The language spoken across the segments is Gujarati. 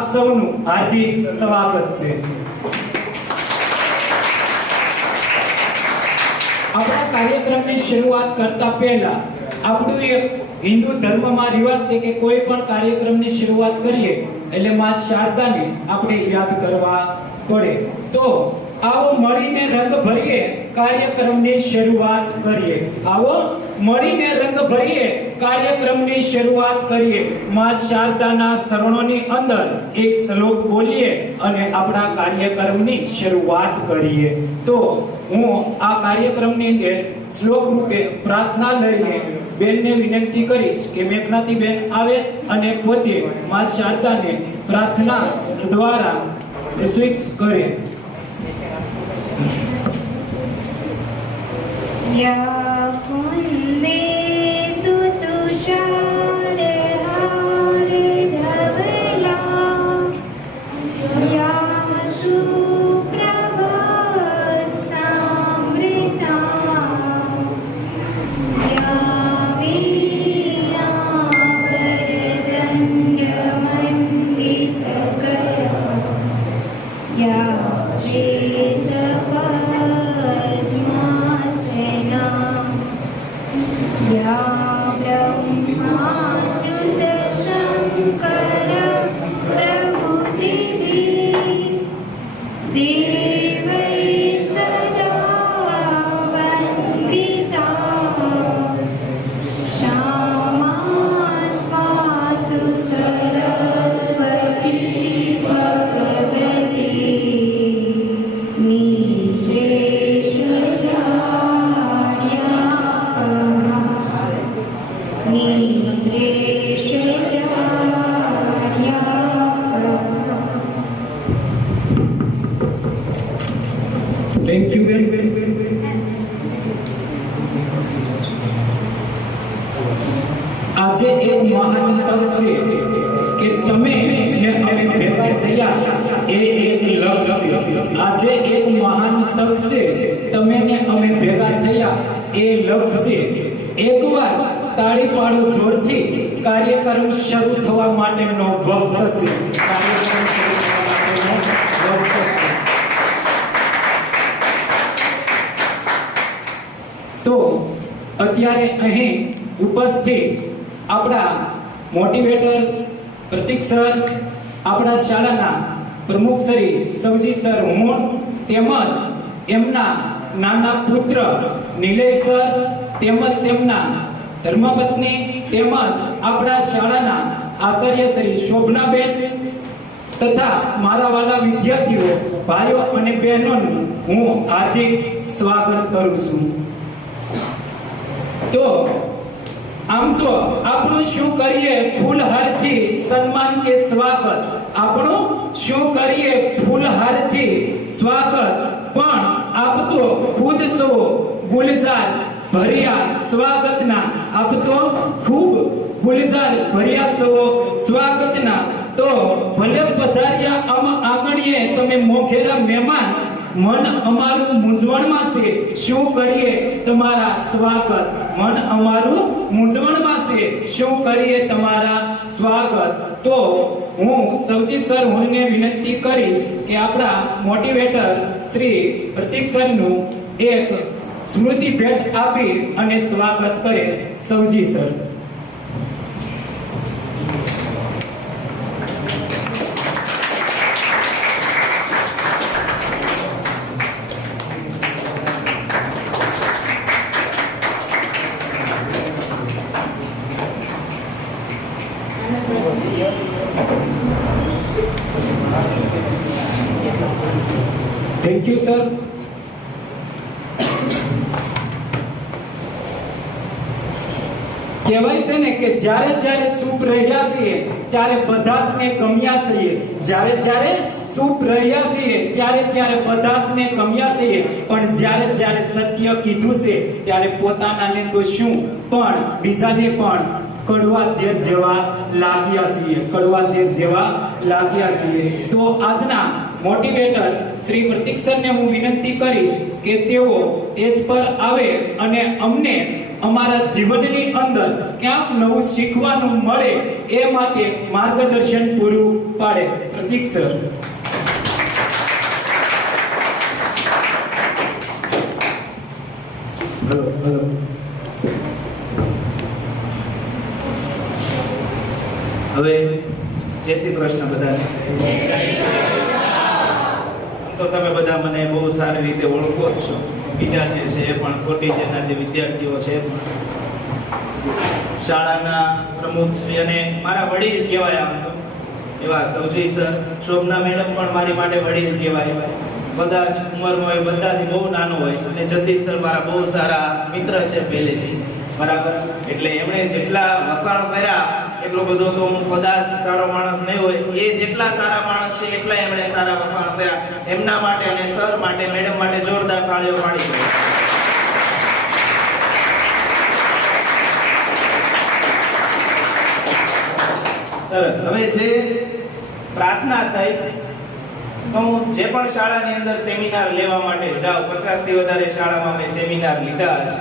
આપ સૌનું હાર્દિક સ્વાગત છે। આપણા કાર્યક્રમની શરૂઆત કરતા પહેલા આપણું એક હિન્દુ ધર્મમાં રિવાજ છે કે કોઈ પણ કાર્યક્રમની શરૂઆત કરીએ એટલે માં શારદાને આપણે યાદ કરવા પડે। તો આવો મળીને રંગ ભરીએ કાર્યક્રમની શરૂઆત કરીએ। આવો મળીને રંગ ભરીએ કાર્યક્રમની શરૂઆત કરીએ। માં શારદાના શરણોની અંદર એક શ્લોક બોલીએ અને આપણા કાર્યક્રમની શરૂઆત કરીએ। તો હું આ કાર્યક્રમની અંદર શ્લોક રૂપે પ્રાર્થના લઈને બેનને વિનંતી કરીશ કે મેઘનાથી બેન આવે અને પોતે માં શારદાને પ્રાર્થના દ્વારા પ્રસ્તુત કરે। या कुंदे तुषार हारे धवला या सुप्रभात समृता या वीणा वरदंड मंडित करा या श्वेत या ब्रह्माच्युत शंकर प्रभुदेवी देवै सदा वन्दिता क्षमात्मा तु सरस्वती भगवती निःशेष thank you very very very. આજે એક મહાન તક છે કે તમે ને અમે ભેગા થયા એ એક લક્ષ્ય છે। આજે એક મહાન તક છે તમે ને અમે ભેગા થયા એ લક્ષ્ય છે। એકવાર તાળી પાડો જોરથી કાર્યક્રમ શરૂ થવા માટેનો વક્ત છે। કાર્યક્રમ શરૂ થવા માટેનો વક્ત છે। તો અત્યારે અહીં ઉપસ્થિત આપણા મોટિવેટર પ્રતીક સર, આપણા શાળાના પ્રમુખ શ્રી સવજી સર હુણ, તેમજ એમના નાના પુત્ર નિલેશ સર, તેમજ તેમના ધર્મપત્ની, તેમજ આપણા શાળાના આચાર્ય શ્રી શોભનાબેન તથા મારા વાલા વિદ્યાર્થીઓ, ભાઈઓ અને બહેનોનું હું હાર્દિક સ્વાગત કરું છું। તો આમ તો આપણું શું કરીએ ફૂલહારથી સન્માન કે સ્વાગત, આપણું શું કરીએ ફૂલહારથી સ્વાગત, પણ આપ તો ખુદ છો ગુલજાર ભર્યા સ્વાગતના, આપ તો ખૂબ ગુલજાર ભર્યા છો સ્વાગતના। તો ભલે પધાર્યા આમ આંગણીએ તમે મોઘેરા મહેમાન, મન અમારું મૂંઝવણમાં છે શું કરીએ તમારા સ્વાગત, મન અમારું મૂંઝવણમાં છે શું કરીએ તમારા સ્વાગત। તો હું સવજી સર હુણને વિનંતી કરીશ કે આપણા મોટિવેટર શ્રી પ્રતીક સરનું એક સ્મૃતિ ભેટ આપી અને સ્વાગત કરે। Savji sir. Thank you sir. કહેવાય છે ને કે જ્યારે જ્યારે સુખ રહ્યા છીએ ત્યારે બધા જ ને ગમ્યા છીએ, જ્યારે જ્યારે સુખ રહ્યા છીએ ત્યારે ત્યારે બધા જ ને ગમ્યા છીએ, પણ જ્યારે જ્યારે સત્ય કીધું છે ત્યારે પોતાનાને તો શું પણ બીજાને પણ કડવા ઝેર જેવા લાગ્યા છીએ, કડવા ઝેર જેવા લાગ્યા છીએ। તો આજના મોટિવેટર શ્રી પ્રતીક સરને હું વિનંતી કરીશ કે તેઓ સ્ટેજ પર આવે અને અમને અમારા જીવનની અંદર ક્યાંક નવું શીખવાનું મળે એ માટે માર્ગદર્શન પૂરું પાડે. પ્રતીક સર. હેલો. હવે જય શ્રી કૃષ્ણ બધાને. તો તમે બધા મને બહુ સારી રીતે ઓળખો જ છો. બીજા જે છે એ પણ ખોટી જેના જે વિદ્યાર્થીઓ છે શાળાના પ્રમુખશ્રી અને મારા વડીલ કહેવાય આમ તો એવા સૌજી સર, શોભના મેડમ પણ મારી માટે વડીલ કહેવાય. બધા જ ઉંમરમાં એ બધાથી બહુ નાનો હોય છે અને જગદીશ સર મારા બહુ સારા મિત્ર છે પહેલેથી, બરાબર. એટલે એમણે જેટલા વખાણ કર્યા એટલો બધો તો હું કદાચ સારો માણસ નહીં હોય. એ જેટલા સારા માણસ છે એટલા એમણે સારા વખાણ કર્યા. એમના માટે અને સર માટે, મેડમ માટે જોરદાર તાળીઓ પાડી દો. સરસ. હવે જે પ્રાર્થના થઈ તો હું જે પણ શાળાની અંદર સેમિનાર લેવા માટે જાઉં, 50 થી વધારે શાળામાં મેં સેમિનાર લીધા છે,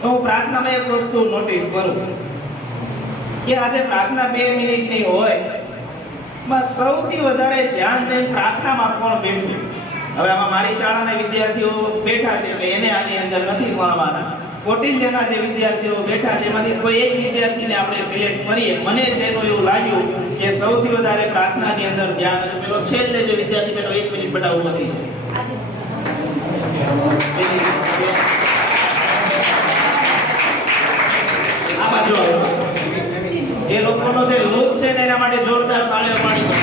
તો હું પ્રાર્થનામાં એક વસ્તુ નોટિસ કરું કે આજે પ્રાર્થના 2 મિનિટની હોય, માં સૌથી વધારે ધ્યાન દઈને પ્રાર્થનામાં કોણ બેઠું? હવે આમાં મારી શાળાના વિદ્યાર્થીઓ બેઠા છે એટલે એને આની અંદર નથી ગણવાના. કોટિલ્યના જે વિદ્યાર્થીઓ બેઠા છે એમાંથી કોઈ એક વિદ્યાર્થીને આપણે સિલેક્ટ કરીએ. મને જેનું એવું લાગ્યું કે સૌથી વધારે પ્રાર્થનાની અંદર ધ્યાન હતું, પેલો છેલ્લે જે વિદ્યાર્થી બેઠો 1 મિનિટ બેટા ઊભો થઈ જાય. આ બાજુ એ લોકોનો જે લોક છે ને એના માટે જોરદાર તાળીઓ પાડી દો.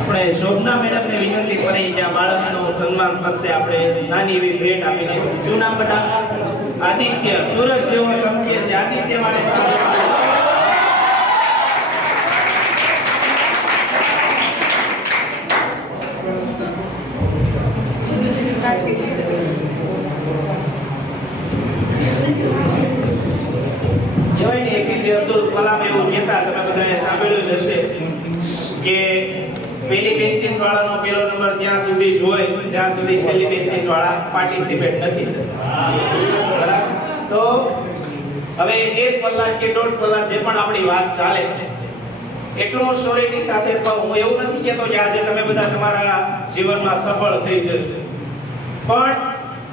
આપણે શોભના મેડમને વિનંતી કરી કે આ બાળકનું સન્માન કરશે. આપણે નાની એવી ભેટ આપીને. શું નામ બેટા? આદિત્ય. સૂરજ જેવો ચમકે છે. આદિત્ય માટે તાળીઓ પાડી દો. કહેવાય ને એપીજે અબ્દુલ કલામ એવું કહેતા, તમે બધાએ સાંભળ્યું જ હશે કે પહેલી બેન્ચીસ વાળાનો પહેલો નંબર ત્યાં સુધી જ હોય જ્યાં સુધી છેલ્લી બેન્ચીસ વાળા પાર્ટિસિપેટ નથી થતા. બરાબર? તો હવે 1 કલાક કે 1.5 કલાક જે પણ આપણી વાત ચાલે એટલું શ્યોરિટી સાથે કહું, હું એવું નથી કહેતો કે આજે તમે બધા તમારા જીવનમાં સફળ થઈ જશે, પણ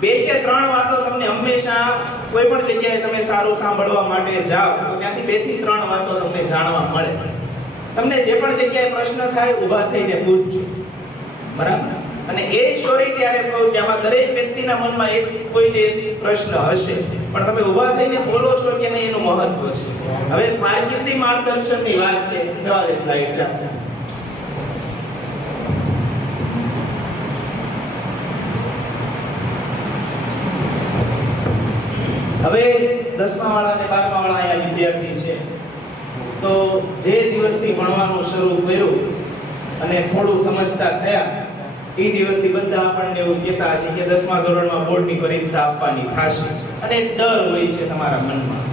2 કે 3 વાતો તમને હંમેશા કોઈ પણ જગ્યાએ તમે સારું સાંભળવા માટે જાઓ તો ત્યાંથી 2 થી 3 વાતો તમને જાણવા મળે. તમને જે પણ જગ્યાએ પ્રશ્ન થાય ઊભા થઈને પૂછજો, બરાબર? અને એ શ્યોરિટી આરે કહું કે આમાં દરેક વ્યક્તિના મનમાં એક કોઈને પ્રશ્ન હશે, પણ તમે ઊભા થઈને બોલો છો કે નહીં એનું મહત્વ છે. હવે કારકિર્દી માર્ગદર્શનની વાત છે. જવા દે સ્લાઇડ ચાલો. હવે 10મા વાળા અને 12મા વાળા અહીંયા વિદ્યાર્થી છે, તો જે દિવસથી ભણવાનું શરૂ કર્યું અને થોડું સમજતા થયા એ દિવસથી બધા આપણને એવું કહેતા છે કે 10મા ધોરણમાં બોર્ડની પરીક્ષા આપવાની થશે, અને ડર હોય છે તમારા મનમાં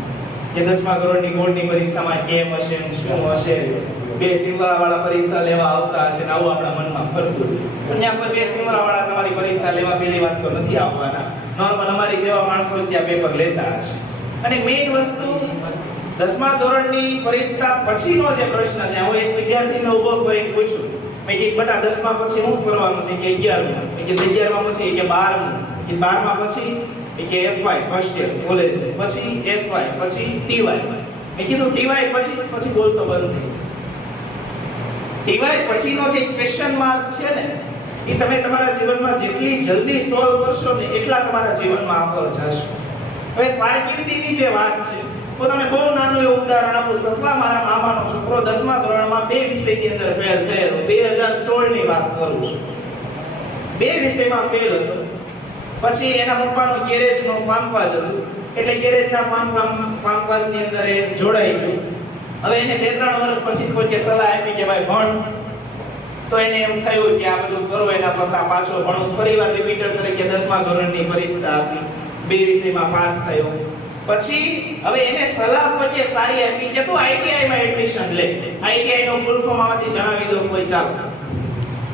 કે 10મા ધોરણની બોર્ડની પરીક્ષામાં કેમ હશે, શું હશે, 2 સિંગલાવાળા પરીક્ષા લેવા આવતા હશે ને આવું આપણા મનમાં ફરતું. પણ ત્યાં કોઈ 2 સિંગલાવાળા તમારી પરીક્ષા લેવા પહેલી વાત તો નથી આવવાના. નોર્મલ અમારી જેવા માણસો ત્યાં પેપર લેતા હશે. અને મેઈન વસ્તુ 10મા ધોરણની પરીક્ષા પછીનો જે પ્રશ્ન છે, હું એક વિદ્યાર્થીને ઊભો કરીને પૂછ્યું, મેં કીધું બેટા 10મા પછી શું કરવાનું છે? કે 11મું. કે 11મા પછી કે 12મું. કે 12મા પછી કે FY ફર્સ્ટ યર કોલેજ, પછી SY, પછી TY. મેં કીધું TY પછી બોલતો બંધ થઈ. TY પછીનો જે ક્વેશ્ચન માર્ક છે ને એ તમે તમારા જીવનમાં જેટલી જલ્દી સોલ્વ કરશો ને એટલા તમારા જીવનમાં આગળ જશો. હવે કારકિર્દીની જે વાત છે, તો તમને બહુ નાનું એવું ઉદાહરણ આપું. સતવા મારા મામાનો છોકરો 10મા ધોરણમાં 2 વિષયની અંદર ફેલ થયેલો. 2016 ની વાત કરું છું. 2 વિષયમાં ફેલ હતો. પછી એના પપ્પાનું ગેરેજનું કામકાજ હતું, એટલે ગેરેજના કામકાજની અંદર એ જોડાઈ ગયો. હવે એને 2-3 વર્ષ પછી કોઈ કે સલાહ આપી કે ભાઈ ભણ, તો એને એમ થયું કે આ બધું કરો એના કરતા પાછો ભણું. ફરીવાર રિપીટર તરીકે 10મા ધોરણની પરીક્ષા આપી, 2 વિષયમાં પાસ થયો. પછી હવે એને સલાહ કોઈ સારી આપી કે તું ITI માં એડમિશન લે. ITI નો ફૂલ ફોર્મ આમાંથી જણાવી દો કોઈ, ચાલો.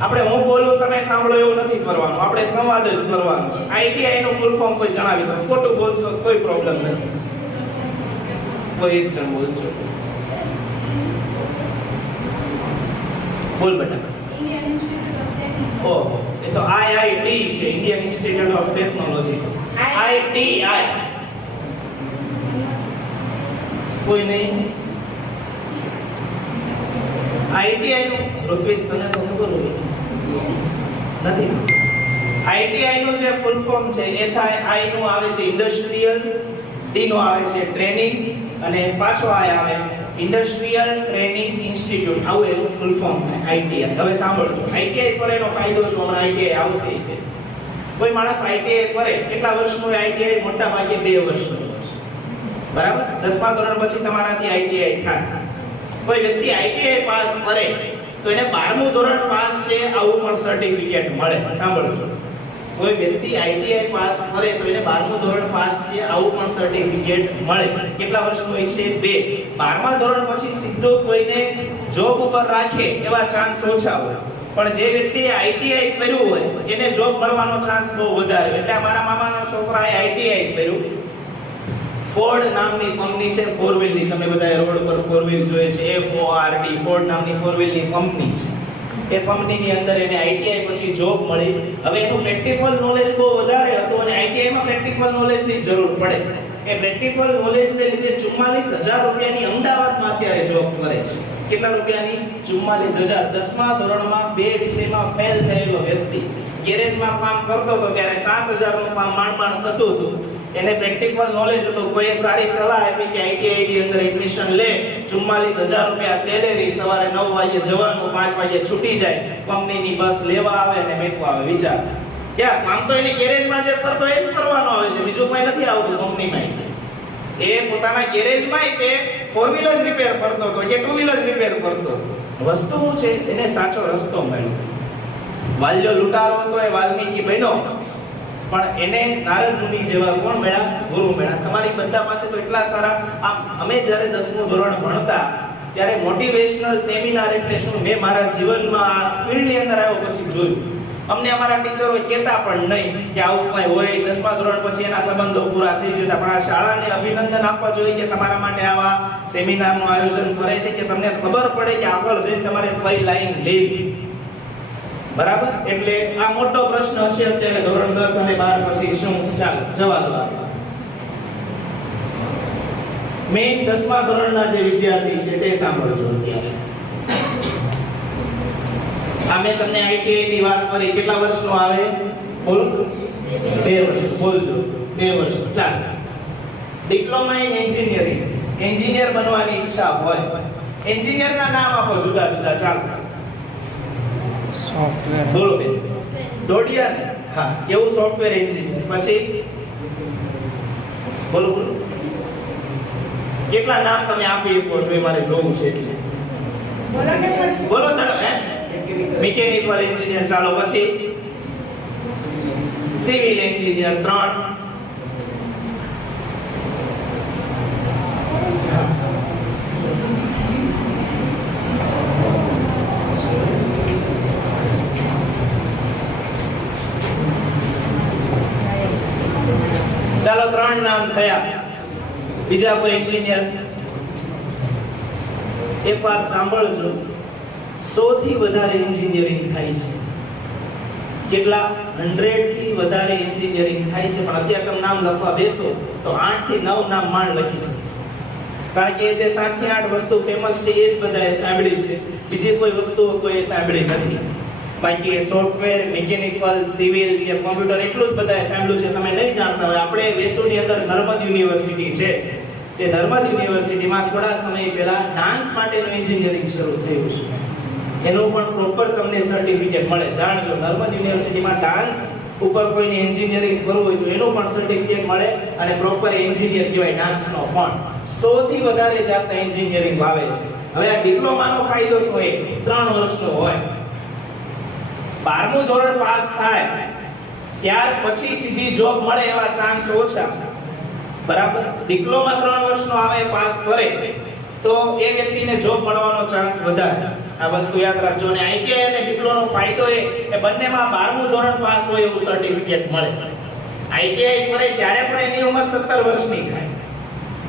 આપણે હું બોલું તમે સાંભળો એવું નથી કરવાનું, આપણે સંવાદ જ કરવાનો છે. ITI નું ફૂલ ફોર્મ કોઈ જણાવી દો. ખોટું બોલશો કોઈ પ્રોબ્લેમ નથી, કોઈ એક જણ બોલજો. બોલ બેટા. ઓહો, એ તો IIT છે, Indian institute of technology. ITI કોઈ નહીં. ITI નું ઋત્વિક તને તો ખબર હોય નથી. ITI નું જે ફૂલ ફોર્મ છે એ થાય, I નું આવે છે ઇન્ડસ્ટ્રીયલ, T નું આવે છે ટ્રેનિંગ અને પાછો I આવે ઇન્ડસ્ટ્રીયલ ટ્રેનિંગ ઇન્સ્ટિટ્યૂટ. આવું એનું ફૂલ ફોર્મ થાય ITI. હવે સાંભળજો, ITI પર એનો ફાયદો શું, હમણાં ITI આવશે. કોઈ માણસ ITI કરે કેટલા વર્ષનું હોય? ITI મોટા ભાગે 2 વર્ષનું, બરાબર. 10મા ધોરણ પછી તમારાથી ITI થાય. કોઈ વ્યક્તિ ITI પાસ કરે તો એને 12મું ધોરણ પાસ છે આવું પણ સર્ટિફિકેટ મળે. સાંભળજો, કોઈ વ્યક્તિ ITI પાસ કરે તો એને 12મું ધોરણ પાસ છે આવું પણ સર્ટિફિકેટ મળે. કેટલા વર્ષનું હોય છે? 2. 12મા ધોરણ પછી સીધો કોઈને જોબ ઉપર રાખે એવા ચાન્સ ઓછા હોય, પણ જે વ્યક્તિએ ITI કર્યું હોય એને જોબ મળવાનો ચાન્સ બહુ વધારે. એટલે મારા મામાના છોકરાએ ITI કર્યું. ફોર્ડ નામની કંપની છે, ફોર વ્હીલની, તમે બધાએ રોડ પર ફોર વ્હીલ જોઈએ છે, FORD, ફોર્ડ નામની ફોર વ્હીલની કંપની છે. એ કંપનીની અંદર એને ITI પછી જોબ મળી. હવે એનું પ્રેક્ટિકલ નોલેજ બહુ વધારે હતું અને ITI માં પ્રેક્ટિકલ નોલેજની જરૂર પડે. એ પ્રેક્ટિકલ નોલેજને લીધે 44000 રૂપિયાની અમદાવાદમાં અત્યારે જોબ કરે છે. કેટલા રૂપિયાની? 44000. 10મા ધોરણમાં 2 વિષયમાં ફેલ થયેલો વ્યક્તિ ગેરેજમાં કામ કરતો હતો ત્યારે 7000 નું કામ માંડ થતું હતું. એને પ્રેક્ટિકલ નોલેજ હતું. કોઈએ સારી સલાહ આપી કે ITI ની અંદર એડમિશન લે, 44000 રૂપિયા સેલેરી, સવારે 9 વાગે જવાનું, 5 વાગે છૂટી જાય, કંપનીની બસ લેવા આવે અને મેકવા આવે. વિચાર, ક્યાં કામ તો એને ગેરેજમાં જે કરતો એ જ કરવાનો આવે છે, બીજું કોઈ નથી આવતું કંપનીમાં. એ પોતાના ગેરેજમાં તે ફોર વ્હીલર રિપેર કરતો હતો કે ટુ વ્હીલર રિપેર કરતો. વસ્તુ છે એને સાચો રસ્તો મળ્યો. વાલ્યો લૂંટારો હતો એ વાલ્મીકી બન્યો, પણ એને નારદ મુનિ જેવા કોણ મળ્યા? ગુરુ મળ્યા. તમારી બધા પાસે તો એટલા સારા. અમે જ્યારે 10મું ધોરણ ભણતા ત્યારે મોટિવેશનલ સેમિનાર એટલે શું, મેં મારા જીવનમાં આ ફિલ્ડની અંદર આવ્યો પછી જોયું. અમને અમારા ટીચરો કહેતા પણ નહીં કે આવું કંઈ હોય. 10મા ધોરણ પછી એના સંબંધો પૂરા થઈ જતા. પણ આ શાળાને અભિનંદન આપવા જોઈએ કે તમારા માટે આવા સેમિનારનું આયોજન કરે છે કે તમને ખબર પડે કે આગળ જઈને તમારે કઈ લાઈન લેવી. બરાબર. એટલે આ મોટો પ્રશ્ન હશે અત્યારે ધોરણ 10 અને 12 પછી શું? ચાલો જવાબ આપો. મેઈન 10મા ધોરણના જે વિદ્યાર્થી છે તે સાંભળજો. અત્યારે આ મેં તમને ITI ની વાત કરી. કેટલા વર્ષનો આવે? બોલો. 2 વર્ષ. બોલજો 2 વર્ષ. ચાલો. ડિપ્લોમા ઇન એન્જિનિયરિંગ, એન્જિનિયર બનવાની ઈચ્છા હોય, એન્જિનિયરના નામ આપો જુદા જુદા. ચાલો સોફ્ટવેર. બોલો બેન. દોડિયા ને? હા. કેવું સોફ્ટવેર એન્જિનિયર? પછી બોલો બોલો. કેટલા નામ તમે આપી શકો છો એ મારે જોવું છે. એટલે બોલો. ચાલો. Mechanical engineer. ચાલો. પછી સિવિલ એન્જિનિયર 3. ચાલો 3 નામ થયા. બીજા કોઈ એન્જિનિયર? એક વાત સાંભળજો, 100 થી વધારે એન્જિનિયરિંગ થાય છે. કેટલા? 100 થી વધારે એન્જિનિયરિંગ થાય છે. પણ અત્યારે તમે નામ લખવા બેસો તો 8 થી 9 નામ માંડ લખી શકશો. કારણ કે જે 7 થી 8 વસ્તુ ફેમસ છે એ જ બધાએ સાંભળી છે. બીજી કોઈ વસ્તુઓ કોઈ સાંભળી નથી. બાકી સોફ્ટવેર, મિકેનિકલ, સિવિલ કે કોમ્પ્યુટર એટલું જ બધાએ સાંભળ્યું છે. તમે નહીં જાણતા હોય, આપણે વેસુની અંદર નર્મદ યુનિવર્સિટી છે. તે નર્મદ યુનિવર્સિટીમાં થોડા સમય પહેલા ડાન્સ માટેનું એન્જિનિયરિંગ શરૂ થયું છે. એનું પણ પ્રોપર તમને સર્ટિફિકેટ મળે. જાણજો, નર્મદ યુનિવર્સિટીમાં ડાન્સ ઉપર કોઈને એન્જિનિયરિંગ કરવું હોય તો એનું પણ સર્ટિફિકેટ મળે અને પ્રોપર એન્જિનિયર કહેવાય ડાન્સનો. પણ 100 થી વધારે જાતના એન્જિનિયરિંગ આવે છે. હવે આ ડિપ્લોમાનો ફાયદો શું હોય? 3 વર્ષનો હોય. 12મું ધોરણ પાસ થાય ત્યાર પછી સીધી જોબ મળે એવા ચાન્સ ઓછા. બરાબર. ડિપ્લોમા 3 વર્ષનો આવે, પાસ કરે તો એ વ્યક્તિને જોબ મળવાનો ચાન્સ વધારે. આ વસ્તુ યાદ રાખજો. અને આઈટીઆઈ અને ડિપ્લોમાનો ફાયદો એ બંનેમાં 12મું ધોરણ પાસ હોય એવું સર્ટિફિકેટ મળે. આઈટીઆઈ કરે ત્યારે પણ એની ઉંમર 17 વર્ષની થાય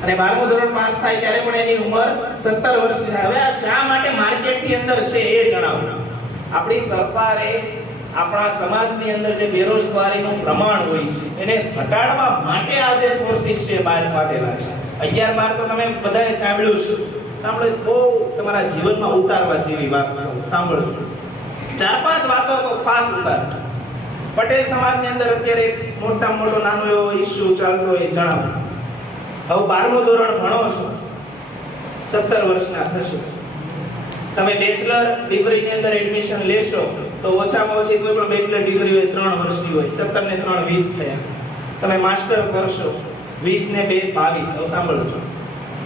અને 12મું ધોરણ પાસ થાય ત્યારે પણ એની ઉંમર 17 વર્ષની થાય. હવે આ શા માટે માર્કેટની અંદર છે એ જણાવો. આપણી સરકારે આપણા સમાજની અંદર જે બેરોજગારીનું પ્રમાણ હોય છે એને ઘટાડવા માટે આ જે કોર્સિસ છે બહાર પાડેલા છે. 11-12 તો તમે બધાએ સાંભળ્યું છે. સાંભળો, બહુ તમારા જીવનમાં ઉતારવા જેવી વાત સાંભળો. 4-5 વાતો તો ખાસ ઉતાર. પટેલ સમાજની અંદર અત્યારે મોટામાં મોટો નાનો એવો ઇશ્યુ ચાલતો હોય જણાવો. હવે 12મું ધોરણ ભણો છો, 17 વર્ષના થશો, તમે બેચલર ડિગ્રીની અંદર એડમિશન લેશો તો ઓછામાં ઓછી કોઈ પણ બેચલર ડિગ્રી હોય 3 વર્ષની હોય, 17 ને 3 20 થયા. તમે માસ્ટર કરશો 20 ને 2 22. હવે સાંભળો છો,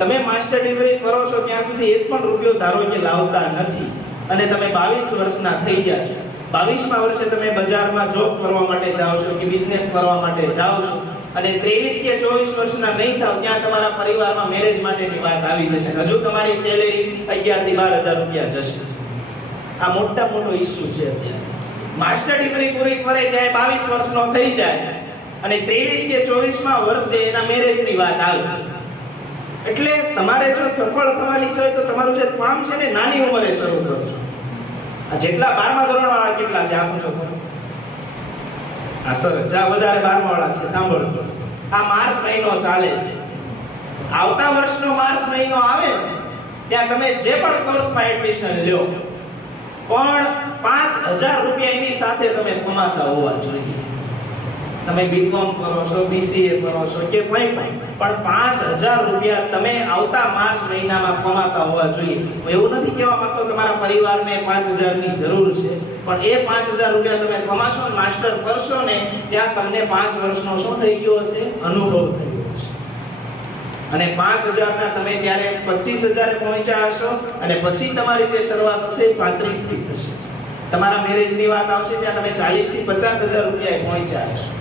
તમે માસ્ટર ડિગ્રી કરો છો ત્યાં સુધી એક પણ રૂપિયો ધારો કે લાવતા નથી અને તમે 22 વર્ષના થઈ ગયા છો. 22મા વર્ષે તમે બજારમાં જોબ કરવા માટે જાઓ છો કે બિઝનેસ કરવા માટે જાઓ છો અને 23 કે 24 વર્ષના નહીં થાવ ત્યાં તમારા પરિવારમાં મેરેજ માટેની વાત આવી જશે. હજુ તમારી સેલેરી 11 થી 12,000 રૂપિયા જશે. આ મોટો ઇશ્યુ છે અત્યારે. માસ્ટર ડિગ્રી પૂરી કરે ત્યારે 22 વર્ષનો થઈ જાય અને 23 કે 24મા વર્ષે એના મેરેજની વાત આવે. એટલે તમારે જો સફળ થવાની ઈચ્છા હોય તો તમારું જે કામ છે ને નાની ઉંમરે શરૂ કરો. આ જેટલા 12મા ધોરણ વાળા કેટલા છે આપો છો? આ સર જા વધારે 12મા વાળા છે સાંભળો. આ માર્ચ મહિનો ચાલે છે. આવતા વર્ષનો માર્ચ મહિનો આવે ત્યાં તમે જે પણ કોર્સમાં એડમિશન લ્યો પણ 5000 રૂપિયા એની સાથે તમે કમાતા હોવા જોઈએ. તમે બીકોમ કરો છો, બીસીએ કરો છો કે કંઈ પણ 5000 રૂપિયા તમે આવતા માર્ચ મહિનામાં કમાતા હોવા જોઈએ. એવું નથી કહેવા માંગતો તમારા પરિવારને 5000 ની જરૂર છે, પણ એ 5000 રૂપિયા તમે કમાશો, માસ્ટર કરશો ને ત્યાં તમને 5 વર્ષનો શું થઈ ગયો હશે? અનુભવ થઈ ગયો હશે. અને 5000 ના તમે ત્યારે 25000 પહોંચ્યા હશો અને પછી તમારી જે શરૂઆત હશે 35 થી થશે. તમારા મેરેજની વાત આવશે ત્યાં તમે 40 થી 50000 રૂપિયા પહોંચ્યા હશો.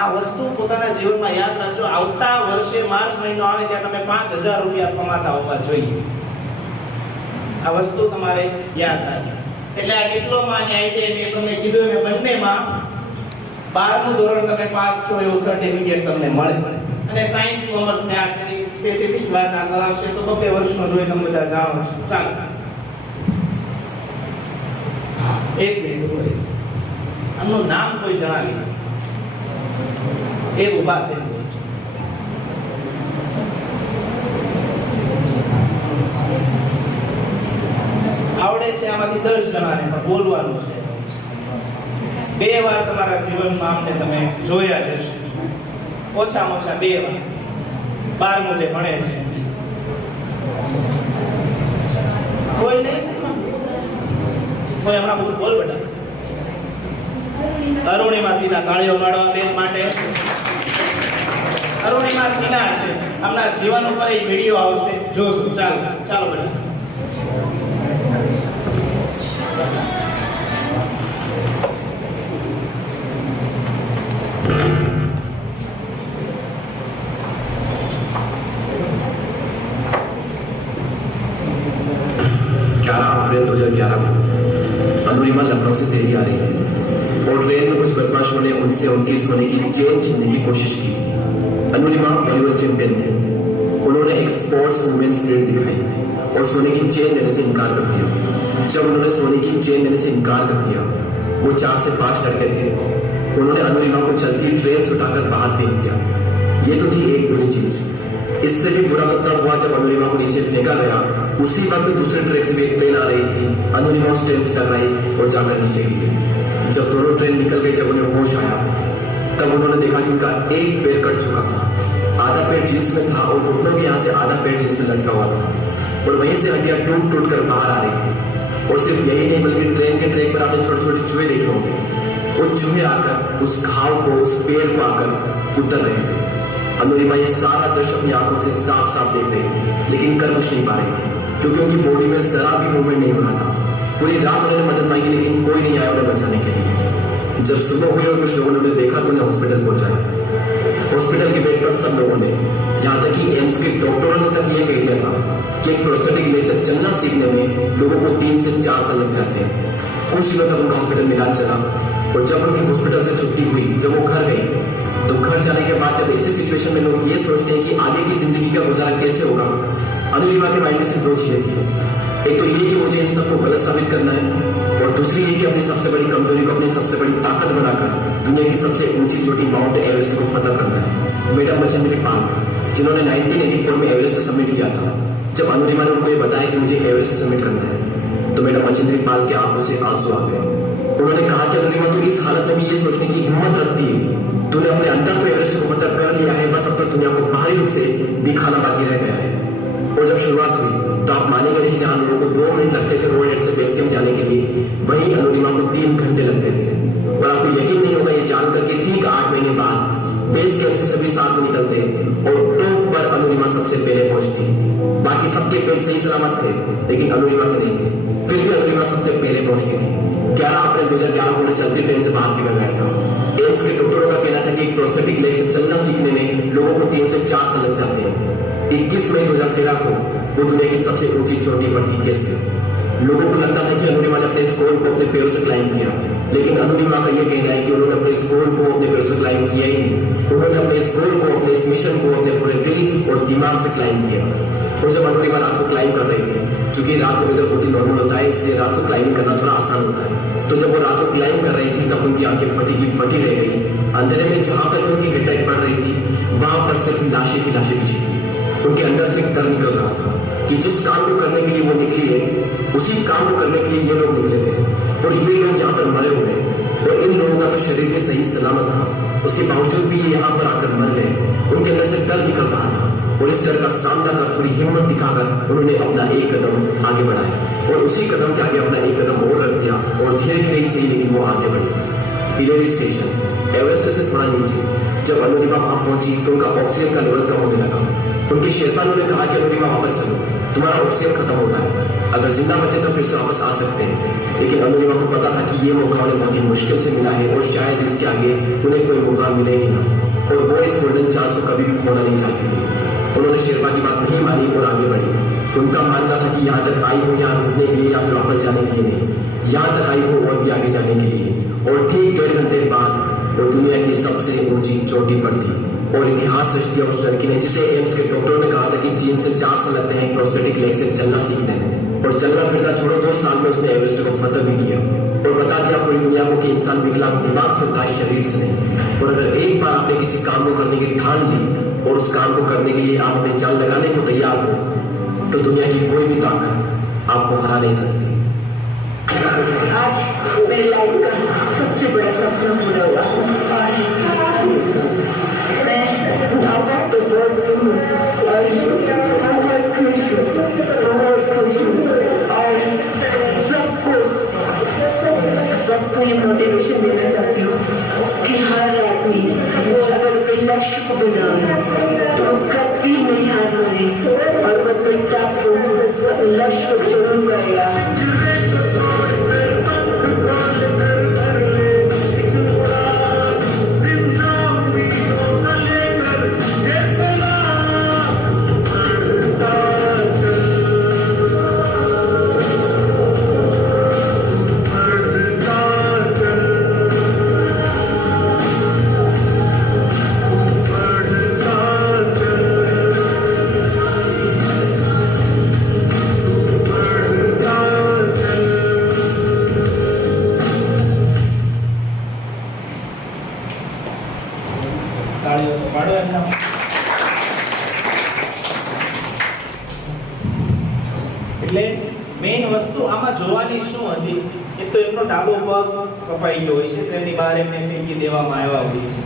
આ વસ્તુ પોતાના જીવનમાં યાદ રાખજો. આવતા વર્ષે માર્ચ મહિનો આવે ત્યાં તમે 5000 રૂપિયા કમાતા હોવા જોઈએ. આ વસ્તુ તમારે યાદ રાખજો. એટલે આ ડિપ્લોમા અને આઈટીઆઈ મેં તમને કીધું એમ બંનેમાં 12મું ધોરણ તમે પાસ છો એવું સર્ટિફિકેટ તમને મળે. અને સાયન્સ, કોમર્સ ને આર્ટ્સ ની સ્પેસિફિક વાત આ કરાવશે તો 2 વર્ષનો જોઈએ તમે બધા જાણો છો. ચાલો એક મિનિટ ઉભો રહેજો. આમનું નામ કોઈ જણાવી એ ઉભા થઈ આવડે છે આમાંથી 10 જણાને પણ બોલવાનું છે. 2 વાર તમારા જીવનમાં આમને તમે જોયા જ હશે, ઓછામાં ઓછા 2 વાર 12મું જે ભણે છે. કોઈ નહીં? કોઈ હમણાં બોલ બેટા. અરુણિમા સિન્હા, તાળીઓ પાડવા બેન માટે. અરુણિમા સિન્હા છે, આમના જીવન ઉપર એક વિડિયો આવશે, જોજો. ચાલો ચાલો બેટા. अप्रैल 2011 को अनुरिमा लखनऊ से दिल्ली आ रही थी और ट्रेन में कुछ बदमाशों ने उनसे उनकी सोने की चेन छीनने की कोशिश की। अनुरिमा बॉलीवुड चैंपियन थे। उन्होंने एक स्पोर्ट्स वुमेन स्पिरिट दिखाई और सोने की चेन देने से इनकार कर दिया। जब उन्होंने सोने की चेन देने से इनकार कर दिया, वो 4 से 5 लड़के थे, उन्होंने अनुरिमा को चलती ट्रेन से उठाकर बाहर फेंक दिया। ये तो थी एक बुरी चीज। इससे भी बुरा तब हुआ जब अनुरिमा को नीचे फेंका गया। उसी वक्त दूसरे ट्रैक से भी एक ट्रेन आ रही थी। अनुरिमा उस ट्रेन से टकराई और जाकर नीचे गिरी। जब दोनों ट्रेन निकल गई, जब उन्हें होश आया तब उन्होंने देखा कि उनका एक पैर कट चुका था। आधा पैर जींस में था और घुटनों के यहाँ से आधा पैर जींस में लटका हुआ था और वहीं से हड्डियां टूट टूट कर बाहर आ रही थी। और सिर्फ यही नहीं बल्कि ट्रेन के ट्रैक पर आपने छोटे छोटे चूहे देखे होंगे। वो चूहे आकर उस घाव को, उस पैर को आकर उतर रहे थे। अनुरिमा ये सारा दृश्य अपनी आंखों से साफ साफ देख रही थी, लेकिन कर कुछ नहीं पा रही थी क्योंकि उनकी बॉडी में जरा भी मूवमेंट नहीं हो रहा था। पूरी रात उन्होंने मदद मांगी लेकिन कोई नहीं आया उन्हें बचाने के लिए। जब सुबह हुई और कुछ लोगों ने उन्हें देखा तो उन्हें हॉस्पिटल पहुंचाया। हॉस्पिटल के बेड पर सब लोगों ने, यहाँ तक कि एम्स के डॉक्टरों ने तक ये कह दिया था कि एक प्रोस्थेटिक लेग से चलना सीखने में लोगों को 3 से 4 साल लग जाते हैं। कुछ दिनों तक उनका हॉस्पिटल में इलाज चला और जब उनकी हॉस्पिटल से छुट्टी हुई, जब वो घर गए, तो घर जाने के बाद जब ऐसी सिचुएशन में लोग ये सोचते हैं कि आगे की जिंदगी का गुजारा कैसे होगा, अनुरिमा के माइंड में सिर्फ 2 चीजें थी। एक तो ये कि मुझे इन सबको गलत साबित करना है, और दूसरी ये कि अपनी सबसे बड़ी कमजोरी को अपनी सबसे बड़ी ताकत बनाकर दुनिया की सबसे ऊंची चोटी माउंट एवरेस्ट को फतह करना है। मैडम मच्छिंद्री पाल, जिन्होंने 1984 में एवरेस्ट सबमिट किया था, जब अनुरिमा ने उनको ये बताया कि मुझे एवरेस्ट सबमिट करना है, तो मैडम मच्छिंद्री पाल के आंखों से आंसू आ गए। उन्होंने कहा कि अनुरिमा, तो इस हालत में भी ये सोचने की हिम्मत रखती है, तूने अपने अंदर तो एवरेस्ट को फतह कर लिया है, बस अब तक दुनिया को बाहरी रूप से दिखाना बाकी रह गया है। और जब शुरुआत हुई तो आप मानेंगे नहीं, जहां लोगों को 2 मिनट लगते थे रोड एंड से बेस कैंप जाने के लिए, वहीं अनुरिमा को 3 घंटे लगते थे। और आपको यकीन नहीं होगा ये जानकर के ठीक 8 महीने बाद बेस कैंप से सभी साथ में निकलते और टॉप पर अनुरिमा सबसे पहले पहुंचती। बाकी सबके पेड़ सही सलामत थे, लेकिन अनुरिमा के नहीं थे। फिर भी अनुरिमा सबसे पहले पहुंचती थी। 11 अप्रैल 2011 को उन्हें चलती ट्रेन से बाहर फेंका गया था। एम्स के डॉक्टरों का कहना था कि एक प्रोस्थेटिक लेग से चलना सीखने में लोगों को 3 से 4 साल लग जाते हैं। 21 मई 2013 को वो दुनिया की सबसे ऊंची चोटी पर थी। कैसे? लोगों को लगता था कि अनुरिमा ने अपने स्कोर को अपने पैरों से क्लाइंब किया, लेकिन अनुरिमा का यह कहना है कि उन्होंने अपने स्कोर को अपने पैरों से क्लाइंब किया ही नहीं। उन्होंने अपने स्कोर को, अपने इस मिशन को अपने पूरे दिल और दिमाग से क्लाइंब किया। और जब अनुरिमा रात को क्लाइंब कर रही थी, क्योंकि रात को वेदर बहुत ही नॉर्मल होता है, इसलिए रात को क्लाइंब करना थोड़ा आसान होता है, तो जब वो रात को क्लाइंब कर रही थी तब उनकी आंखें फटी रह गई। अंधेरे में जहां पर उनकी हेडलाइट पड़ रही थी, वहां पर सिर्फ लाशें की लाशें बिछी थी। उनके अंदर से डर निकल रहा था कि जिस काम को करने के लिए वो निकली है, उसी काम को करने के लिए ये लोग निकले थे, और ये लोग यहाँ पर मरे हुए हैं। और इन लोगों का तो शरीर भी सही सलामत था, उसके बावजूद भी ये यहाँ पर आकर मर गए। उनके अंदर से डर निकल रहा था, और इस डर का सामना कर थोड़ी हिम्मत दिखाकर उन्होंने अपना एक कदम आगे बढ़ाया, और उसी कदम के आगे अपना एक कदम और रख दिया, और धीरे धीरे ही सही, लेकिन वो आगे बढ़ी। हिलेरी स्टेशन, एवरेस्ट से थोड़ा नीचे, जब अनुरिमा वहां पहुंची तो उनका ऑक्सीजन का लेवल कम होने लगा। उनके शेरपानों ने कहा कि अनुरिमा वापस चलो, तुम्हारा ऑक्सीजन खत्म हो रहा है, अगर जिंदा बचे तो फिर से वापस आ सकते हैं। लेकिन अनुरिमा को पता था कि ये मौका उन्हें बहुत ही मुश्किल से मिला है, और शायद इसके आगे उन्हें कोई मौका मिले ही ना, और वो इस गोल्डन चांस को कभी भी खोना नहीं चाहती थी। उन्होंने शेरपा की बात नहीं मानी और आगे बढ़ी। उनका मानना था कि यहाँ तक आई हो यहाँ रुकने के लिए या फिर वापस जाने के लिए नहीं, यहाँ तक आई हो और भी आगे जाने के लिए। और ठीक 1.5 घंटे बाद वो दुनिया की सबसे ऊंची चोटी पर थी, और इतिहास रच दिया उस लड़की ने, जिसे एम्स के डॉक्टरों ने कहा था कि 3 से 4 साल लगते हैं प्रोस्थेटिक लेग से चलना सीखने में। और चलना फिरना छोड़ो, 2 साल में उसने एवरेस्ट को फतह भी किया, और बता दिया पूरी दुनिया को कि इंसान विकलांग दिमाग से होता है, शरीर से नहीं। और अगर एक बार आपने किसी काम को करने की ठान ली, और उस काम को करने के लिए आप अपनी जान लगाने को तैयार हो, तो दुनिया की कोई भी ताकत आपको हरा नहीं सकती। आज मेरी लाइफ का सबसे बड़ा सपना पूरा हुआ। मैं बहुत बहुत हूँ और बहुत खुश हूँ, और सबको ये मोटिवेशन देना चाहती हूँ कि हर आदमी वो अगर अपने लक्ष्य को बनाए तो कभी नहीं हार माने, और वो अपने लक्ष्य को जरूर करेगा। એટલે મેઇન વસ્તુ આમાં જોવાની શું હતી, એક તો એમનો ડાબો પગ કપાઈ ગયો હોય છે, તેની બહાર એમને ફેંકી દેવામાં આવ્યા હોય છે,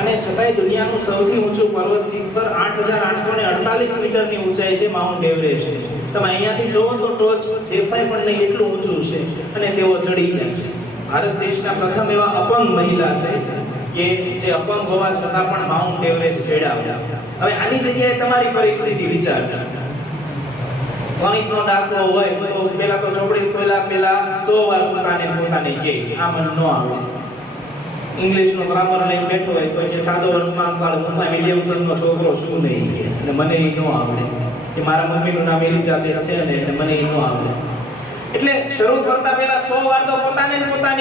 અને છતાંય દુનિયાનું સૌથી ઊંચું પર્વત શિખર 8848 મીટરની ઊંચાઈ છે, માઉન્ટ એવરેસ્ટ છે. તમે અહીંયાથી જોવો તો ટોચ દેખાય પણ નહીં એટલું ઊંચું છે, અને તેઓ ચડી જાય છે. ભારત દેશના પ્રથમ એવા અપંગ મહિલા છે કે જે અપંગ હોવા છતાં પણ માઉન્ટ એવરેસ્ટ ચડ્યા. હવે આની જગ્યાએ તમારી પરિસ્થિતિ વિચાર, ગણિતનો દાખલો હોય તો પેલા તો ચોપડી પહેલા 100 વાર પોતાને કહે આ મને ન આવે, ઇંગ્લિશનો ગ્રામર લઈને બેઠો હોય તો કે સાદો વર્તમાન કાળ મુથા વિલિયમસનનો છોકરો શું નહીં કે અને મને એ ન આવડે કે મારા મમ્મીનું નામ એલિઝાબેથ છે ને એટલે મને એ ન આવડે. એટલે શરૂ કરતા પહેલા 100 વાર તો પોતાને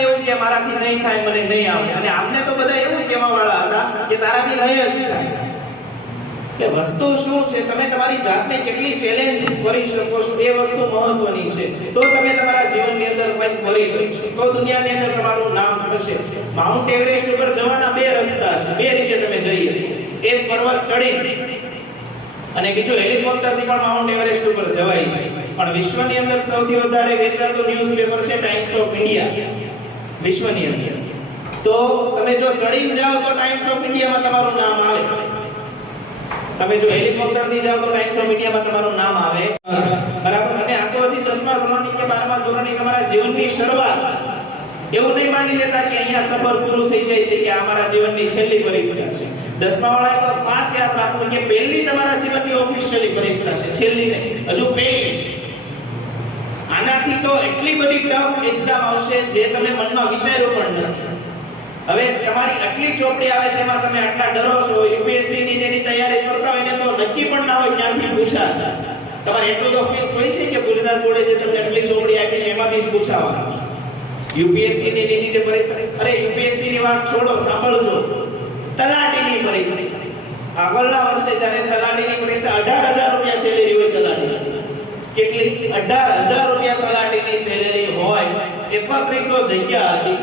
એવું કે મારાથી નહીં થાય, મને નહીં આવડે. અને આમને તો બધા એવું કહેવા વાળા હતા કે તારાથી નહીં જ થાય. એટલે વસ્તુ શું છે, તમે તમારી જાતને કેટલી ચેલેન્જ કરી શકો છો એ વસ્તુ મહત્વની છે. તો તમે તમારા જીવનની અંદર કંઈક કરી શકશો, તો દુનિયાની અંદર તમારું નામ થશે. માઉન્ટ એવરેસ્ટ ઉપર જવાના 2 રસ્તા છે, 2 રીતે તમે જઈ શકો. એક પર્વત ચડી અને બીજો હેલિકોપ્ટરથી પણ માઉન્ટ એવરેસ્ટ ઉપર જવાય છે. પણ વિશ્વની અંદર સૌથી વધારે વેચાતું ન્યૂઝપેપર છે ટાઈમ્સ ઓફ ઇન્ડિયા વિશ્વની અંદર. તો તમે જો ચડીને જાઓ તો ટાઈમ્સ ઓફ ઇન્ડિયામાં તમારું નામ આવે. તમે જો હેલિકોપ્ટરથી જાઓ તો ટાઈમ્સ ઓફ ઇન્ડિયામાં તમારું નામ આવે. બરાબર. અને આ તો હજી 10મા ધોરણની કે 12મા ધોરણની તમારા જીવનની શરૂઆત. એવું નહીં માની લેતા કે અહીંયા સફર પૂરું થઈ જાય છે કે આ મારા જીવનની છેલ્લી પરીક્ષા છે. 10મા વાળાએ તો ખાસ યાદ રાખવું કે પહેલી તમારા જીવનની ઓફિશિયલી પરીક્ષા છે, છેલ્લી નહીં, હજુ પહેલી છે. આનાથી તો એટલી બધી ટફ એક્ઝામ આવશે જે તમે મનમાં વિચાર્યું પણ નથી. હવે તમારી આટલી ચોપડી આવે છે, એમાં તમે આટલા ડરો છો, યુપીએસસી ની તેની તૈયારી કરતા હોય ને તો નક્કી પણ ના હોય ક્યાંથી પૂછાશે. તમારે એટલું તો ફિક્સ હોય છે કે ગુજરાત બોર્ડે જે તમને આટલી ચોપડી આપી છે એમાંથી જ પૂછાવાનું છે. યુપીએસસી ની તેની જે પરીક્ષા, અરે યુપીએસસી ની વાત છોડો, સાંભળજો. તલાટીની પરીક્ષા આગળના વર્ષે જ્યારે તલાટીની પરીક્ષા 18000 રૂપિયા સેલેરી હોય તલાટીની. કેટલી? 18000 રૂપિયા તલાટીની સેલેરી હોય. 3100 જગ્યા હતી.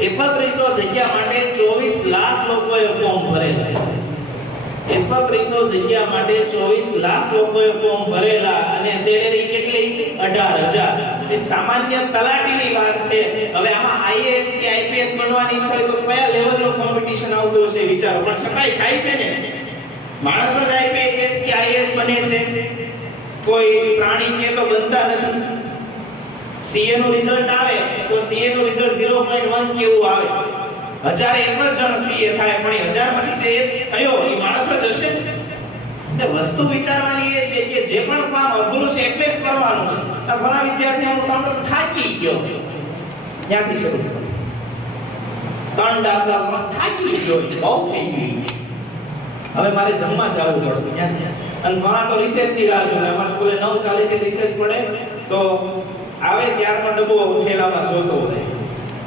3100 જગ્યા માટે 24 લાખ લોકોએ ફોર્મ ભરેલા. 3100 જગ્યા માટે 24 લાખ લોકોએ ફોર્મ ભરેલા અને સેલેરી કેટલી? 18000. એક સામાન્ય તલાટીની વાત છે. હવે આમાં આઈએએસ કે આઈપીએસ બનવાની ઈચ્છા હોય તો કયા લેવલનું કોમ્પિટિશન આવતું હશે વિચારો. પણ છતાંય થાય છે ને, માણસ જ આઈપીએસ કે આઈએએસ બને છે, કોઈ પ્રાણી કે તો બનતા નથી. સીએ નું રિઝલ્ટ આવે તો સીએ નું રિઝલ્ટ 0.1 કેવું આવે. 1001 જણ સીએ થાય, પણ 1000 માંથી જે એક થયો એ માણસ જ હશે. એટલે વસ્તુ વિચારવાની એ છે કે જે પણ કામ અઘરું છે એટલે જ કરવાનું છે. આ ઘણા વિદ્યાર્થીઓ હું સાંભળું થાકી ગયો, ત્યાંથી શરૂ કરો. 3 દાખલા થાકી ગયો, બહુ થઈ ગયું, હવે મારે જમવા જવું પડશે. ત્યાંથી અને ઘણા તો રિસેસ ની રાહ જોવે. અમારી સ્કૂલે 9:40 રિસેસ પડે તો આવે ત્યાર પણ ડબ્બો ઉઠેલામાં જોતો હોય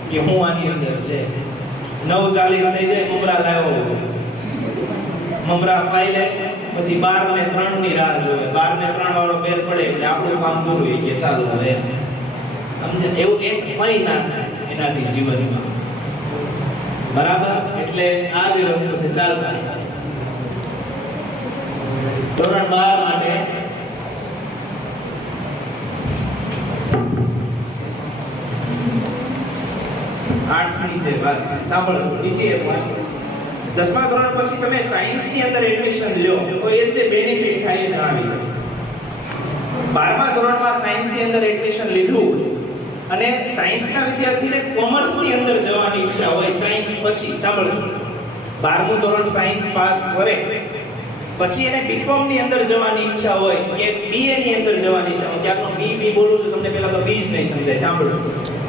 કે હું આની અંદર છે. 9:40 થઈ જાય, મમરા લાવ્યો, મમરા ખાઈ લે, પછી 12 ને 3 ની રાહ જોવે. 12 ને 3 વાળો બેલ પડે એટલે આપણું કામ પૂરું થઈ ગયું, ચાલુ હવે. સમજે? એવું એક કંઈ ના થાય એનાથી જીવનમાં. બરાબર. એટલે આ જે વસ્તુ છે ચાલતા. ધોરણ 12 માટે આર્ટ્સ ની જે વાત છે સાંભળો. બીજી એક વાત, 10મા ધોરણ પછી તમે સાયન્સ ની અંદર એડમિશન લ્યો તો એ જે બેનિફિટ થાય એ જણાવી દઉં. 12મા ધોરણમાં સાયન્સ ની અંદર એડમિશન લીધું અને સાયન્સના વિદ્યાર્થીને કોમર્સ ની અંદર જવાની ઈચ્છા હોય સાયન્સ પછી, સાંભળો, 12મું ધોરણ સાયન્સ પાસ કરે પછી એને બીકોમ ની અંદર જવાની ઈચ્છા હોય કે બીએ ની અંદર જવાની ઈચ્છા હોય. ક્યારનો બી બોલું છું તમને, પહેલા તો બી જ નહીં સમજાય. સાંભળો,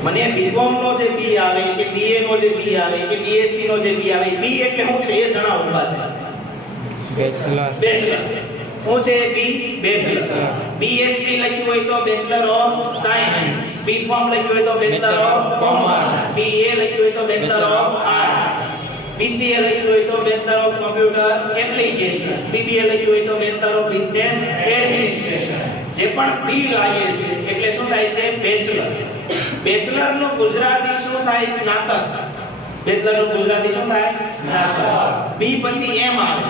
મને બીકોમ નો જે બી આવે કે બીએ નો જે બી આવે કે બીએસસી નો જે બી આવે, બી એટલે શું છે એ જણાવો. બાદ બેચલર. શું છે બી? બેચલર. બીએસસી લખ્યું હોય તો બેચલર ઓફ સાયન્સ, બીકોમ લખ્યું હોય તો બેચલર ઓફ કોમર્સ, બીએ લખ્યું હોય તો બેચલર ઓફ આર્ટ્સ, બીસીએ લખ્યું હોય તો bachelor of computer application, BBA લખ્યું હોય તો બેચલર ઓફ બિઝનેસ એડમિનિસ્ટ્રેશન. જે પણ બી લાગે છે એટલે શું થાય છે? બેચલર. બેચલર નું ગુજરાતી શું થાય? સ્નાતક. બેચલર નું ગુજરાતી શું થાય? સ્નાતક. બી પછી એમ આવે,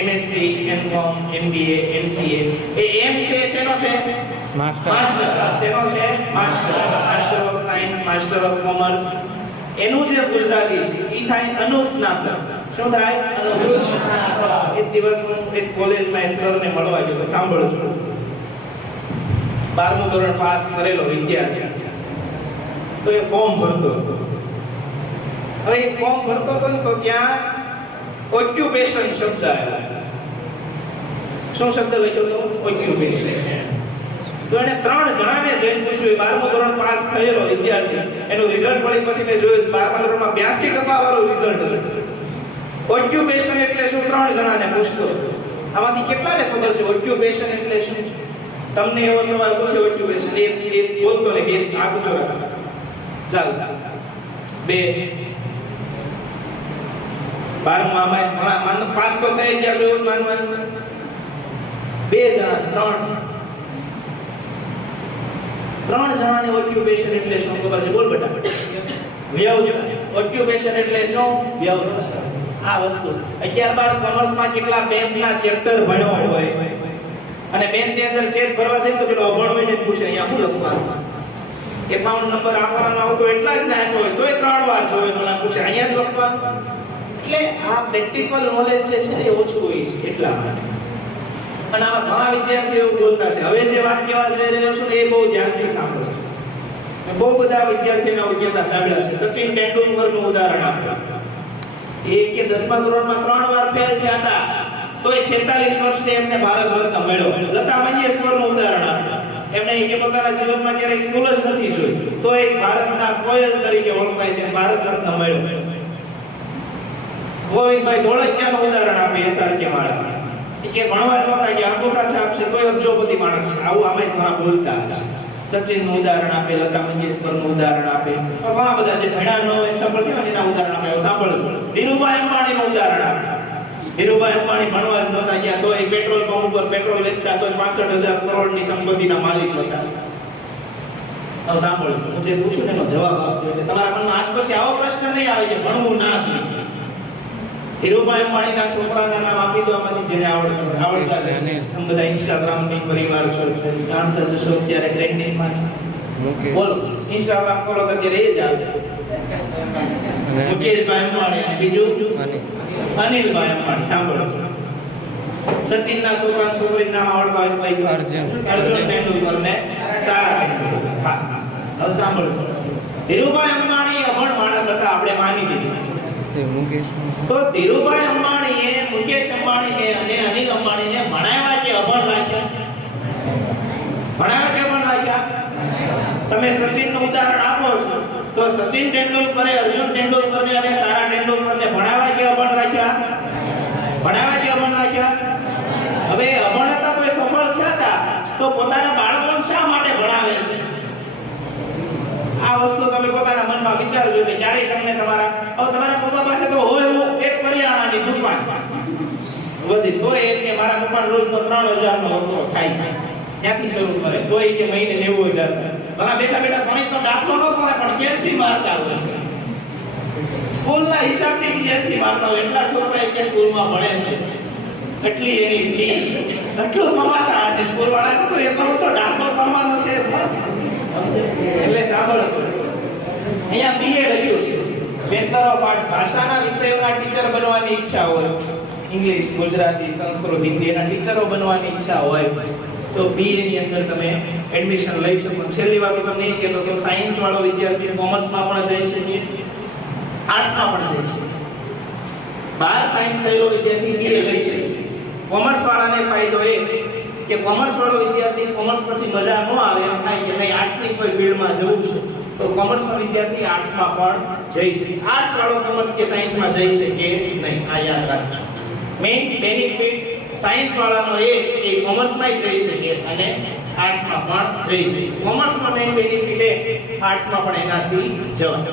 એમએસસી, એમકોમ, એમબીએ, એમસીએ. એ એમ છે શેનો છે? માસ્ટર. શેનો છે? Master. Master of science, master of commerce. એનું જે ગુજરાતી છે ઈ થાય અનુસ્નાતક. શું થાય? અનુસ્નાતક. એક દિવસ હું એક કોલેજમાં એક સરને મળવા ગયો તો સાંભળો છો, 12મું ધોરણ પાસ કરેલો વિદ્યાર્થી તો એ ફોર્મ ભરતો હતો. હવે એ ફોર્મ ભરતો હતો ને તો ત્યાં ઓક્યુપેશન શબ્દ આવ્યો. શું શબ્દ લખ્યો હતો? ઓક્યુપેશન. તો એને 3 જણાને જઈને પૂછ્યું. 12મું ધોરણ પાસ થયેલો વિદ્યાર્થી, એનું રિઝલ્ટ મળી પછી મેં જોયું 12મા ધોરણમાં 82% વાળું રિઝલ્ટ હતું. ઓક્યુપેશન એટલે શું 3 જણાને પૂછતો. આમાંથી કેટલાને ખબર છે ઓક્યુપેશન એટલે શું? તમને એવો સવાલ પૂછે ઓક્યુપેશન એ બોલતો ને બે હાથ ઊંચો રાખો. ચાલ 2 12મા માં પાસ તો થઈ ગયા છો એવું માનવાનું છે. 2 જણા 3 જણાને ઓક્યુપેશન એટલે શું ખબર છે? બોલ બેટા. વ્યવસાય. ઓક્યુપેશન એટલે શું? વ્યવસાય. આ વસ્તુ 11-12 કોમર્સમાં કેટલા બેંકના ચેપ્ટર ભણ્યો હોય અને બેંક ની અંદર ચેક કરવા જાય તો પેલો અભણ હોય ને પૂછે અહીંયા શું લખવાનું? એકાઉન્ટ નંબર આપવાનો આવતો એટલા જ ના હોય તોય 3 વાર જોવે તો પૂછે અહીંયા જ લખવાનું. એટલે આ પ્રેક્ટિકલ નોલેજ જે છે એ ઓછું હોય છે એટલા માટે. અને આમાં ઘણા વિદ્યાર્થીઓ એવું બોલતા છે. હવે જે વાત કહેવા જઈ રહ્યો છું એ બહુ ધ્યાનથી સાંભળો. મેં બહુ બધા વિદ્યાર્થીઓના કહેતા સાંભળ્યા છે. સચિન તેંડુલકરનું ઉદાહરણ આપો. એ કે 10મા ધોરણમાં 3 વાર ફેલ થયા હતા તોય 46 વર્ષે એમને ભારત રત્ન મળ્યો. લતા મંગેશકરનું ઉદાહરણ આપો. એમણે કે પોતાના જીવનમાં ક્યારેય સ્કૂલ જ નથી જોઈ તોય ભારતના કોયલ તરીકે ઓળખાય છે, ભારત રત્ન મળ્યો. ગોવિંદભાઈ ધોળકિયાનું ઉદાહરણ આપે. એસઆરકે માળા કે ભણવા જ નહોતા કે અંગૂઠા છાપ છે તોય અબજોપતિ માણસ છે. આવું આમે ઘણા બોલતા હશે. સચિનનું ઉદાહરણ આપે, લતા મંગેશકરનું ઉદાહરણ આપે, ઘણા બધા જે ભણ્યા ન હોય સાંભળતા હોય એના ઉદાહરણ આપે. સાંભળજો. ધીરુભાઈ અંબાણીનું ઉદાહરણ આપે. ધીરુભાઈ અંબાણી ભણવા જ નહોતા ગયા તોય પેટ્રોલ પંપ ઉપર પેટ્રોલ વેચતા તો 65,000 કરોડની સંપત્તિના માલિક હતા. હવે સાંભળો, હું જે પૂછું ને એનો જવાબ આપજો. એટલે તમારા મનમાં આજ પછી આવો પ્રશ્ન નહીં આવે કે ભણવું ના જોઈએ. ધીરુભાઈ અંબાણીના છોકરાના નામ આપી દો આમાંથી જેને આવડતા જશે. તમે બધા ઇન્સ્ટાગ્રામની પરિવાર છો, જાણતા જશો અત્યારે ટ્રેન્ડિંગમાં છે. બોલો ઇન્સ્ટાગ્રામ ખોલો તો અત્યારે એ જ આવે. મુકેશભાઈ અંબાણી અને બીજું અનિલભાઈ અંબાણી. સાંભળો, સચિનના છોકરા છોકરીનું નામ આવડતા હોય તો અર્જુન તેંડુલકર ને સારા તેંડુલકર. હા, હવે સાંભળો. ધીરુભાઈ અંબાણી અભણ માણસ હતા આપણે માની લીધું. તો ધીરુભાઈ અંબાણીએ મુકેશ અંબાણીને અને અનિલ અંબાણીને ભણાવ્યા કે અભણ રાખ્યા? ભણાવ્યા કે અભણ રાખ્યા? તમે સચિનનું ઉદાહરણ આપો છો તો સચિન તેંડુલકરે અર્જુન તેંડુલકરને અને સારા તેંડુલકરને ભણાવ્યા કે અભણ રાખ્યા? ભણાવ્યા કે અભણ રાખ્યા? હવે અભણ હતા તો એ સફળ થયા હતા તો પોતાના બાળકોને શા માટે ભણાવે છે? આ વસ્તુ તમે પોતાના મનમાં વિચારજો કે ક્યારેય તમને તમારા પપ્પા પાસે તો હોય એક કરિયાણાની દુકાન વધી તો એ કે મારા પપ્પા રોજનો 3,000 નો વકરો થાય છે ત્યાંથી શરૂ કરે તો એ કે મહિને 90,000 થાય. ઘણા બેઠા બેઠા ગણિત તો દાખલો ન કરે પણ કેલ્સી મારતા હોય. સ્કૂલના હિસાબથી કેલ્સી મારતા હોય. એટલા છોકરા કે સ્કૂલમાં ભણે છે એટલી એની ફી એટલું કમાતા હશે સ્કૂલવાળા તો એટલો મોટો દાખલો કરવાનો છે. એટલે સાંભળો, અહીંયા બીએ લખ્યું છે બેચલર ઓફ આર્ટ્સ. ભાષાના વિષયોના ટીચર બનવાની ઈચ્છા હોય, ઇંગ્લિશ, ગુજરાતી, સંસ્કૃત, હિન્દી એના ટીચરો બનવાની ઈચ્છા હોય તો બીએ ની અંદર તમે એડમિશન લઈ શકો. છેલ્લી વાત તમને એ કહેતો કે સાયન્સ વાળો વિદ્યાર્થી કોમર્સમાં પણ જઈ શકે, આર્ટ્સમાં પણ જઈ શકે. 12 સાયન્સ થયેલો વિદ્યાર્થી બીએ લઈ શકે. કોમર્સ વાળાને ફાયદો એ કે કોમર્સ વાળો વિદ્યાર્થી કોમર્સ પછી મજા ન આવે એમ થાય કે નહીં આર્ટ્સની કોઈ ફિલ્ડમાં જવું છે તો કોમર્સનો વિદ્યાર્થી આર્ટ્સમાં પણ જઈ શકે. આર્ટ્સ વાળો કોમર્સ કે સાયન્સમાં જઈ શકે નહીં. આ યાદ રાખજો. મેઇન બેનિફિટ સાયન્સ વાળાનો એ કોમર્સમાં જઈ શકે અને આર્ટ્સમાં પણ જઈ શકે. કોમર્સનો મેઇન બેનિફિટ એ આર્ટ્સમાં પણ એનાથી જવાય.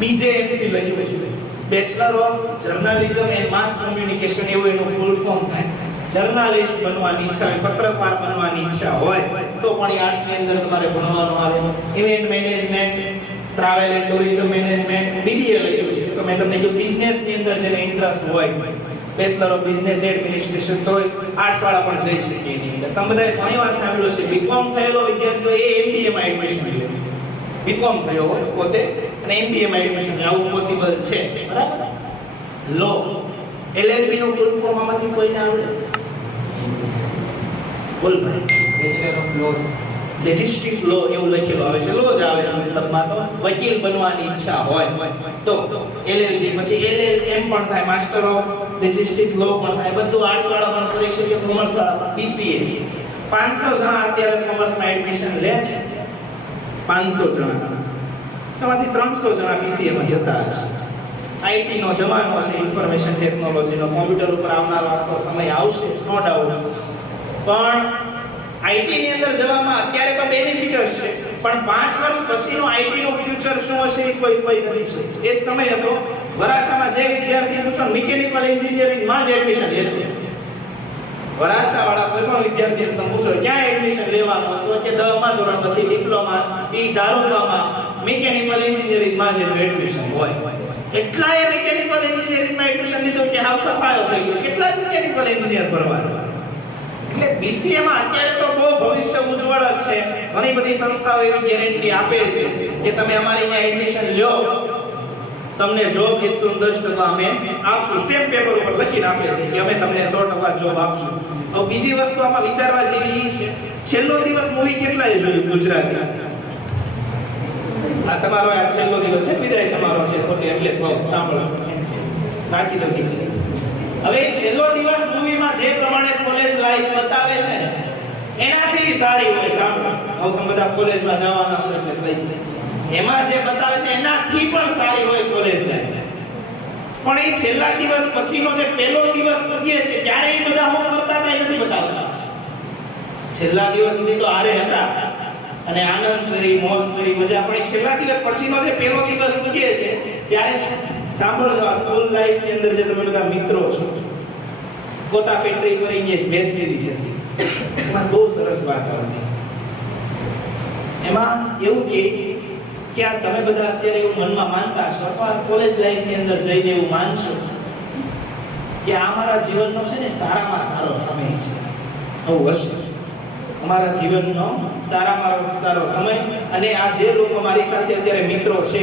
BJMC લખ્યું છે bachelor of journalism and mass communication એવું એનું ફૂલ ફોર્મ થાય. જર્નલિસ્ટ બનવાની ઈચ્છા હોય, પત્રકાર બનવાની ઈચ્છા હોય તો પણ આર્ટ્સ ની અંદર તમારે ભણવાનું આવે. Event management, travel and tourism management, BBA લખ્યું છે. તો મેં તમને કીધું બિઝનેસ ની અંદર જેને ઇન્ટરેસ્ટ હોય બેચલર ઓફ બિઝનેસ એડમિનિસ્ટ્રેશન તો આર્ટ્સ વાળા પણ જઈ શકે એની અંદર. તમે બધાએ ઘણીવાર સાંભળ્યું છે બીકોમ થયેલો વિદ્યાર્થીઓ એ MBA માં એડમિશન લે. બીકોમ થયો હોય પોતે અને MBA માં એડમિશન લે. આવું પોસિબલ છે, બરાબર? લો LLB નું ફૂલ ફોર્મ આમાંથી કોઈને આવડે? બોલ ભાઈ. Bachelor of laws. લેજિસ્ટિક લો એવું લખેલું આવે છે. લો જ આવે છે મતલબમાં તો વકીલ બનવાની ઈચ્છા હોય તો LLB. પછી LLM પણ થાય, માસ્ટર ઓફ લોજિસ્ટિક્સ લો પણ થાય, બધું આર્ટ્સ વાળા પણ કરી શકે, કોમર્સ વાળા BCA 500 જણા અત્યારે કોમર્સમાં એડમિશન લે, 500 જણા, એમાંથી 300 જણા BCA માં જતા હશે. IT નો જમાનો છે, ઇન્ફોર્મેશન ટેકનોલોજીનો, કોમ્પ્યુટર ઉપર આવનારો આખો સમય આવશે, નો ડાઉટ. પણ IT ની અંદર જવામાં અત્યારે તો બેનિફિટ જ છે, પણ 5 વર્ષ પછીનો IT નો ફ્યુચર શું હશે એ કોઈ નથી છે. એ જ સમય હતો વરાછામાં જે વિદ્યાર્થી પૂછો મિકેનિકલ એન્જિનિયરિંગ માં જ એડમિશન લેતો, વરાછા વાળા કોઈ પણ વિદ્યાર્થીને તમે પૂછો ક્યાં એડમિશન લેવાનું તો કે 10મા ધોરણ પછી ડિપ્લોમા ઈ ધારુકામાં મિકેનિકલ એન્જિનિયરિંગ માં જ એડમિશન હોય. એટલાય મિકેનિકલ એન્જિનિયરિંગ માં એડમિશન લીધું કે હાવ સફાયો થઈ ગયો, કેટલા મિકેનિકલ એન્જિનિયર ભરવાના. એટલે BCA માં અત્યારે તો બહુ ભવિષ્ય ઉજ્જવળ જ છે. ઘણી બધી સંસ્થાઓ એવી ગેરંટી આપે છે કે તમે અમારી અહીંયા એડમિશન લો, તમને જોબ 110% અમે આપશું, સ્ટેમ્પ પેપર ઉપર લખીને આપે છે કે અમે તમને 100% જોબ આપશું. હવે બીજી વસ્તુ આમાં વિચારવા જેવી છે, છેલ્લો દિવસ મૂવી કેટલાય જોયું ગુજરાતી? આ તમારો આ છેલ્લો દિવસ છે, બીજા તમારો છે તો એટલે સાંભળો, નાખી દો ખીચી. હવે છેલ્લો દિવસ મૂવીમાં જે પ્રમાણે કોલેજ લાઈફ બતાવે છે એનાથી સારી હોય, સાંભળો. હવે તમે બધા કોલેજમાં જવાના છો એટલે કહી, એમાં જે બતાવે છે એનાથી પણ સારી હોય કોલેજ લાઈફ. પણ એ છેલ્લા દિવસ પછીનો જે પહેલો દિવસ કરીએ છે ત્યારે એ બધા હું કરતા હતા એ નથી બતાવતા. છેલ્લા દિવસ સુધી તો આરે હતા અને આનંદ કરી, મોજ કરી, મજા, પણ છેલ્લા દિવસ પછીનો જે પહેલો દિવસ કરીએ છે ત્યારે સાંભળજો, આ સ્કૂલ લાઈફ ની અંદર જે તમે બધા મિત્રો છો, ફોટા ફેક્ટરી કરીને એક વેબ સિરીઝ હતી, એમાં બહુ સરસ વાત હતી. એમાં એવું કે આ તમે બધા અત્યારે એવું મનમાં માનતા છો અથવા કોલેજ લાઈફ ની અંદર જઈને એવું માનશો કે આ મારા જીવનનો છે ને સારામાં સારો સમય છે. આવું હશે, અમારા જીવનનો સારામાં સારો સમય, અને આ જે લોકો મારી સાથે અત્યારે મિત્રો છે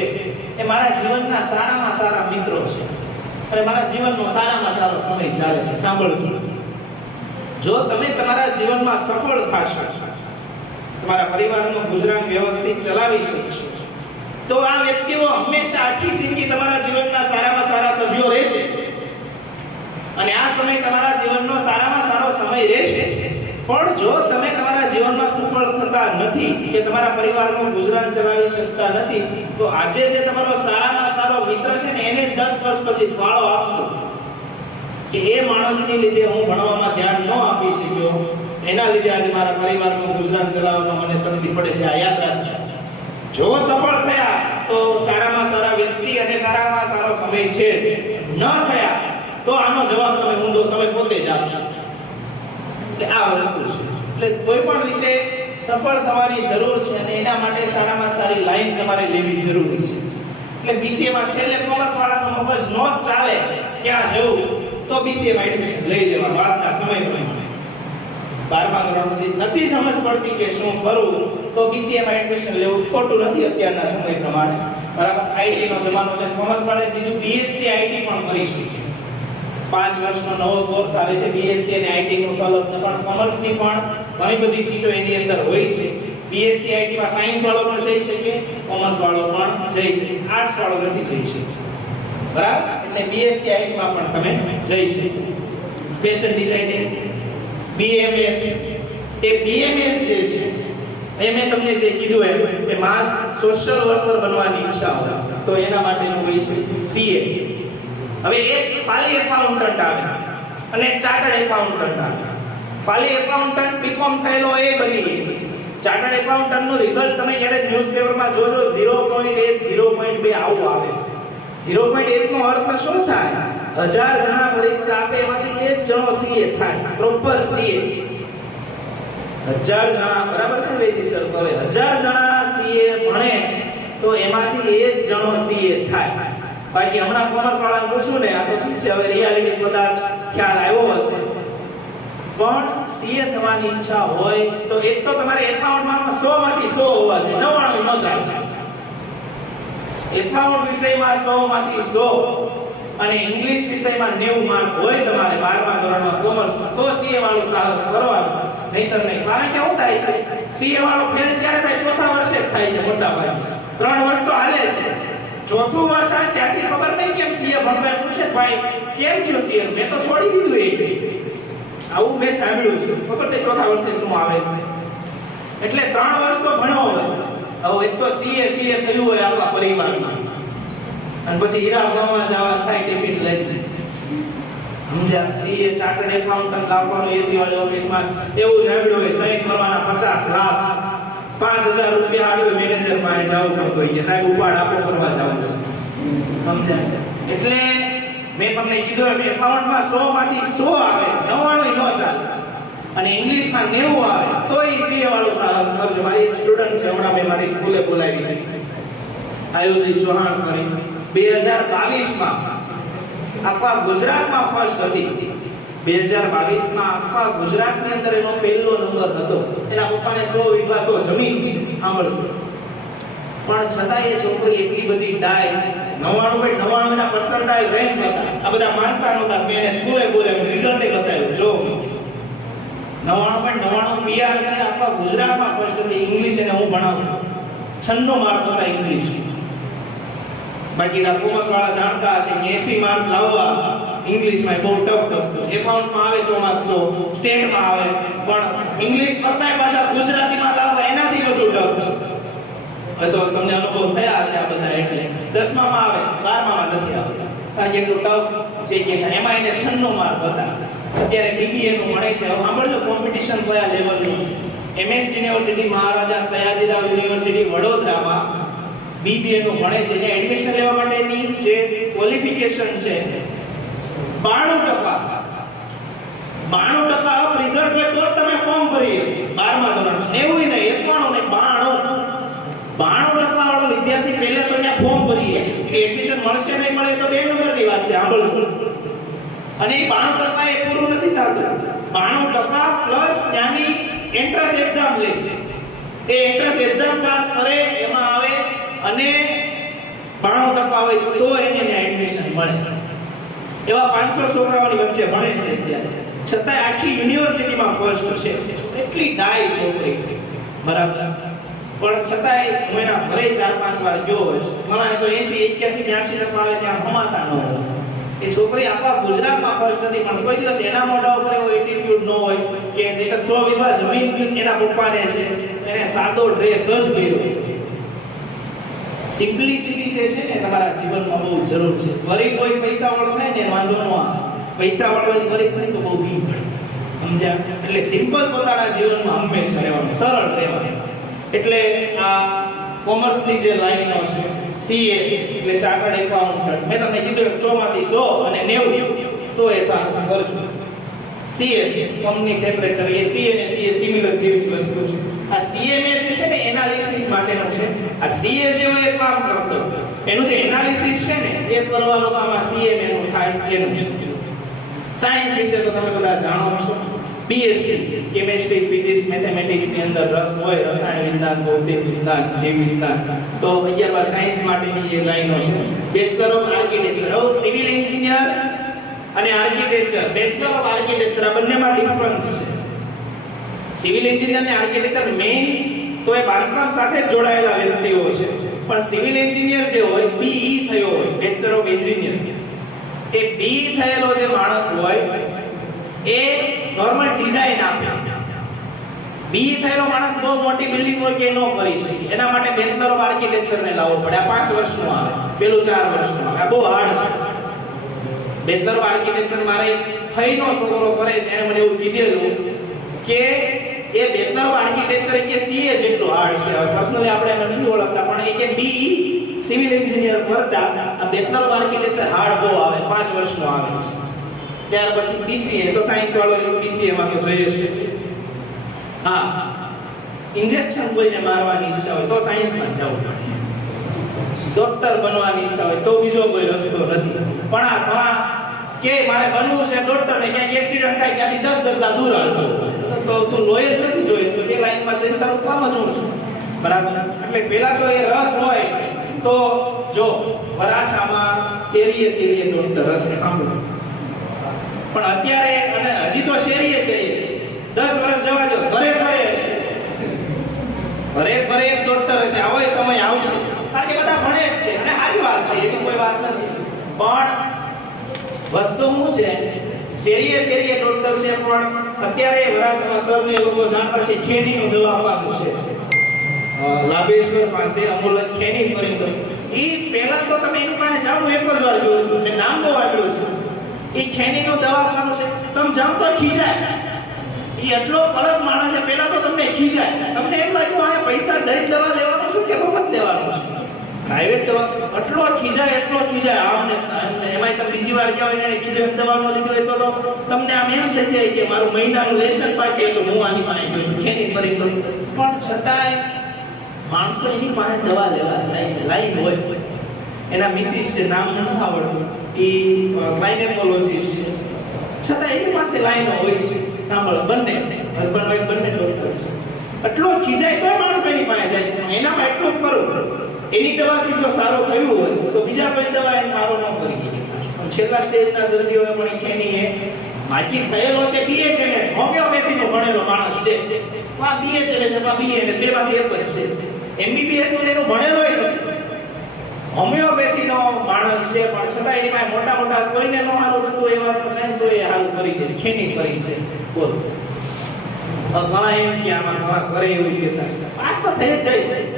એ મારા જીવનના સારામાં સારા મિત્રો છે અને મારા જીવનનો સારામાં સારો સમય ચાલે છે. સાંભળજો, જો તમે તમારા જીવનમાં સફળ થશો, તમારા પરિવારનું ગુજરાન વ્યવસ્થિત ચલાવી શકશો, તો આ વ્યક્તિઓ હંમેશા આખી જિંદગી તમારા જીવનના સારામાં સારા સભ્યો રહેશે અને આ સમય તમારા જીવનનો સારામાં સારો સમય રહેશે. પણ જો તમે તમારા જીવનમાં સફળ થતા નથી કે તમારા પરિવારનું ગુજરાન ચલાવી શકતા નથી, તો આજે જે તમારો સારામાં સારો મિત્ર છે ને એને 10 વર્ષ પછી ફાળો આપશો કે એ માણસની લીધે હું ભણવામાં ધ્યાન ન આપી શક્યો, એના લીધે આજે મારા પરિવારનું ગુજરાન ચલાવવામાં મને તકલીફ પડે છે. આ યાદ રાખજો. જો સફળ થયા તો સારામાં સારા વ્યક્તિ અને સારામાં સારો સમય છે, ન થયા તો આનો જવાબ તમે ઊંધો તમે પોતે જ આપશો. એટલે આ વસ્તુ છે. એટલે કોઈ પણ રીતે સફળ થવાની જરૂર છે અને એના માટે સારામાં સારી લાઈન તમારે લેવી જરૂરી છે. એટલે BCA માં છેલ્લે કોમર્સ વાળાનો મગજ નો ચાલે ક્યાં જવું તો BCA માં એડમિશન લઈ લેવાનું આજના સમયમાં. 12મા ધોરણ પછી નથી સમજ પડતી કે શું કરવું તો BCA માં એડમિશન લેવું ખોટું નથી અત્યારના સમય પ્રમાણે. બરાબર, IT નો જમાનો છે, કોમર્સ વાળા બીજું BSc IT પણ કરી શકે. 5 વર્ષનો નવો કોર્સ આવે છે BSc અને IT નું સલગ્ન, પણ કોમર્સની પણ ઘણી બધી સીટો એની અંદર હોય છે. BSc IT માં સાયન્સ વાળો પણ જઈ શકે, કોમર્સ વાળો પણ જઈ શકે, આર્ટ્સ વાળો નથી જઈ શકે. બરાબર, એટલે BSc IT માં પણ તમે જઈ શકો. ફેશન ડિઝાઇનિંગ, BMS, એ BMS જે છે એ મેં તમને જે કીધું એમ કે માસ સોશિયલ વર્કર બનવાની ઈચ્છા હોય તો એના માટેનું હોય છે CA. હવે એક ખાલી એકાઉન્ટન્ટ આવે અને ચાર્ટર્ડ એકાઉન્ટન્ટ આવે. ખાલી એકાઉન્ટન્ટ બીકોમ થયેલો એ બની ગઈ. ચાર્ટર્ડ એકાઉન્ટન્ટ નું રિઝલ્ટ તમે ક્યારે ન્યૂઝપેપરમાં જોજો 0.1 0.2 આવું આવે છે. 0.1 નો અર્થ શું થાય? 1000 જણા પરીક્ષા આપે એમાંથી 1 જણો CA થાય, પ્રોપર CA. 1000 જણા, બરાબર છે વૈદિક સર? હવે 1000 જણા CA ભણે તો એમાંથી 1 જણો CA થાય. બાકી હમણાં કોમર્સ વાળાને પૂછું ને, આ તો ઠીક છે, હવે રિયાલિટી કદાચ ખ્યાલ આવ્યો હશે, પણ CA થવાની ઈચ્છા હોય તો એક તો તમારે એકાઉન્ટમાં 100 માંથી 100 હોવા જોઈએ, 99 ન ચાલે. એકાઉન્ટ વિષયમાં 100 માંથી 100 અને ઇંગ્લિશ વિષયમાં 90 માર્ક હોય તમારે 12મા ધોરણમાં કોમર્સમાં, તો CA વાળું સાહસ કરવાનું, નહીતર નહીં. કારણ કે શું થાય છે, CA વાળો ફેલ ક્યારે થાય? ચોથા વર્ષે જ થાય છે મોટા ભાગે. 3 વર્ષ તો હાલે છે. ચોથું વર્ષ આવે ત્યારથી ખબર નહીં કેમ સીએ ભણતા પૂછે ભાઈ કેમ છો સીએ મેં તો છોડી દીધું એ આવું મેં સાંભળ્યું છે ખબર નહીં ચોથા વર્ષે શું આવે એટલે 3 વર્ષ તો ભણ્યો હવે એક તો સીએ થયું હોય આપણા પરિવારમાં અને પછી હીરા ભણવા જવા થાય ટિફિન લઈને સમજ્યા સીએ ચાર્ટર્ડ એકાઉન્ટન્ટ લાવવાનો એસી વાળી ઓફિસમાં એવું સાંભળ્યું હોય સહી કરવાના 50 લાખ 5000 રૂપિયા આડ્યો મેનેજર પાસે જવું પડતું હોય કે સાહેબ ઉપાડ આપો કરવા જાવ છો સમજાય એટલે મેં તમને કીધું એમ એકાઉન્ટમાં 100 માંથી 100 આવે 99 નો ચાલે અને ઇંગ્લિશમાં 90 આવે તોય સીએ વાળો સાહસ કરજો મારી એક સ્ટુડન્ટ છે હમણાં મેં મારી સ્કૂલે બોલાવી હતી આયુષી ચૌહાણ કરી 2022 માં આખા ગુજરાતમાં ફર્સ્ટ હતી 2022 માં આખા ગુજરાતની અંદર એનો પહેલો નંબર હતો એના પપ્પાને 100 વીઘા તો જમીન સાંભળો પણ છતાં એ છોકરી એટલી બધી ડાય 99.99 ના પર્સન્ટાઇલ રેન્ક હતા આ બધા માનતા નહોતા મેં એને સ્કૂલે બોલાવ્યું રિઝલ્ટ એ બતાવ્યું જો 99.99 પીઆર છે આખા ગુજરાતમાં ફર્સ્ટ હતી ઇંગ્લિશ એને હું ભણાવતો 96 માર્ક હતા ઇંગ્લિશ બાકી આ કોમર્સ વાળા જાણતા હશે 80 માર્ક લાવવા ઇંગ્લિશમાં બહુ ટફ વસ્તુ એકાઉન્ટમાં આવે 100 માં 100 સ્ટેટમાં આવે પણ ઇંગ્લિશ કરતાંય પાછા ગુજરાતીમાં લાવવા એનાથી વધુ ટફ છે હવે તો તમને અનુભવ થયા હશે આ બધા એટલે 10મા માં આવે 12મા માં નથી આવતા કારણ કે એટલું ટફ છે કે એમાં એને 96 માર્ક હતા અત્યારે બીબીએ નું મળે છે હવે સાંભળજો કોમ્પિટિશન કયા લેવલનું છે MS university Maharaja Sayajirao university વડોદરામાં બીબીએ નું ભણે છે ત્યાં એડમિશન લેવા માટેની જે ક્વોલિફિકેશન છે 92% અપ રિઝલ્ટ હોય તો તમે ફોર્મ ભરી 12મા ધોરણ 90 નહીં 91 ને 92% વાળો વિદ્યાર્થી પહેલા તો ત્યાં ફોર્મ ભરીએ કે એડમિશન મળશે નહીં મળે તો બે નંબરની વાત છે સાંભળજો અને એ 92% એ પૂરું નથી થતું 92% પ્લસ ત્યાંની એન્ટ્રન્સ એક્ઝામ લે એ એન્ટ્રન્સ એક્ઝામ પાસ કરે એમાં આવે અને 92% હોય તો એને એડમિશન મળે એવા 500 છોકરાઓની વચ્ચે ભણે છે ત્યારે છતાં આખી યુનિવર્સિટીમાં ફર્સ્ટ છે એટલી ડાય છોકરી બરાબર પણ છતાંય હું એના ઘરે 4-5 વાર ગયો હોઈશ ઘણા તો 80 81 82 આવે ત્યાં હમાતા ન હોય એ છોકરી આખા ગુજરાતમાં ફર્સ્ટ હતી પણ કોઈ દિવસ એના મોઢા ઉપર એવો એટીટ્યુડ ન હોય કે નહીં તો 100 વીઘા જમીન એના પપ્પાને છે એને સાદો ડ્રેસ જ પહેર્યો સિમ્પલિસિટી જે છે ને તમારા જીવનમાં બહુ જરૂર છે ગરીબ હોય પૈસા વાળો થાય ને વાંધો ન આવે પૈસા વાળો હોય ગરીબ થાય તો બહુ ભી પડે સમજ્યા એટલે સિમ્પલ પોતાના જીવનમાં હંમેશા રહેવાનું સરળ રહેવાનું એટલે આ કોમર્સની જે લાઈનો છે સીએ એટલે ચાર્ટર્ડ એકાઉન્ટન્ટ મેં તમને કીધું 100 માંથી 100 અને 90 તો એ સાચું કરજો સીએસ કંપની સેક્રેટરી એ સીએ ને સીએ સિમિલર જેવી જ વસ્તુ છે આ સીએમએ જે છે ને એનાલિસિસ માટેનું છે આ સીએ જે હોય એ કામ કરતો એનું જે એનાલિસિસ છે ને એ કરવાનું કામ આ સીએમએ નું થાય એનું છે સાયન્સ વિશે તો તમે બધા જાણો છો બીએસસી કેમિસ્ટ્રી ફિઝિક્સ મેથેમેટિક્સ ની અંદર રસ હોય રસાયણ વિજ્ઞાન ભૌતિક વિજ્ઞાન જીવ વિજ્ઞાન તો 11 વાર સાયન્સ માટેની એ લાઈનો છે bachelor of architecture civil engineer અને આર્કિટેક્ચર બેચલર ઓફ આર્કિટેક્ચર આ બંનેમાં ડિફરન્સ છે સિવિલ એન્જિનિયર અને આર્કિટેક્ચર મેઇન તો એ બાંધકામ સાથે જોડાયેલા વ્યક્તિઓ છે પણ સિવિલ એન્જિનિયર જે હોય બીઈ થયો હોય બેચલર ઓફ એન્જિનિયર એ બી થયેલો જે માણસ હોય એ નોર્મલ ડિઝાઇન આપે બી થયેલો માણસ બહુ મોટી બિલ્ડિંગ હોય કે ન કરી શકે એના માટે બેચલર ઓફ આર્કિટેક્ચર ને લાવવો પડે આ 5 વર્ષનું આવે પેલું 4 વર્ષનું આવે આ બહુ હાર્ડ છે બેચલર ઓફ આર્કિટેક્ચર મારે ફઈનો છોકરો કરે છે એને મને એવું કીધેલું કે એ બેચલર ઓફ આર્કિટેક્ચર કે સીએ જેટલું હાર્ડ છે હવે પર્સનલી આપણે એને નથી ઓળખતા પણ એ કે બી સિવિલ એન્જિનિયર કરતા આ બેચલર ઓફ આર્કિટેક્ચર હાર્ડ બહુ આવે 5 વર્ષનું આવે છે ત્યાર પછી બીસીએ તો સાયન્સ વાળો બીસીએ માં તો જઈએ છે હા ઇન્જેક્શન કોઈને મારવાની ઈચ્છા હોય તો સાયન્સમાં જવું પડે ડોક્ટર બનવાની ઈચ્છા હોય તો બીજો કોઈ રસ્તો નથી પણ આ ઘણા કે મારે બનવું છે ડોક્ટર ને ક્યાંક એક્સિડન્ટ થાય ત્યાંથી 10 ડગલા દૂર આવતો તો તું લોહી જ નથી જોઈ તો તે લાઈનમાં જઈને તારું કામ જ હું છું બરાબર એટલે પહેલા તો એ રસ હોય તો જો વરાછામાં શેરીએ ડોક્ટર રસ કામ પણ અત્યારે અને હજી તો શેરીએ છે 10 વર્ષ જવા દો ઘરે હશે ઘરે એક ડોક્ટર હશે આવો સમય આવશે કારણ કે બધા ભણે છે અને સારી વાત છે, એવી કોઈ વાત નથી. પણ વસ્તુ શું છે, શેરીએ ડોક્ટર છે, પણ અત્યારે વરાછામાં સૌને લોકો જાણતા છે ખેડીનું દવાખાનું છે, લાભેશ્વર પાસે અમૂલ ખેડી કરીને. ઈ પહેલા તો તમે એની પાસે જાઓ, એક જ વાર જોઉં છું, મેં નામ તો વાપર્યું છે. ઈ ખેડીનું દવાખાનું છે, તમે જાઓ તો ખીજાય. ઈ એટલો કડક માણસ છે, પહેલા તો તમને ખીજાય. તમને એમ લાગ્યું આ પૈસા દઈ દવા લેવાનું શું કે મફત લેવાનું છે? પ્રાઇવેટ દવા એટલો ખીજાય આમને. એમાંય તમે બીજી વાર ગયા હોય એને કીધું એમ દવાનો લીધો હોય તો તમને આમ એમ થઈ જાય કે મારું મહિનાનું લેશન પાકી તો હું આની પાસે ગયો છું, ખેડી કરી કરું. પણ છતાંય માણસો એની પાસે દવા લેવા જાય છે, લાઈન હોય. એના મિસિસ છે, નામ નથી આવડતું, એ ગાયનેકોલોજીસ્ટ છે, છતાં એની પાસે લાઈનો હોય છે. સાંભળો, બંને હસબન્ડ વાઈફ બંને ડોક્ટર છે. એટલો ખીજાય તો માણસ એની પાસે જાય છે. એનામાં એટલું જ ખરું, એની દવાથી જો સારો થયું હોય તો બીજા કોઈ દવા એને સારો ન કરી શકે. પણ છેલ્લા સ્ટેજના દર્દીઓને પણ એ ખેની માકી થયેલો છે, બીએ છે ને હોમિયોપેથીનો ભણેલો માણસ છે. આ બીએ છે ને બીએ ને બેમાંથી એક જ છે. એમબીબીએસ નું એનું ભણેલો જ નથી, હોમિયોપેથીનો માણસ છે. પણ છતાં એની પાસે મોટા કોઈને ન સારું થતું એવા તો એ સારું કરી દે, ખેની કરી છે. બોલો, ઘણા એમ કે આમાં ઘણા કરે એવું કહેતા છે. પાસ તો થઈ જ જાય,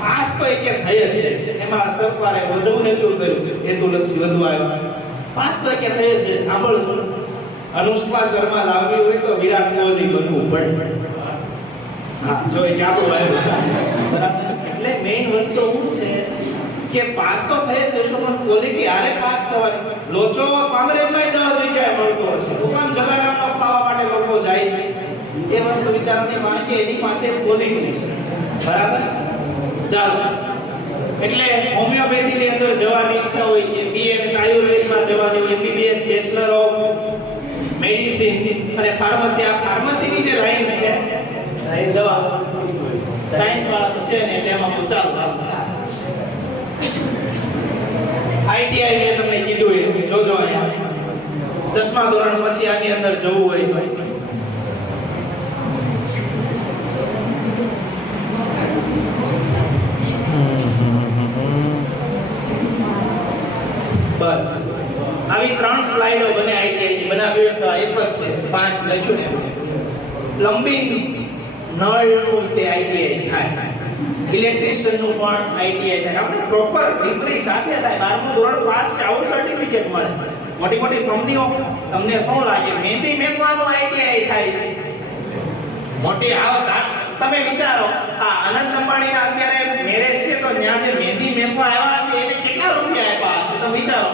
પાસ તો એક થઈ જ જાય. એમાં સરકારે વધુ નેલું કર્યું, હેતુલક્ષી વધુ આવ્યો. પાસ તો એક થઈ જ જાય. સાંભળો, અનુષ્કા શર્મા લાવવી હોય તો વિરાટ કોહલી બનવું પડે. હા, જો એ ક્યાં આવ્યું બરાબર. એટલે મેઈન વસ્તુ શું છે કે પાસ તો થઈ જ જશો, પણ ક્વોલિટી આરે પાસ થવાની. લોચો કામરેજમાં 10 જગ્યાએ મળતો હશે, તો કામ જલારામનો ખાવા માટે લોકો જાય છે. એ વસ્તુ વિચારવાની માન કે એની પાસે ક્વોલિટી છે, બરાબર. ચાલો, એટલે હોમિયોપેથીની અંદર જવાની ઈચ્છા હોય કે બીએમએસ આયુર્વેદમાં જવાની હોય, એમબીબીએસ બેચલર ઓફ મેડિસિન અને ફાર્મસી. આ ફાર્મસીની જે લાઈન છે, લાઈન દવા સાયન્સ વાળા તો છે ને, એટલે એમાં તો ચાલો આઈટીઆઈ ને તમને કીધું એ જોજો. અહીંયા 10મા ધોરણ પછી આની અંદર જવું હોય તો બસ આવી 3 સ્લાઇડો બને આઈટીઆઈ બનાવ્યું તો એક જ છે, 5 લખ્યું ને. પ્લમ્બિંગ નળનું તે આઈટીઆઈ થાય, ઇલેક્ટ્રિશિયન નું પણ આઈટીઆઈ થાય. આપણે પ્રોપર ડિગ્રી સાથે થાય. 12મું ધોરણ પાસ છે, આવું સર્ટિફિકેટ મળે. મોટી કંપનીઓ તમને શું લાગે, મહેંદી મેકવાનું આઈટીઆઈ થાય છે. મોટી આવતા તમે વિચારો, આ અનંત અંબાણીના અત્યારે મેરેજ છે તો ત્યાં જે મહેંદી મેકવા આવ્યા છે એને કેટલા રૂપિયા આપ્યા છે, તમે વિચારો.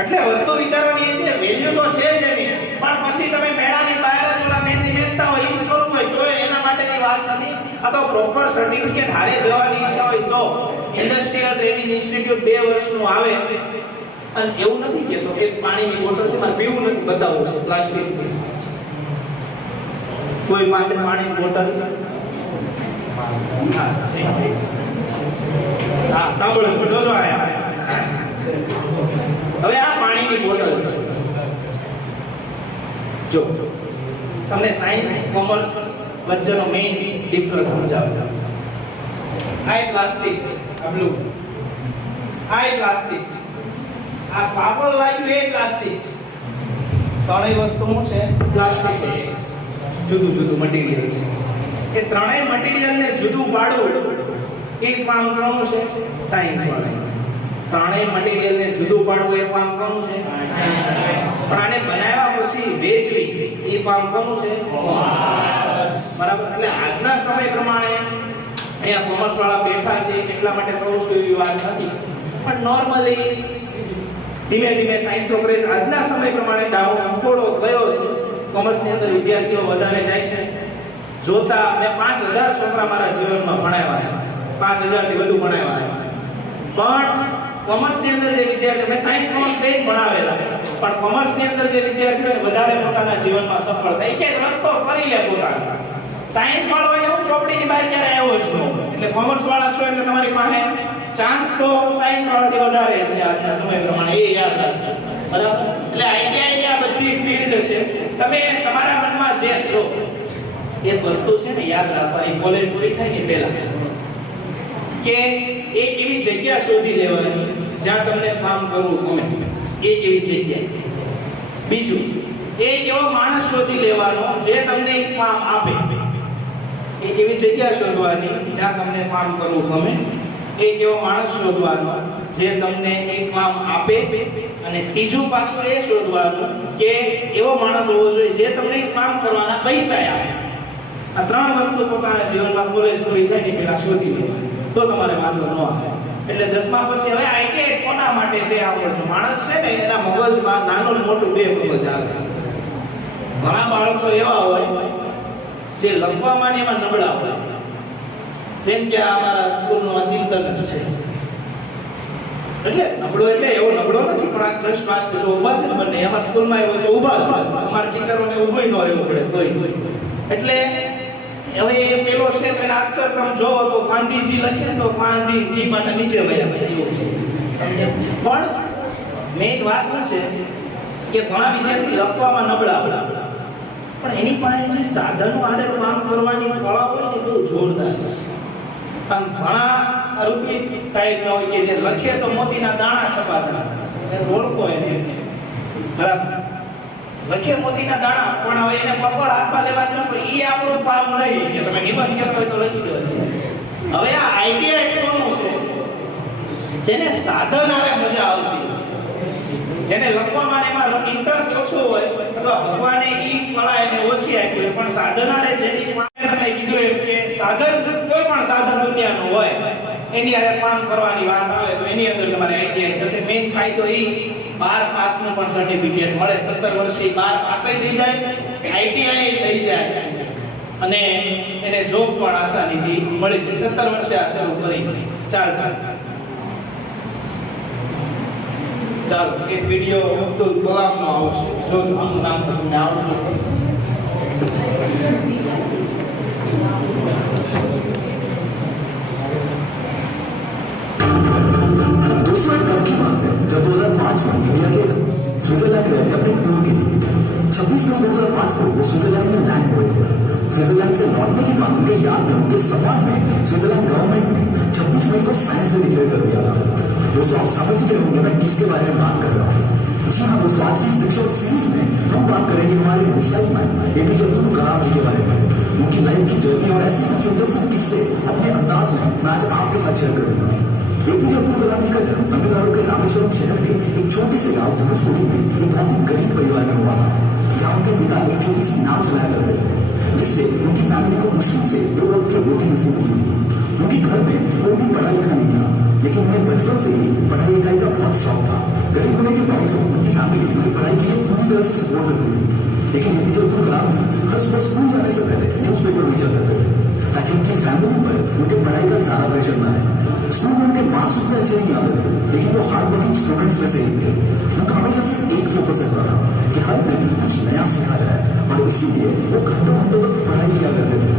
એટલે વસ્તુ વિચારવાની છે, વેલ્યુ તો છે જ એની, પણ પછી તમે મેળાની બહાર જ ઓલા મહેંદી મેકતા હોય ઈ જ કરવું હોય તો એના માટેની વાત નથી. આ તો પ્રોપર સર્ટિફિકેટ હારે જવાની ઈચ્છા હોય તો ઇન્ડસ્ટ્રીયલ ટ્રેનિંગ ઇન્સ્ટિટ્યૂટ 2 વર્ષનું આવે. અને એવું નથી કેતો કે પાણીની બોટલ છે મારે પીવું નથી, બતાવવું છે પ્લાસ્ટિકની. કોઈ પાસે પાણીની બોટલ હા સાંભળો, જોજો આયા. હવે આ પાણીની બોટલ છે. જો તમને સાયન્સ કોમર્સ વચ્ચેનો મેઇન ડિફરન્સ સમજાવજો. આ પ્લાસ્ટિક છે, આ બ્લુ, આ પ્લાસ્ટિક છે, આ કાપડ લાગ્યું એ પ્લાસ્ટિક છે. ત્રણેય વસ્તુ શું છે? પ્લાસ્ટિક છે. જુદું મટીરીયલ છે. એ ત્રણેય મટીરીયલને જુદું પાડવું એ કામ કરવાનું છે સાયન્સ વાળા. ત્રણેય મટીરીયલને જુદું પાડવું એ કામ કરવાનું છે સાયન્સ. પણ આને બનાવ્યા પછી વેચવી એ કામ કરવાનું છે બરાબર. એટલે આજના સમય પ્રમાણે અહીંયા કોમર્સ વાળા બેઠા છે એટલા માટે કહું છું, એવી વાત નથી. પણ નોર્મલી ધીમે સાયન્સ નો ક્રેઝ આજના સમય પ્રમાણે ડાઉન થોડો ગયો છે. કોમર્સની અંદર વિદ્યાર્થીઓ વધારે જાય છે. જોતા મેં 5000 છોકરા મારા જીવનમાં ભણાવ્યા છે, 5000 થી વધુ ભણાવ્યા છે. પણ કોમર્સની અંદર જે વિદ્યાર્થીઓ, મેં સાયન્સ કોમર્સ બે ભણાવેલા, પણ કોમર્સની અંદર જે વિદ્યાર્થીઓ વધારે પોતાના જીવનમાં સફળ થાય કે રસ્તો કરી લે પોતાનો. સાયન્સ વાળો હોય હું ચોપડીની બહાર ક્યારે આવ્યો છું, એટલે કોમર્સ વાળા છો એટલે તમારી પાસે ચાન્સ તો સાયન્સ વાળાથી વધારે છે આજના સમય પ્રમાણે, એ યાદ રાખજો બરાબર. એટલે આઈટીઆઈ ની આ બધી ફિલ્ડ છે. તમે તમારા મનમાં જે જો એક વસ્તુ છે ને યાદ રાખવાની, કોલેજ પૂરી થાય ને પહેલા કે એક એવી જગ્યા શોધી લેવાની જ્યાં તમને કામ કરવું ગમે, એક એવી જગ્યા. બીજું, એક એવો માણસ શોધી લેવાનો જે તમને એ કામ આપે. એક એવી જગ્યા શોધવાની જ્યાં તમને કામ કરવું ગમે, એક એવો માણસ શોધવાનો જે તમને એ કામ આપે, અને ત્રીજું પાછું એ શોધવાનું કે એવો માણસ હોવો જોઈએ જે તમને એ કામ કરવાના પૈસા આપે. આ ત્રણ વસ્તુ પોતાના જીવનમાં કોલેજ પૂરી થાય ને પહેલા શોધી લેવાની, તો તમારે વાંધો ન આવે. એટલે 10મા પછી હવે આઈટીઆઈ કોના માટે છે આપણો માણસ છે ને એના મગજમાં નાનું ને મોટું બે મગજ આવે. ઘણા બાળકો એવા હોય જે લખવામાં ને એમાં નબળા હોય, જેમ કે આ અમારા સ્કૂલનો અચિંતન જ છે. એટલે નબળો એટલે એવો નબળો નથી, પણ આ જસ્ટ વાત છે. જો ઊભા છે ને બંને અમારા સ્કૂલમાં એવો તો ઊભા જ હોય, અમારા ટીચરોને ઊભું ન રહેવું પડે તોય. એટલે હવે એ પેલો છે તેના અક્ષર તમે જોવો તો ગાંધીજી લખે ને તો ગાંધીજી પાછા નીચે વયા જાય એવું છે. પણ મેઇન વાત શું છે કે ઘણા વિદ્યાર્થી લખવામાં નબળા હોય, પણ એની પાસે જે સાધનો આને કામ કરવાની કળા હોય ને બહુ જોરદાર. આમ ઘણા ઋત્વિક ટાઈપના હોય કે જે લખે તો મોતીના દાણા છપાતા, ઓળખો એને બરાબર. લખે મોતીના દાણા, પણ હવે એને પકડ હાથમાં લેવા જો તો ઈ આપણું કામ નહીં કે તમે નિબંધ કહેતો હોય તો લખી દો. હવે આ આઈટીઆઈ કોનું છે? જેને સાધન આરે મજા આવતી, જેને લખવામાં એમાં ઇન્ટરેસ્ટ ઓછો હોય, અથવા ભગવાને ઈ કળા એને ઓછી આપી હોય, પણ સાધન આરે જેની તમે કીધું એમ કે સાધન કોઈ પણ સાધન દુનિયાનું હોય એની આરે કામ કરવાની વાત આવે તો એની અંદર તમારે આઈટીઆઈ થશે. મેઇન ફાયદો ઈ 12 પાસનું પણ સર્ટિફિકેટ મળે. 17 વર્ષે 12 પાસ થઈ જાય, આઈટીઆઈ થઈ જાય, અને એને જોબ પણ આસાનીથી મળી જાય. 17 વર્ષે આ શરૂ કરી ચાલો એક વિડિયો અબ્દુલ કલામનો આવશે, જોજો. આનું નામ તો તમને આવડતું હશે. दोस्तों एक तब की बात है जब 2005 में इंडिया के स्विट्जरलैंड गए थे अपने टूर के लिए. 26 मई 2005 को वो स्विट्जरलैंड में लैंड हुए थे. स्विट्जरलैंड से लौटने के बाद उनके याद में, उनके सम्मान में स्विट्जरलैंड गवर्नमेंट ने 26 मई को साइंस डे डिक्लेयर कर दिया था. दोस्तों आप समझ गए होंगे मैं किसके बारे में बात कर रहा हूँ. जी हाँ दोस्तों, आज की इस पिक्चर सीरीज में हम बात करेंगे हमारे missile man APJ Abdul Kalam जी के बारे में, उनकी लाइफ की जर्नी और ऐसे कुछ इंटरेस्टिंग किस्से अपने अंदाज में मैं आज आपके साथ शेयर करूंगा. एपीजे अब्दुल कलाम जी का जन्म तमिलनाडु के रामेश्वरम शहर के एक छोटे से गांव धनुषकोडी में एक बहुत ही गरीब परिवार में हुआ था, जहां उनके पिता एक छोटी सी नाव चलाया करते थे, जिससे उनकी फैमिली को मुश्किल से 2 वक्त की रोटी नसीब हुई थी. उनके घर में कोई भी पढ़ा लिखा नहीं था, लेकिन उन्हें बचपन से ही पढ़ाई लिखाई का बहुत शौक था. गरीब होने के बावजूद उनकी फैमिली उन्हें पढ़ाई के लिए पूरी तरह से सपोर्ट करती थी. लेकिन एपीजे अब्दुल कलाम जी हर सुबह स्कूल जाने से पहले न्यूज़पेपर विचार करते थे, ताकि उनकी फैमिली पर उनके पढ़ाई का ज्यादा प्रेशर न आए. स्कूल में उनके मार्क्स उतने अच्छे नहीं आते थे, लेकिन वो हार्ड वर्किंग स्टूडेंट्स में से एक थे. उनका हमेशा सिर्फ एक फोकस रहता था कि हर दिन कुछ नया सीखा जाए, और इसीलिए वो घंटों घंटों तक पढ़ाई किया करते थे.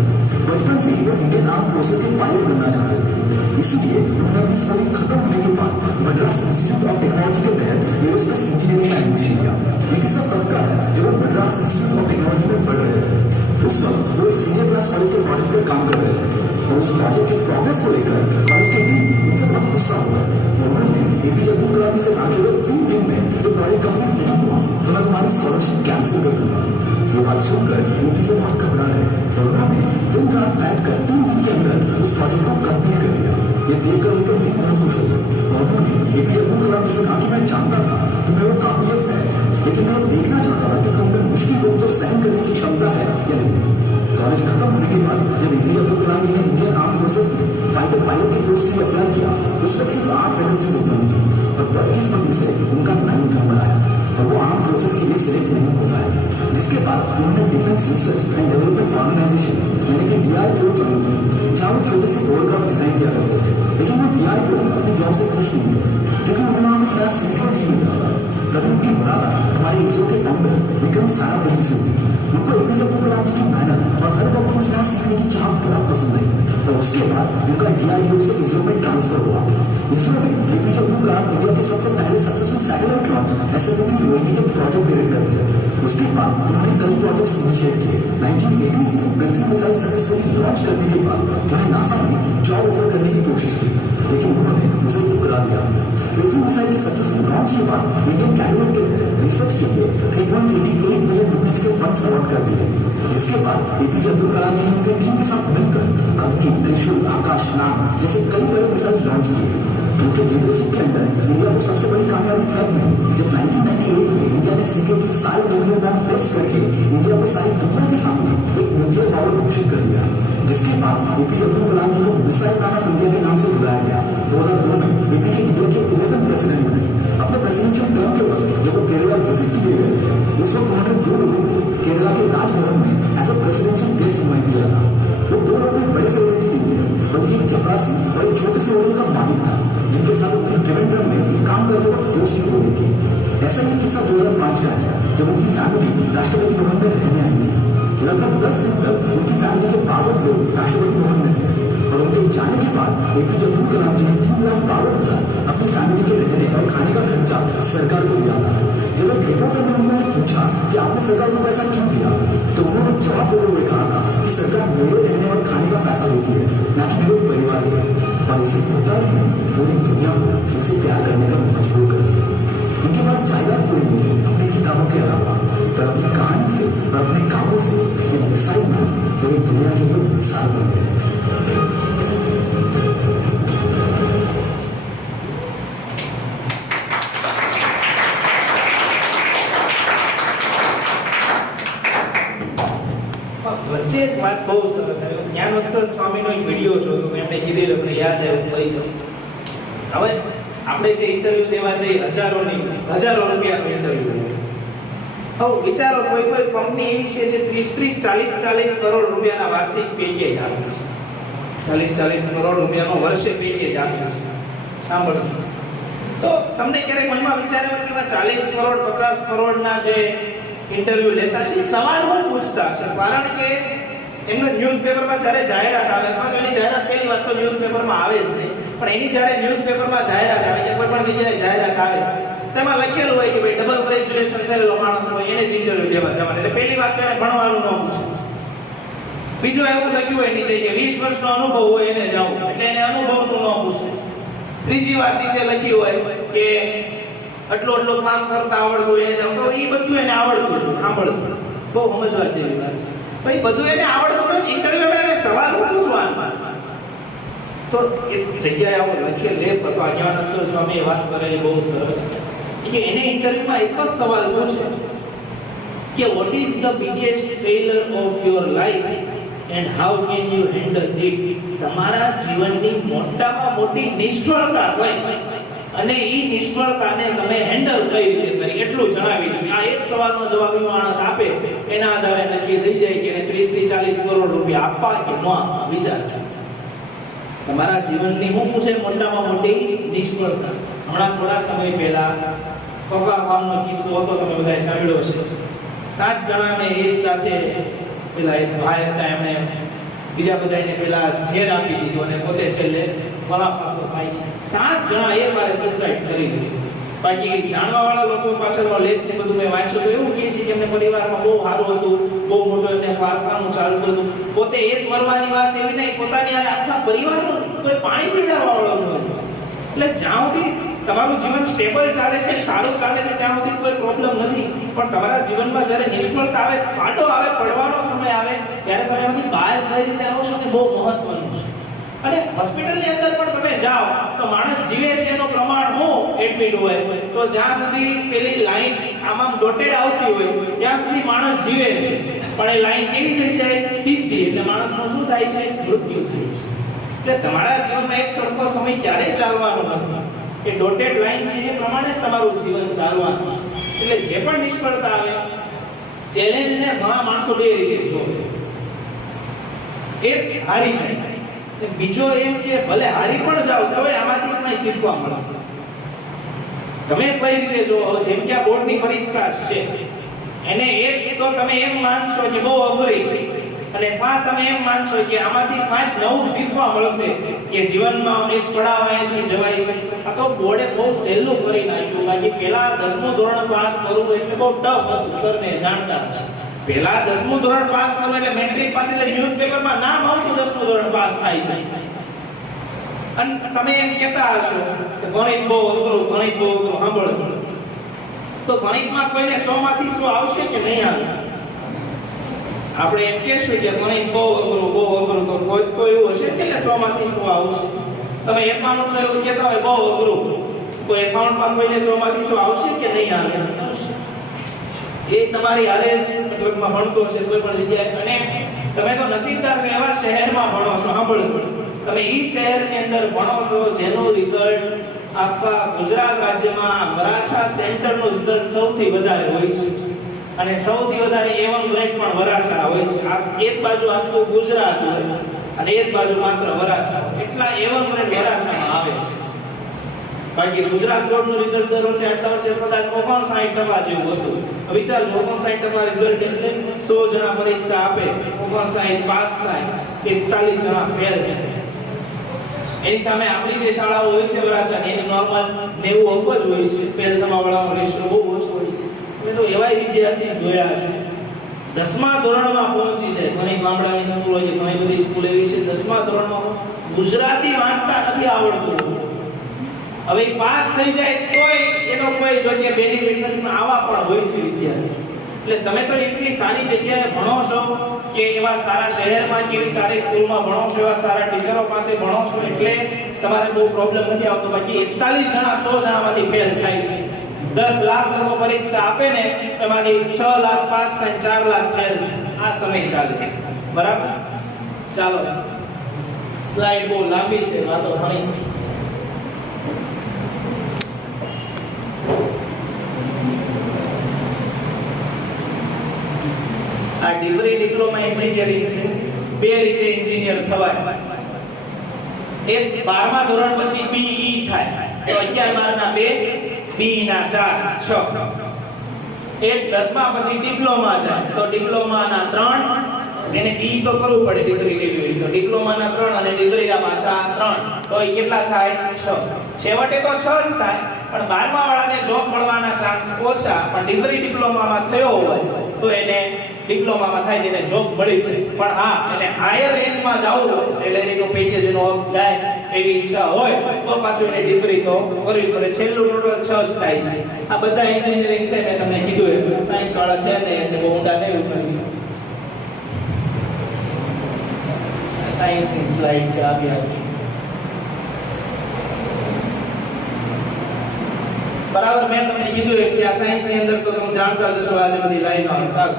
बचपन से ही वो इंडियन आर्म फोर्सेस के पायलट बनना चाहते थे. इसीलिए उन्होंने अपनी स्कूलिंग खत्म होने के बाद मद्रास इंस्टीट्यूट ऑफ टेक्नोलॉजी के तहत एरोस्पेस इंजीनियरिंग में एडमिशन लिया. ये किस्सा तब का है जब वो मद्रास इंस्टीट्यूट ऑफ टेक्नोलॉजी में पढ़ रहे थे. उस वक्त वो एक सीनियर क्लास कॉलेज के प्रोजेक्ट पर काम कर रहे थे, और उस प्रोजेक्ट के प्रोग्रेस को लेकर कॉलेज के डीन उनसे बहुत गुस्सा हुआ, और उन्होंने एपीजे अब्दुल कलाम जी से कहा कि अगर 3 दिन में ये प्रोजेक्ट कंप्लीट नहीं हुआ तो मैं तुम्हारी स्कॉलरशिप कैंसिल कर दूंगा. ये बात सुनकर एपीजे बहुत घबरा रहे, और उन्होंने दिन रात बैठकर 3 दिन के अंदर उस प्रोजेक्ट को कंप्लीट कर दिया. ये देखकर उनके दिल बहुत खुश हो गए, और उन्होंने एपीजे अब्दुल कलाम जी से कहा कि मैं जानता था तुम्हें वो काबिलियत है, लेकिन मैं देखना चाहता था कि तुम में मुश्किल को तो सहन करने की क्षमता है या नहीं. कॉलेज खत्म होने के बाद जब एपीजे अब्दुल कलाम जी ने इंडियन आर्म फोर्सेस में फाइटर पायलट की पोस्ट के लिए अप्लाई किया, उस वक्त सिर्फ 8 वैकेंसीज उपलब्ध थी, और बदकिस्मती से उनका 9 नंबर आया, और वो आर्म फोर्सेस के लिए सिलेक्ट नहीं हो पाया. जिसके बाद उन्होंने defence research and development organisation यानी कि DRDO ज्वाइन की, जहाँ वो छोटे से एयरक्राफ्ट डिजाइन किया करते थे. लेकिन वो DRDO अपनी जॉब से खुश नहीं थे, क्योंकि उन्हें वहाँ कुछ नया सीखने नहीं मिल रहा था. तभी उनकी मुलाकात हमारे इसरो के फाउंडर विक्रम साराभाई से हुई. उनको एपीजे अब्दुल कलाम जी की मेहनत और हर वक्त कुछ नया सीखने की चाह बहुत पसंद आई, और उसके बाद उनका DRDO से इसरो में ट्रांसफर हुआ. इसरो में एपीजे अब्दुल कलाम इंडिया के के सबसे पहले successful satellite launch SLV Rohini के प्रोजेक्ट डायरेक्टर थे। उसके बाद उन्होंने कई प्रोजेक्ट्स इनिशिएट किए। 1980s में पृथ्वी मिसाइल सक्सेसफुली लॉन्च करने के बाद उन्हें नासा में जॉब ऑफर करने की कोशिश की, लेकिन उन्होंने उसे ठुकरा दिया। पृथ्वी मिसाइल के सक्सेसफुल लॉन्च के बाद इंडियन कैबिनेट के तहत रिसर्च के लिए 3.88 बिलियन रुपीज के फंड्स अलॉट कर दिए, जिसके बाद एपीजे अब्दुल कलाम ने उनके टीम के साथ मिलकर अग्नि, त्रिशूल, आकाश, नाग जैसे कई बड़े मिसाइल लॉन्च किए। उनके लीडरशिप के अंदर इंडिया को सबसे बड़ी कामयाबी तब मिली जब 1998 में इंडिया ने सीक्रेटली सारे न्यूक्लियर बॉम्ब टेस्ट करके इंडिया को सारी दुनिया के सामने एक न्यूक्लियर पावर घोषित कर दिया, जिसके बाद एपीजे अब्दुल कलाम जी को मिसाइल मैन ऑफ इंडिया के नाम से बुलाया गया। 2002 में एपीजे इंडिया के 11th प्रेसिडेंट बने। अपने प्रेसिडेंशियल टर्म के वक्त जब वो केरला विजिट किए गए थे, उस वक्त उन्होंने 2 लोगों को केरला के राजभवन में as a presidential guest invite किया था। वो 2 लोग एक बड़े सेलिब्रिटी नहीं थे, बल्कि एक चपरासी और एक छोटे से होटल का मालिक था, जिनके साथ उनकी त्रिवेंद्रम में काम करते वक्त दोस्ती हो गई थी। ऐसा ही किस्सा 2005 का है, जब उनकी फैमिली राष्ट्रपति भवन में रहने आई थी। लगभग 10 दिन तक उनकी फैमिली के 12 लोग राष्ट्रपति भवन में थे, और उनके जाने के बाद एपीजे अब्दुल कलाम जी ने 3,52,000 अपनी फैमिली के रहने और खाने का खर्चा सरकार को दिया था। जब एक रिपोर्टर ने उन्होंने पूछा कि आपने सरकार को पैसा क्यों दिया, तो उन्होंने जवाब देते हुए कहा था कि सरकार मेरे रहने और खाने का पैसा देती है, न कि मेरे परिवार के, और इसे खुदाई ने पूरी दुनिया को उनसे प्यार करने पर मजबूर कर दिया। उनके पास जायदाद कोई नहीं थी अपनी किताबों के अलावा, पर अपनी कहानी से और अपने कामों से ये मिसाइल में पूरी दुनिया की जो मिसाल बन गए। વચ્ચે એક વાત બહુ સરસ આવી, જ્ઞાનવત્સલ સ્વામીનો એક વિડીયો જોતો તો એમણે કીધેલું, મને યાદ આવ્યું લઈ ગયું. હવે આપણે જે ઇન્ટરવ્યુ દેવા જઈએ, હજારો રૂપિયાનો ઇન્ટરવ્યુ, હવે વિચારો કોઈ કંપની એવી છે જે 30-40 કરોડ રૂપિયાના વાર્ષિક પેકેજ આપે છે, 40 કરોડ રૂપિયાનો વર્ષે પેકેજ આપે છે. સાંભળો, તો તમને ક્યારેક મનમાં વિચાર આવ્યો કે 40 કરોડ 50 કરોડના જે ઇન્ટરવ્યુ લેતા છે, સવાલ હું પૂછતા છે, કારણ કે એમનો ન્યૂઝપેપરમાં જ્યારે જાહેરાત આવે, અથવા તો એની જાહેરાત પહેલી વાત તો ન્યૂઝપેપરમાં આવે જ નહીં, પણ એની જ્યારે ન્યૂઝપેપરમાં જાહેરાત આવે કે કોઈ પણ જગ્યાએ જાહેરાત આવે, તેમાં લખેલું હોય કે ભાઈ ડબલ ગ્રેજ્યુએશન કરેલો માણસ હોય એને જ ઇન્ટરવ્યુ દેવા જવાનું. એટલે પહેલી વાત તો એને ભણવાનું ન પૂછવું. બીજું એવું લખ્યું હોય નીચે કે 20 વર્ષનો અનુભવ હોય એને જાવું, એટલે એને અનુભવનું ન પૂછવું. ત્રીજી વાત નીચે લખી હોય કે આટલું કામ કરતા આવડતું એને જાવ, તો એ બધું એને આવડતું જ સાંભળતું. બહુ સમજવા જેવી વાત છે ભાઈ, બધું એને આવડતું હોય. ઇન્ટરવ્યુમાં એને સવાલ પૂછવાનો, તો એ જગ્યાએ આવો લખેલ લેખ હતો. જ્ઞાનવત્સલ સ્વામીએ વાત કરેલી બહુ સરસ, કે એને ઇન્ટરવ્યુમાં એક જ સવાલ પૂછે કે what is the biggest failure of your life and how can you handle it. તમારા જીવનની મોટામાં મોટી નિષ્ફળતા કઈ અને એ નિષ્ફળતાને તમે હેન્ડલ કઈ રીતે કરી, એટલું જણાવી દીધું. આ એક સવાલનો જવાબ માણસ આપે, એના આધારે નક્કી થઈ જાય કે એને 30-40 કરોડ રૂપિયા આપવા કે ન આપવા. વિચાર છે તમારા જીવનની શું પૂછે, મોટામાં મોટી નિષ્ફળતા. હમણાં થોડા સમય પહેલા કોકા-કોલાનો કિસ્સો હતો, તમે બધાએ સાંભળ્યો હશે. 7 જણાને એક સાથે પેલા એક ભાઈ હતા, એમણે બીજા બધાને પેલા ઝેર આપી દીધું અને પોતે છેલ્લે ગળાફાંસો થાય. 7 જણા એક વારે સુસાઇડ કરી દીધું. બાકી જાણવાવાળા લોકો પાછળનો લેખ ને બધું મેં વાંચ્યું તો એવું કહે છે કે એમને પરિવારમાં બહુ સારું હતું, બહુ મોટો એમને કારખાનું ચાલતું હતું. પોતે એક મરવાની વાત એવી નહીં, પોતાની આખા પરિવારનું કોઈ પાણી પીવડાવવાવાળો નહોતો. એટલે જ્યાં સુધી તમારું જીવન સ્ટેબલ ચાલે છે, સારું ચાલે છે, ત્યાં સુધી કોઈ પ્રોબ્લેમ નથી. પણ તમારા જીવનમાં જ્યારે નિષ્ફળતા આવે, ફાટો આવે, પડવાનો સમય આવે, ત્યારે તમે એમાંથી બહાર કઈ રીતે આવો છો ને બહુ મહત્વનું છે. અને હોસ્પિટલની અંદર પણ તમે જાઓ તો માણસ જીવે છે એનું પ્રમાણ હું એડમિટ હોય, તો જ્યાં સુધી પેલી લાઈન આમ ડોટેડ આવતી હોય ત્યાં સુધી માણસ જીવે છે. પણ એ લાઈન કેવી થઈ જાય, સીધી, એટલે માણસનું શું થાય છે, મૃત્યુ થાય છે. એટલે તમારા જીવનમાં એક સરખો સમય ક્યારેય ચાલવાનો નથી. એ ડોટેડ લાઈન છે એ પ્રમાણે તમારું જીવન ચાલવાનું છે. એટલે જે પણ નિષ્ફળતા આવે, ચેલેન્જને ઘણા માણસો બે રીતે જોવે. એક હારી જાય, બીજો એમ કે ભલે હારી પણ જાવ તો આમાંથી કંઈ શીખવા મળશે. તમે કઈ રીતે જો, જેમ કે આ બોર્ડની પરીક્ષા છે, એને એક તો તમે એમ માનશો કે બહુ અઘરી, અને ત્યાં તમે એમ માનશો કે આમાંથી કાંઈક નવું શીખવા મળશે કે જીવનમાં એક પડાવ અહીંથી જવાય છે. આ તો બોર્ડે બહુ સહેલું કરી નાખ્યું. બાકી પહેલા 10મું ધોરણ પાસ કરવું એટલે બહુ ટફ હતું, સરને જાણતા હશે. પહેલા 10મું ધોરણ પાસ કરવું એટલે મેટ્રિક પાસ એટલે ન્યૂઝપેપરમાં નામ આવતું 10મું ધોરણ પાસ થાય. અને તમે એમ કહેતા હશો કે ગણિત બહુ અઘરું, ગણિત બહુ અઘરું. સાંભળો, તો ગણિતમાં કોઈને 100 માંથી 100 આવશે કે નહીં આવે? આપણે એમ કહેશું કે ગણિત બહુ અઘરું, તો કોઈ તો એવું હશે કે 100 માંથી 100 આવશે. તમે એકાઉન્ટમાં એવું કહેતા હોય બહુ અઘરું, તો એકાઉન્ટમાં કોઈને 100 માંથી 100 આવશે કે નહીં આવે? એ તમારી હારે મતલબમાં ભણતો હશે કોઈ પણ જગ્યાએ. અને તમે તો નસીબદાર છો, એવા શહેરમાં ભણો છો. સાંભળો, તમે ઈ શહેરની અંદર ભણો છો જેનું રિઝલ્ટ આખા ગુજરાત રાજ્યમાં વરાછા સેન્ટરનું રિઝલ્ટ સૌથી વધારે હોય છે. અને સૌથી વધારે A1 ગ્રેડ પણ વરાછા હોય છે. આ એક બાજુ આખું ગુજરાત હોય અને એક બાજુ માત્ર વરાછા. એટલા A1 ગ્રેડ વરાછામાં આવે છે. બાકી ગુજરાત બોર્ડનું રિઝલ્ટ દર વર્ષે આટલા વર્ષે કદાચ 59% જેવું હતું. વિચારજો, 59% રિઝલ્ટ એટલે 100 જણા પરીક્ષા આપે, 59 પાસ થાય, 41 જણા ફેલ થાય. એની સામે આપણી જે શાળાઓ હોય છે વરાછાની, એની નોર્મલ 90 અબજ હોય છે. ફેલ થવા વાળાનો રેશિયો બહુ ઓછો હોય છે. મેં તો એવા વિદ્યાર્થી જોયા છે 10મા ધોરણમાં પહોંચી જાય. ઘણી ગામડાની સ્કૂલ હોય છે, ઘણી બધી સ્કૂલ એવી છે 10મા ધોરણમાં ગુજરાતી વાંચતા નથી આવડતું. હવે પાસ થઈ જાય તોય એનો કોઈ જોઈએ બેનિફિટ નથી. પણ આવા પણ હોય છે વિદ્યાર્થી. એટલે તમે તો એટલી સારી જગ્યાએ ભણો છો કે એવા સારા શહેરમાં કે એવી સારી સ્કૂલમાં ભણો છો, એવા સારા ટીચરો પાસે ભણો છો, એટલે તમારે બહુ પ્રોબ્લેમ નથી આવતો. બાકી 41 જણા 100 જણામાંથી ફેલ થાય છે. 10 લાખ લોકો પરીક્ષા આપે ને, એમાંથી 6 લાખ પાસ થાય, 4 લાખ ફેલ. આ સમય ચાલે છે. બરાબર? ચાલો, સ્લાઇડ બહુ લાંબી છે, વાતો ઘણી છે. આ ડિગ્રી ડિપ્લોમા એન્જિનિયરિંગ છે. બે રીતે એન્જિનિયર થવાય. એક 12મા ધોરણ પછી BE થાય, તો 11 બારના 2, BE ના 4, 6. એક 10મા પછી ડિપ્લોમા જાય, તો ડિપ્લોમાના 3, એને BE તો કરવું પડે ડિગ્રી લેવી હોય તો. ડિપ્લોમાના 3 અને ડિગ્રીના પાછા 3, તો એ કેટલા થાય? 6. છેવટે તો 6 જ થાય, પણ 12મા વાળાને જોબ મળવાના ચાન્સ ઓછા. પણ ડિગ્રી ડિપ્લોમામાં થયો હોય તો એને ડિપ્લોમામાં થાય, તેને જોબ મળી જાય. પણ હા, એને હાયર રેન્જમાં જવું હોય, સેલેરીનું પેકેજ એનો અપ જાય એવી ઈચ્છા હોય તો પાછું એને ડિગ્રી તો કરવી જ પડે. છેલ્લું ટોટલ 6 જ થાય છે. આ બધા એન્જિનિયરિંગ છે, મેં તમને કીધું એમ સાયન્સ વાળા છે ને એટલે બહુ ઊંડા નહીં ઉતરવી. સાયન્સની સ્લાઇડ છે આવી. બરાબર, મેં તમને કીધું એમ કે આ સાયન્સની અંદર તો તમે જાણતા જશો આજે બધી લાઈનો આવે. ચાલો,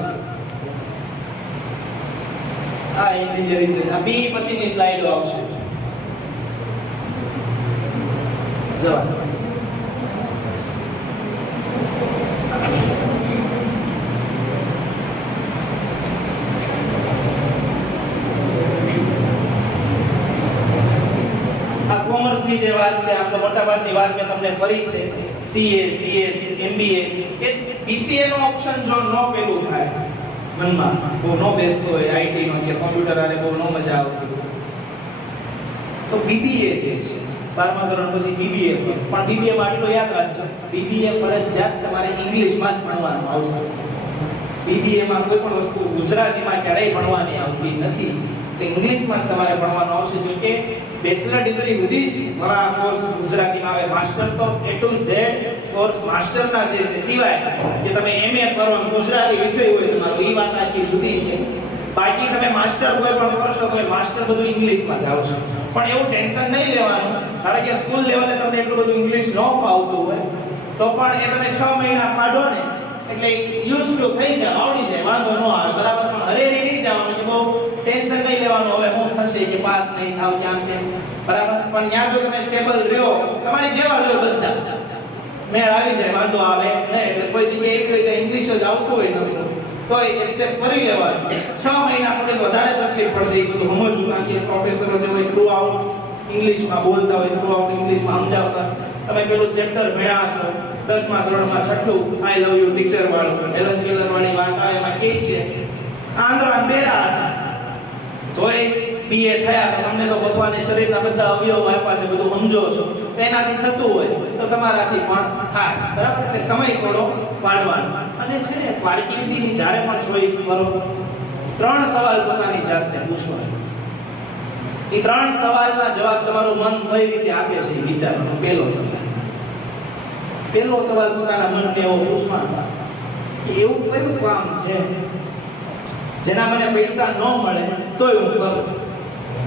આ એન્જિનિયરિંગ આ BE પછીની સ્લાઇડો આવશે. જવા કોમર્સની જે વાત છે, આ તો મોટા ભાગની વાત મેં તમને કરી છે. CA, CS, MBA કે BCA નો ઓપ્શન જો નો પેલું થાય મનમાં, બહુ નો બેસતો હોય IT નો કે કોમ્પ્યુટર આને બહુ નો મજા આવતી, તો BBA જે છે 12મા ધોરણ પછી BBA થાય. પણ BBA માં આટલું યાદ રાખજો, BBA ફરજિયાત તમારે ઇંગ્લિશમાં જ ભણવાનું આવશે. BBA માં કોઈ પણ વસ્તુ ગુજરાતીમાં ક્યારેય ભણવાની આવતી નથી, તો ઇંગ્લિશમાં જ તમારે ભણવાનું આવશે. જો કે બેચલર ડિગ્રી સુધી જ ઘણા કોર્સ ગુજરાતીમાં આવે. માસ્ટર તો A to Z કોર્સ માસ્ટરના જે છે સિવાય કે તમે MA કરો ગુજરાતી વિષય હોય તમારો, એ વાત આખી જુદી છે. બાકી તમે માસ્ટર કોઈ પણ કરશો તો માસ્ટર બધું ઇંગ્લિશમાં જ આવશે. પણ એવું ટેન્શન નહીં લેવાનું, કારણ કે સ્કૂલ લેવલે તમને એટલું બધું ઇંગ્લિશ ન ફાવતું હોય તો પણ એ તમે 6 મહિના કાઢો ને એટલે યુઝ ટુ થઈ જાય, આવડી જાય, વાંધો ન આવે. બરાબર? પણ હરેરી નહીં જવાનું કે બહુ ટેન્શન નહીં લેવાનું હવે હું થશે કે પાસ નહીં થાવ કે આમ તેમ. બરાબર? પણ ત્યાં જો તમે સ્ટેબલ રહ્યો, તમારી જેવા જ હોય બધા, મેળ આવી જાય, વાંધો આવે નહીં. એટલે કોઈ જગ્યાએ એવી હોય છે ઇંગ્લિશ જ આવતું હોય નતું તો એક્સેપ્ટ કરી લેવાનું. 6 મહિના થોડી વધારે તકલીફ પડશે એ બધું સમજવું, કારણ કે પ્રોફેસરો જે હોય થ્રુ આઉટ ઇંગ્લિશમાં બોલતા હોય, થ્રુ આઉટ ઇંગ્લિશમાં સમજાવતા. તમે પેલું ચેપ્ટર ભણ્યા હશો 10મા ધોરણમાં, 6ઠું આઈ લવ યુ ટીચર વાળું, હેલન કેલર વાળી વાત આવે, એમાં કે છે આંધળા બેરા હતા, બીએ થયા તો તમને તો ભગવાને શરીરના બધા અવયવો આપ્યા છે, બધું સમજો છો, તો એનાથી થતું હોય તો તમારાથી પણ થાય. બરાબર? એટલે સમય થોડો કાઢવાનો. અને છે ને કારકિર્દીની જ્યારે પણ ચોઈસ કરો, 3 સવાલ પોતાની જાતને પૂછવા. એ 3 સવાલના જવાબ તમારું મન કઈ રીતે આપે છે એ વિચારજો. પહેલો સવાલ પોતાના મનને એવો પૂછવાનો કે એવું કયું કામ છે જેના મને પૈસા ન મળે તોય હું કરું.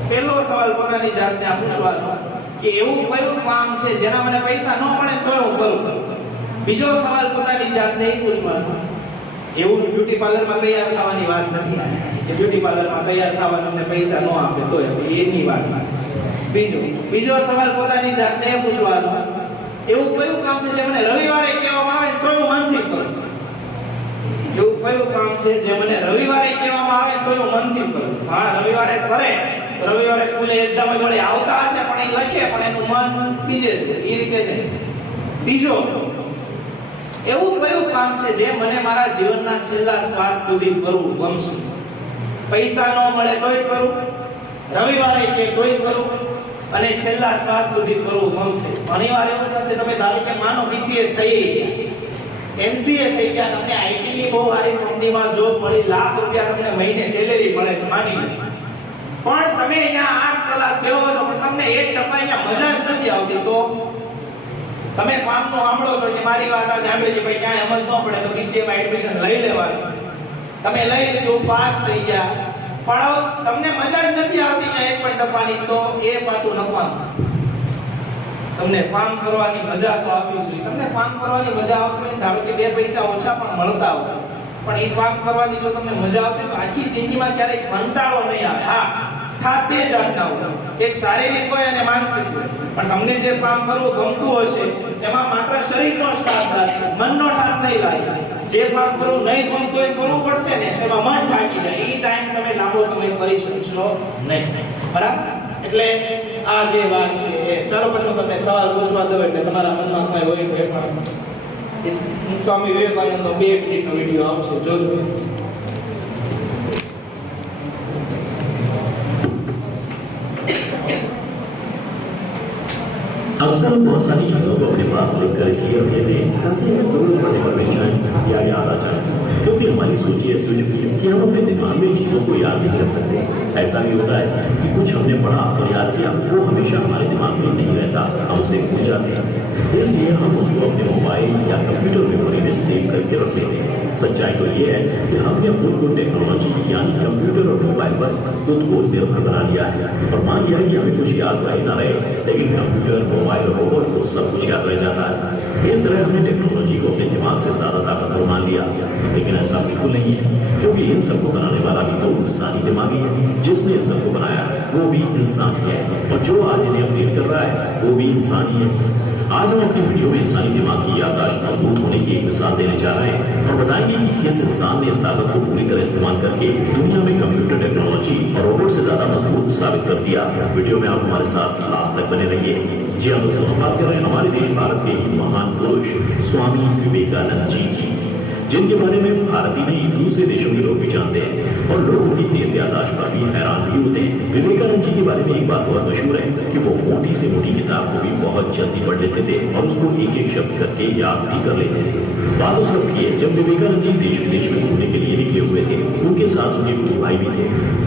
પહેલો સવાલ પોતાની જાતને આ પૂછવાનો કે એવું કયું કામ છે જેના મને પૈસા ન મળે તોય હું કરું. બીજો સવાલ પોતાની જાતને એ પૂછવાનો, એવું બ્યુટી પાર્લરમાં તૈયાર થવાની વાત નથી કે બ્યુટી પાર્લરમાં તૈયાર થવા તમને પૈસા ન આપે તોય, એની વાત નથી. બીજો સવાલ પોતાની જાતને એ પૂછવાનો, એવું કયું કામ છે જે મને રવિવારે કહેવામાં આવે તોય હું મનથી કરું. એવું કયું કામ છે જે મને રવિવારે કહેવામાં આવે તો હું મનથી કરું. હા, રવિવારે કરે, રવિવારે સ્કૂલે એક્ઝામ જોડે આવતા હશે પણ એ લખે પણ એનું મન બીજે છે, એ રીતે નહીં. બીજો, એવું કયું કામ છે જે મને મારા જીવનના છેલ્લા શ્વાસ સુધી કરવું ગમશે. પૈસા ન મળે તોય કરું, રવિવારે કે તોય કરું, અને છેલ્લા શ્વાસ સુધી કરવું ગમશે. ઘણીવાર એવું થશે, તમે ધારો કે માનો BCA થઈ ગયા, MCA થઈ ગયા, તમને આઈટી ની બહુ સારી કંપનીમાં જોબ મળી, લાખ રૂપિયા તમને મહિને સેલેરી મળે છે માની લો, પણ તમે અહીંયા 8 કલાક બેહો છો પણ તમને 1% અહીંયા મજા જ નથી આવતી. તો તમે કામનો સાંભળો છો કે મારી વાત આ સાંભળી કે ભાઈ ક્યાંય સમજ ન પડે તો BCA માં એડમિશન લઈ લેવાનું. તમે લઈ લીધું, પાસ થઈ ગયા, પણ તમને મજા જ નથી આવતી ત્યાં 1% તો એ પાછું નફાનું. તમને કામ કરવાની મજા તો આવવી જોઈએ. તમને કામ કરવાની મજા આવતી હોય, ધારો કે 2 પૈસા ઓછા પણ મળતા હોય, પણ એ કામ કરવાની જો તમને મજા આવતી હોય તો આખી જિંદગીમાં ક્યારેય કંટાળો નહીં આવે. હા, થાક 2 જાતના હોય, એક શારીરિક હોય અને માનસિક હોય. પણ તમને જે કામ કરવું ગમતું હશે એમાં માત્ર શરીરનો જ થાક લાગશે, મનનો થાક નહીં લાગે. જે કામ કરવું નહીં ગમતું હોય કરવું પડશે ને, એમાં મન થાકી જાય, એ ટાઈમ તમે લાંબો સમય કરી શકશો નહીં. બરાબર? એટલે આ જે વાત છે, ચાલો પછી હું તમને સવાલ પૂછવા દઉં એટલે તમારા મનમાં કઈ હોય તો એ પણ સ્વામી વિવેકાનંદનો 2 મિનિટનો વિડિયો આવશે, જોજો. अक्सर हम बहुत सारी चीजों को अपने पास रखकर इसलिए रखते थे ताकि हमें जरूरत पड़ने पर मिल जाए या याद आ जाए, क्योंकि हमारी सोच ये सोच कि हम अपने दिमाग में चीजों को याद नहीं रख सकते. ऐसा भी होता है कि कुछ हमने पढ़ा और याद किया वो हमेशा हमारे दिमाग में नहीं रहता, हम उसे भूल जाते हैं. इसलिए हम उसको अपने मोबाइल या कंप्यूटर मेमोरी में सेव करके रख लेते हैं. सच्चाई तो ये है कि हमने खुद को टेक्नोलॉजी यानी कंप्यूटर और मोबाइल पर खुद को निर्भर बना लिया है और मान लिया है कि हमें कुछ याद रहे ना रहे, लेकिन कंप्यूटर, मोबाइल और रोबोट को सब कुछ याद रह जाता है. इस तरह हमने टेक्नोलॉजी को अपने दिमाग से ज्यादा ताकतवर मान लिया, लेकिन ऐसा बिल्कुल नहीं है, क्योंकि इन सबको बनाने वाला भी तो इंसानी दिमाग ही है. जिसने इन सबको बनाया वो भी इंसान ही है, और जो आज इन्हें अपडेट कर रहा है वो भी इंसान ही है. आज हम अपनी वीडियो में इंसानी दिमाग की याददाश्त मजबूत होने की एक मिसाल देने जा रहे हैं और बताएंगे कि किस इंसान ने इस ताकत को पूरी तरह इस्तेमाल करके दुनिया में कंप्यूटर टेक्नोलॉजी और रोबोट से ज्यादा मजबूत साबित कर दिया. वीडियो में आप हमारे साथ लास्ट तक बने रहिए. जी हाँ दोस्तों, हम बात कर रहे हैं हमारे देश भारत के महान पुरुष स्वामी विवेकानंद जी की, जिनके बारे में भारत ही नहीं दूसरे देशों के लोग भी जानते हैं और लोग उनकी तेज याददाश्त पर भी हैरान भी होते हैं. विवेकानंद जी के बारे में एक बात बहुत मशहूर है कि वो मोटी से मोटी किताब को भी बहुत जल्दी पढ़ लेते थे और उसको एक एक शब्द करके याद भी कर लेते थे. बात उस वक्त की है जब विवेकानंद जी देश विदेश में घूमने के लिए निकले हुए थे. उनके साथ उनके गुरु भाई भी थे.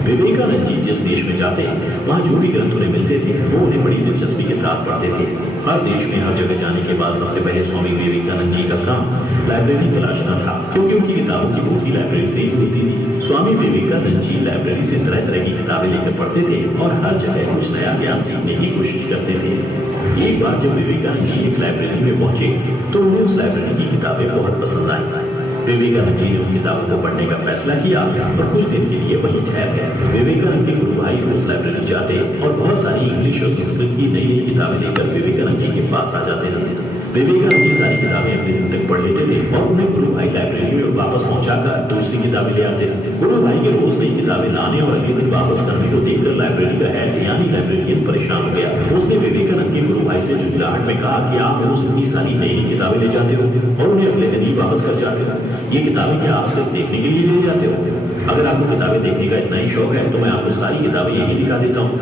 विवेकानंद जी जिस देश में जाते वहाँ जो भी ग्रंथ उन्हें मिलते थे वो उन्हें बड़ी दिलचस्पी के साथ पढ़ते थे. हर देश में हर जगह जाने के बाद सबसे पहले स्वामी विवेकानंद जी का काम लाइब्रेरी तलाशना था, क्योंकि उनकी किताबों की पूर्ति लाइब्रेरी से ही होती थी. स्वामी विवेकानंद जी लाइब्रेरी से तरह तरह की किताबें लेकर पढ़ते थे और हर जगह कुछ नया ज्ञान सीखने की कोशिश करते थे. एक बार जब विवेकानंद जी एक लाइब्रेरी में पहुंचे तो उन्हें उस लाइब्रेरी की किताबें बहुत पसंद आई. विवेकानंद जी ने उन किताबों को पढ़ने का फैसला किया और कुछ दिन के लिए वहीं ठहर गए. विवेकानंद के गुरु भाई रोज लाइब्रेरी जाते और बहुत सारी इंग्लिश और संस्कृत की नई नई किताबें लेकर विवेकानंद जी के पास आ जाते थे. विवेकानंद जी सारी किताबें अगले दिन तक पढ़ लेते थे और उन्हें गुरु भाई लाइब्रेरी में वापस पहुंचाकर दूसरी किताबें ले आते थे. गुरु भाई के रोज नई किताबें लाने और अगले दिन वापस करने को देखकर लाइब्रेरी का हेड यानी लाइब्रेरियन परेशान हो गया. उसने विवेकानंद के गुरु भाई से झुंझलाहट में कहा कि आप रोज इतनी सारी नई नई किताबें ले जाते हो और उन्हें अगले दिन ही वापस कर जाते हो. ये किताबें क्या आप सिर्फ देखने के लिए ले जाते हो? अगर आपको किताबें देखने का इतना ही शौक है तो मैं आपको सारी किताबें यही दिखा देता हूँ।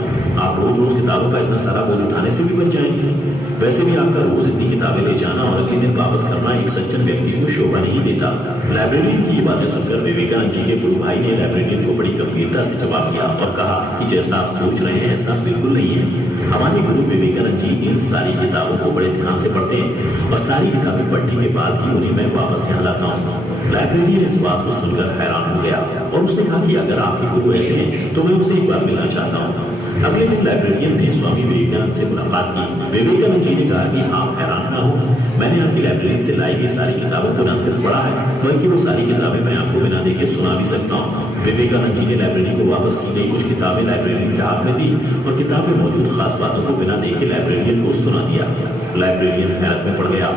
आप रोज रोज किताबों का इतना सारा बोझ उठाने से भी बच जाएंगे। वैसे भी आपका रोज इतनी किताबें ले जाना और अगले दिन वापस करना एक सज्जन व्यक्ति को शोभा नहीं देता। लाइब्रेरियन की ये बातें सुनकर विवेकानंद जी के गुरु भाई ने लाइब्रेरियन को बड़ी गंभीरता से जवाब दिया और कहा कि जैसा आप सोच रहे हैं ऐसा बिल्कुल नहीं है। हमारे गुरु विवेकानंद जी इन सारी किताबों को बड़े ध्यान से पढ़ते हैं और सारी किताबें पढ़ने के बाद ही उन्हें मैं वापस यहाँ लाता हूँ। लाइब्रेरियन इस बात को सुनकर हैरान हो गया और उसने कहा कि अगर आपके गुरु ऐसे हैं तो मैं उनसे एक बार मिलना चाहता हूँ। अगले दिन लाइब्रेरियन ने स्वामी विवेकानंद से मुलाकात की। विवेकानंद जी ने कहा कि आप हैरान न हो, मैंने आपकी लाइब्रेरी से लाई गई सारी किताबों को न सिर्फ पढ़ा है बल्कि वो सारी किताबें मैं आपको बिना देखे सुना भी सकता हूँ। विवेकानंद जी ने लाइब्रेरी को वापस की गई कुछ किताबें लाइब्रेरियन के हाथ में दी और किताब में मौजूद खास बातों को बिना देखे लाइब्रेरियन को सुना दिया। लाइब्रेरियन हैरत में पड़ गया।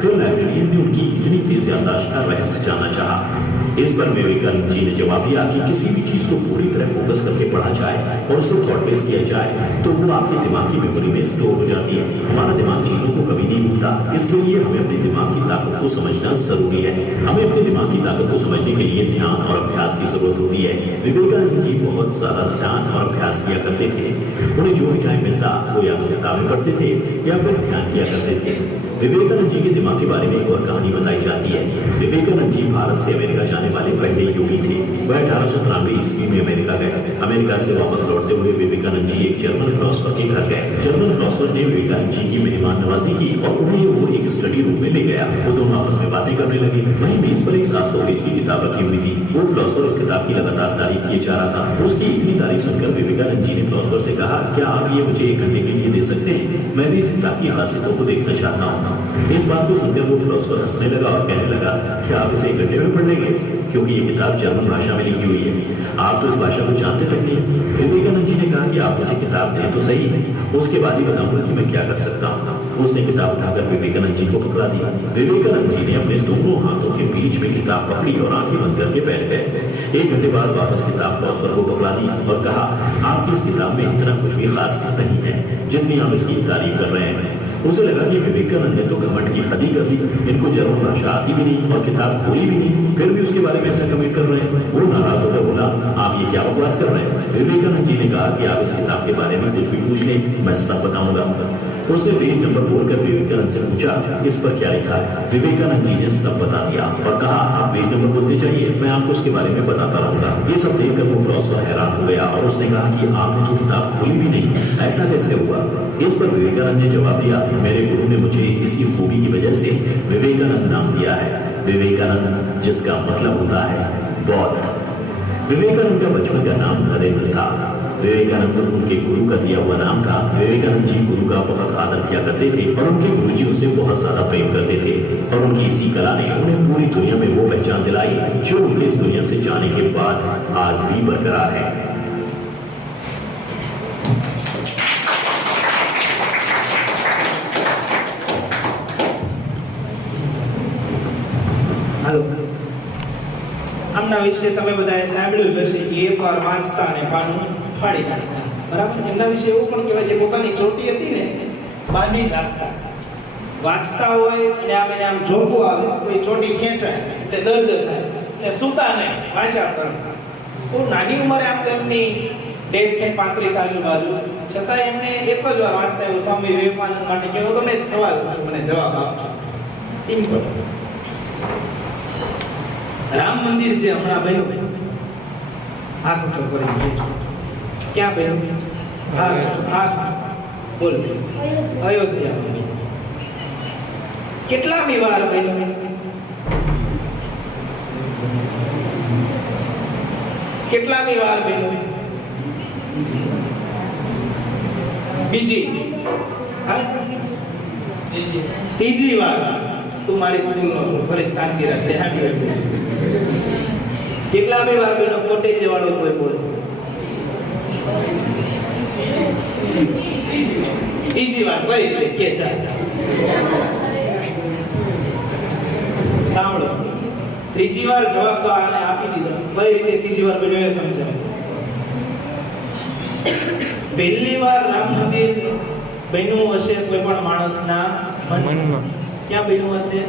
फिर लाइब्रेरियन ने उनकी इतनी तेज याददाश्त का रहस्य जानना चाहा। इस पर विवेकानंद जी ने जवाब दिया कि किसी भी चीज को पूरी तरह फोकस करके पढ़ा जाए और उसे थॉटलेस किया जाए तो वो आपके दिमाग की मेमोरी में स्टोर हो जाती है। हमारा दिमाग चीजों को कभी नहीं भूलता, इसके लिए हमें अपने दिमाग की ताकत को समझना जरूरी है। हमें अपने दिमाग की ताकत को समझने के लिए ध्यान और अभ्यास की जरूरत होती है। विवेकानंद जी बहुत ज्यादा ध्यान और अभ्यास किया करते थे। उन्हें जो भी टाइम मिलता वो या तो किताबें पढ़ते थे या फिर ध्यान किया करते थे। विवेकानंद जी के दिमाग के बारे में एक और कहानी बताई जाती है। विवेकानंद जी भारत से अमेरिका जाने वाले पहले योगी थे। वह 1893 ईस्वी में अमेरिका गए। अमेरिका से वापस लौटते हुए विवेकानंद जी एक जर्मन फिलोसफर के घर गए। जर्मन फिलोसफर ने विवेकानंद जी की मेहमान नवाजी की और उन्हें वो एक स्टडी रूम में ले गया। वो दोनों आपस में बातें करने लगे। वहीं मेज पर एक 700 पेज की किताब रखी हुई थी। वो फिलोसफर उस किताब की लगातार तारीफ किए जा रहा था। उसकी इतनी तारीफ सुनकर विवेकानंद जी ने फिलोसफर से कहा, क्या आप ये मुझे 1 घंटे के लिए दे सकते हैं? मैं भी इस किताब की खासियतों को देखना चाहता हूँ। इस बात को सुनकर वो फिलोसफर हंसने लगा और कहने लगा, क्या आप इसे 1 घंटे में पढ़ लेंगे? क्योंकि ये किताब जर्मन भाषा में लिखी हुई है, आप तो इस भाषा को जानते तक नहीं। विवेकानंद जी ने कहा कि आप मुझे किताब दें तो सही, उसके बाद ही बताऊंगा कि मैं क्या कर सकता हूँ। उसने किताब उठाकर विवेकानंद जी को पकड़ा दिया। विवेकानंद जी ने अपने दोनों हाथों के बीच में किताब पकड़ी और आंखें बंद करके बैठ गए। 1 घंटे बाद वापस किताब फिलोसफर को पकड़ा दी और कहा, आपकी इस किताब में इतना कुछ भी खास नहीं है जितनी आप इसकी तारीफ कर रहे हैं। उसे लगा कि विवेकानंद ने तो घमंड की हद ही कर दी। इनको जर्मन भाषा आती भी नहीं और किताब खोली भी नहीं, फिर भी उसके बारे में ऐसा कमेंट कर रहे हैं। वो नाराज होकर बोला, आप ये क्या बकवास कर रहे हैं? विवेकानंद जी ने कहा कि आप इस किताब के बारे में कुछ भी पूछ लें, मैं सब बताऊंगा। उसने पेज नंबर बोलकर विवेकानंद से पूछा, इस पर क्या लिखा है? विवेकानंद जी ने सब बता दिया और कहा, आप पेज नंबर बोलते जाइए, मैं आपको उसके बारे में बताता रहूंगा। ये सब देखकर वो फिलोसफर हैरान हो गया और उसने कहा कि आपने तो किताब खोली भी नहीं, ऐसा कैसे हुआ? इस पर विवेकानंद ने जवाब दिया, मेरे गुरु ने मुझे इसी खूबी की वजह से विवेकानंद नाम दिया है। विवेकानंद जिसका मतलब होता है बौद्ध। विवेकानंद का बचपन का नाम नरेंद्र था। विवेकानंद उनके गुरु का दिया हुआ नाम था। विवेकानंद जी गुरु का बहुत आदर किया करते थे और उनके गुरुजी उनसे बहुत ज्यादा प्रेम करते थे और उनकी इसी कला ने उन्हें पूरी दुनिया में वो पहचान दिलाई जो उनके इस दुनिया से जाने के बाद आज भी बरकरार है। આમના વિશે તમે બધાએ સાંભળ્યું જ હશે કે એક વાર વાંચતા અને પાનું ફાડી નાખતા, બરાબર? એમના વિશે એવું પણ કહેવાય છે પોતાની ચોટી હતી ને બાંધી નાખતા, વાંચતા હોય અને આમ જોખું આવે તો એ ચોટી ખેંચાય એટલે દર્દ થાય એટલે સૂતા ને વાંચ્યા કરતા. બહુ નાની ઉંમરે આમ તો એમની ડેથ થઈ 35 આજુબાજુ, છતાં એમને એક જ વાર વાંચતા એવું સ્વામી વિવેકાનંદ માટે કે હું તમને સવાલ પૂછું, મને જવાબ આપજો. સિમ્પલ. રામ મંદિર જે હમણાં બન્યું, હાથ ઊંચો કરીને કહેજો, ક્યાં બન્યું? હાથ બોલ. અયોધ્યામાં. કેટલામી વાર બન્યું? કેટલામી વાર બન્યું? બીજી? હા, ત્રીજી વાર. તું મારી સ્કૂલનો છો, ફરી શાંતિ રાખ, ધ્યાન રાખજો. કેટલા બી વાર બેનો કોટે જવાનો કોઈ બોલ? ત્રીજી વાર કઈ રીતે કે ચા સાંભળો, ત્રીજી વાર જવાબ તો આને આપી દીધો. કઈ રીતે ત્રીજી વાર બન્યો એ સમજાય. પહેલી વાર રામ મંદિર બન્યું હશે કોઈ પણ માણસના મનમાં. ક્યાં બન્યું હશે?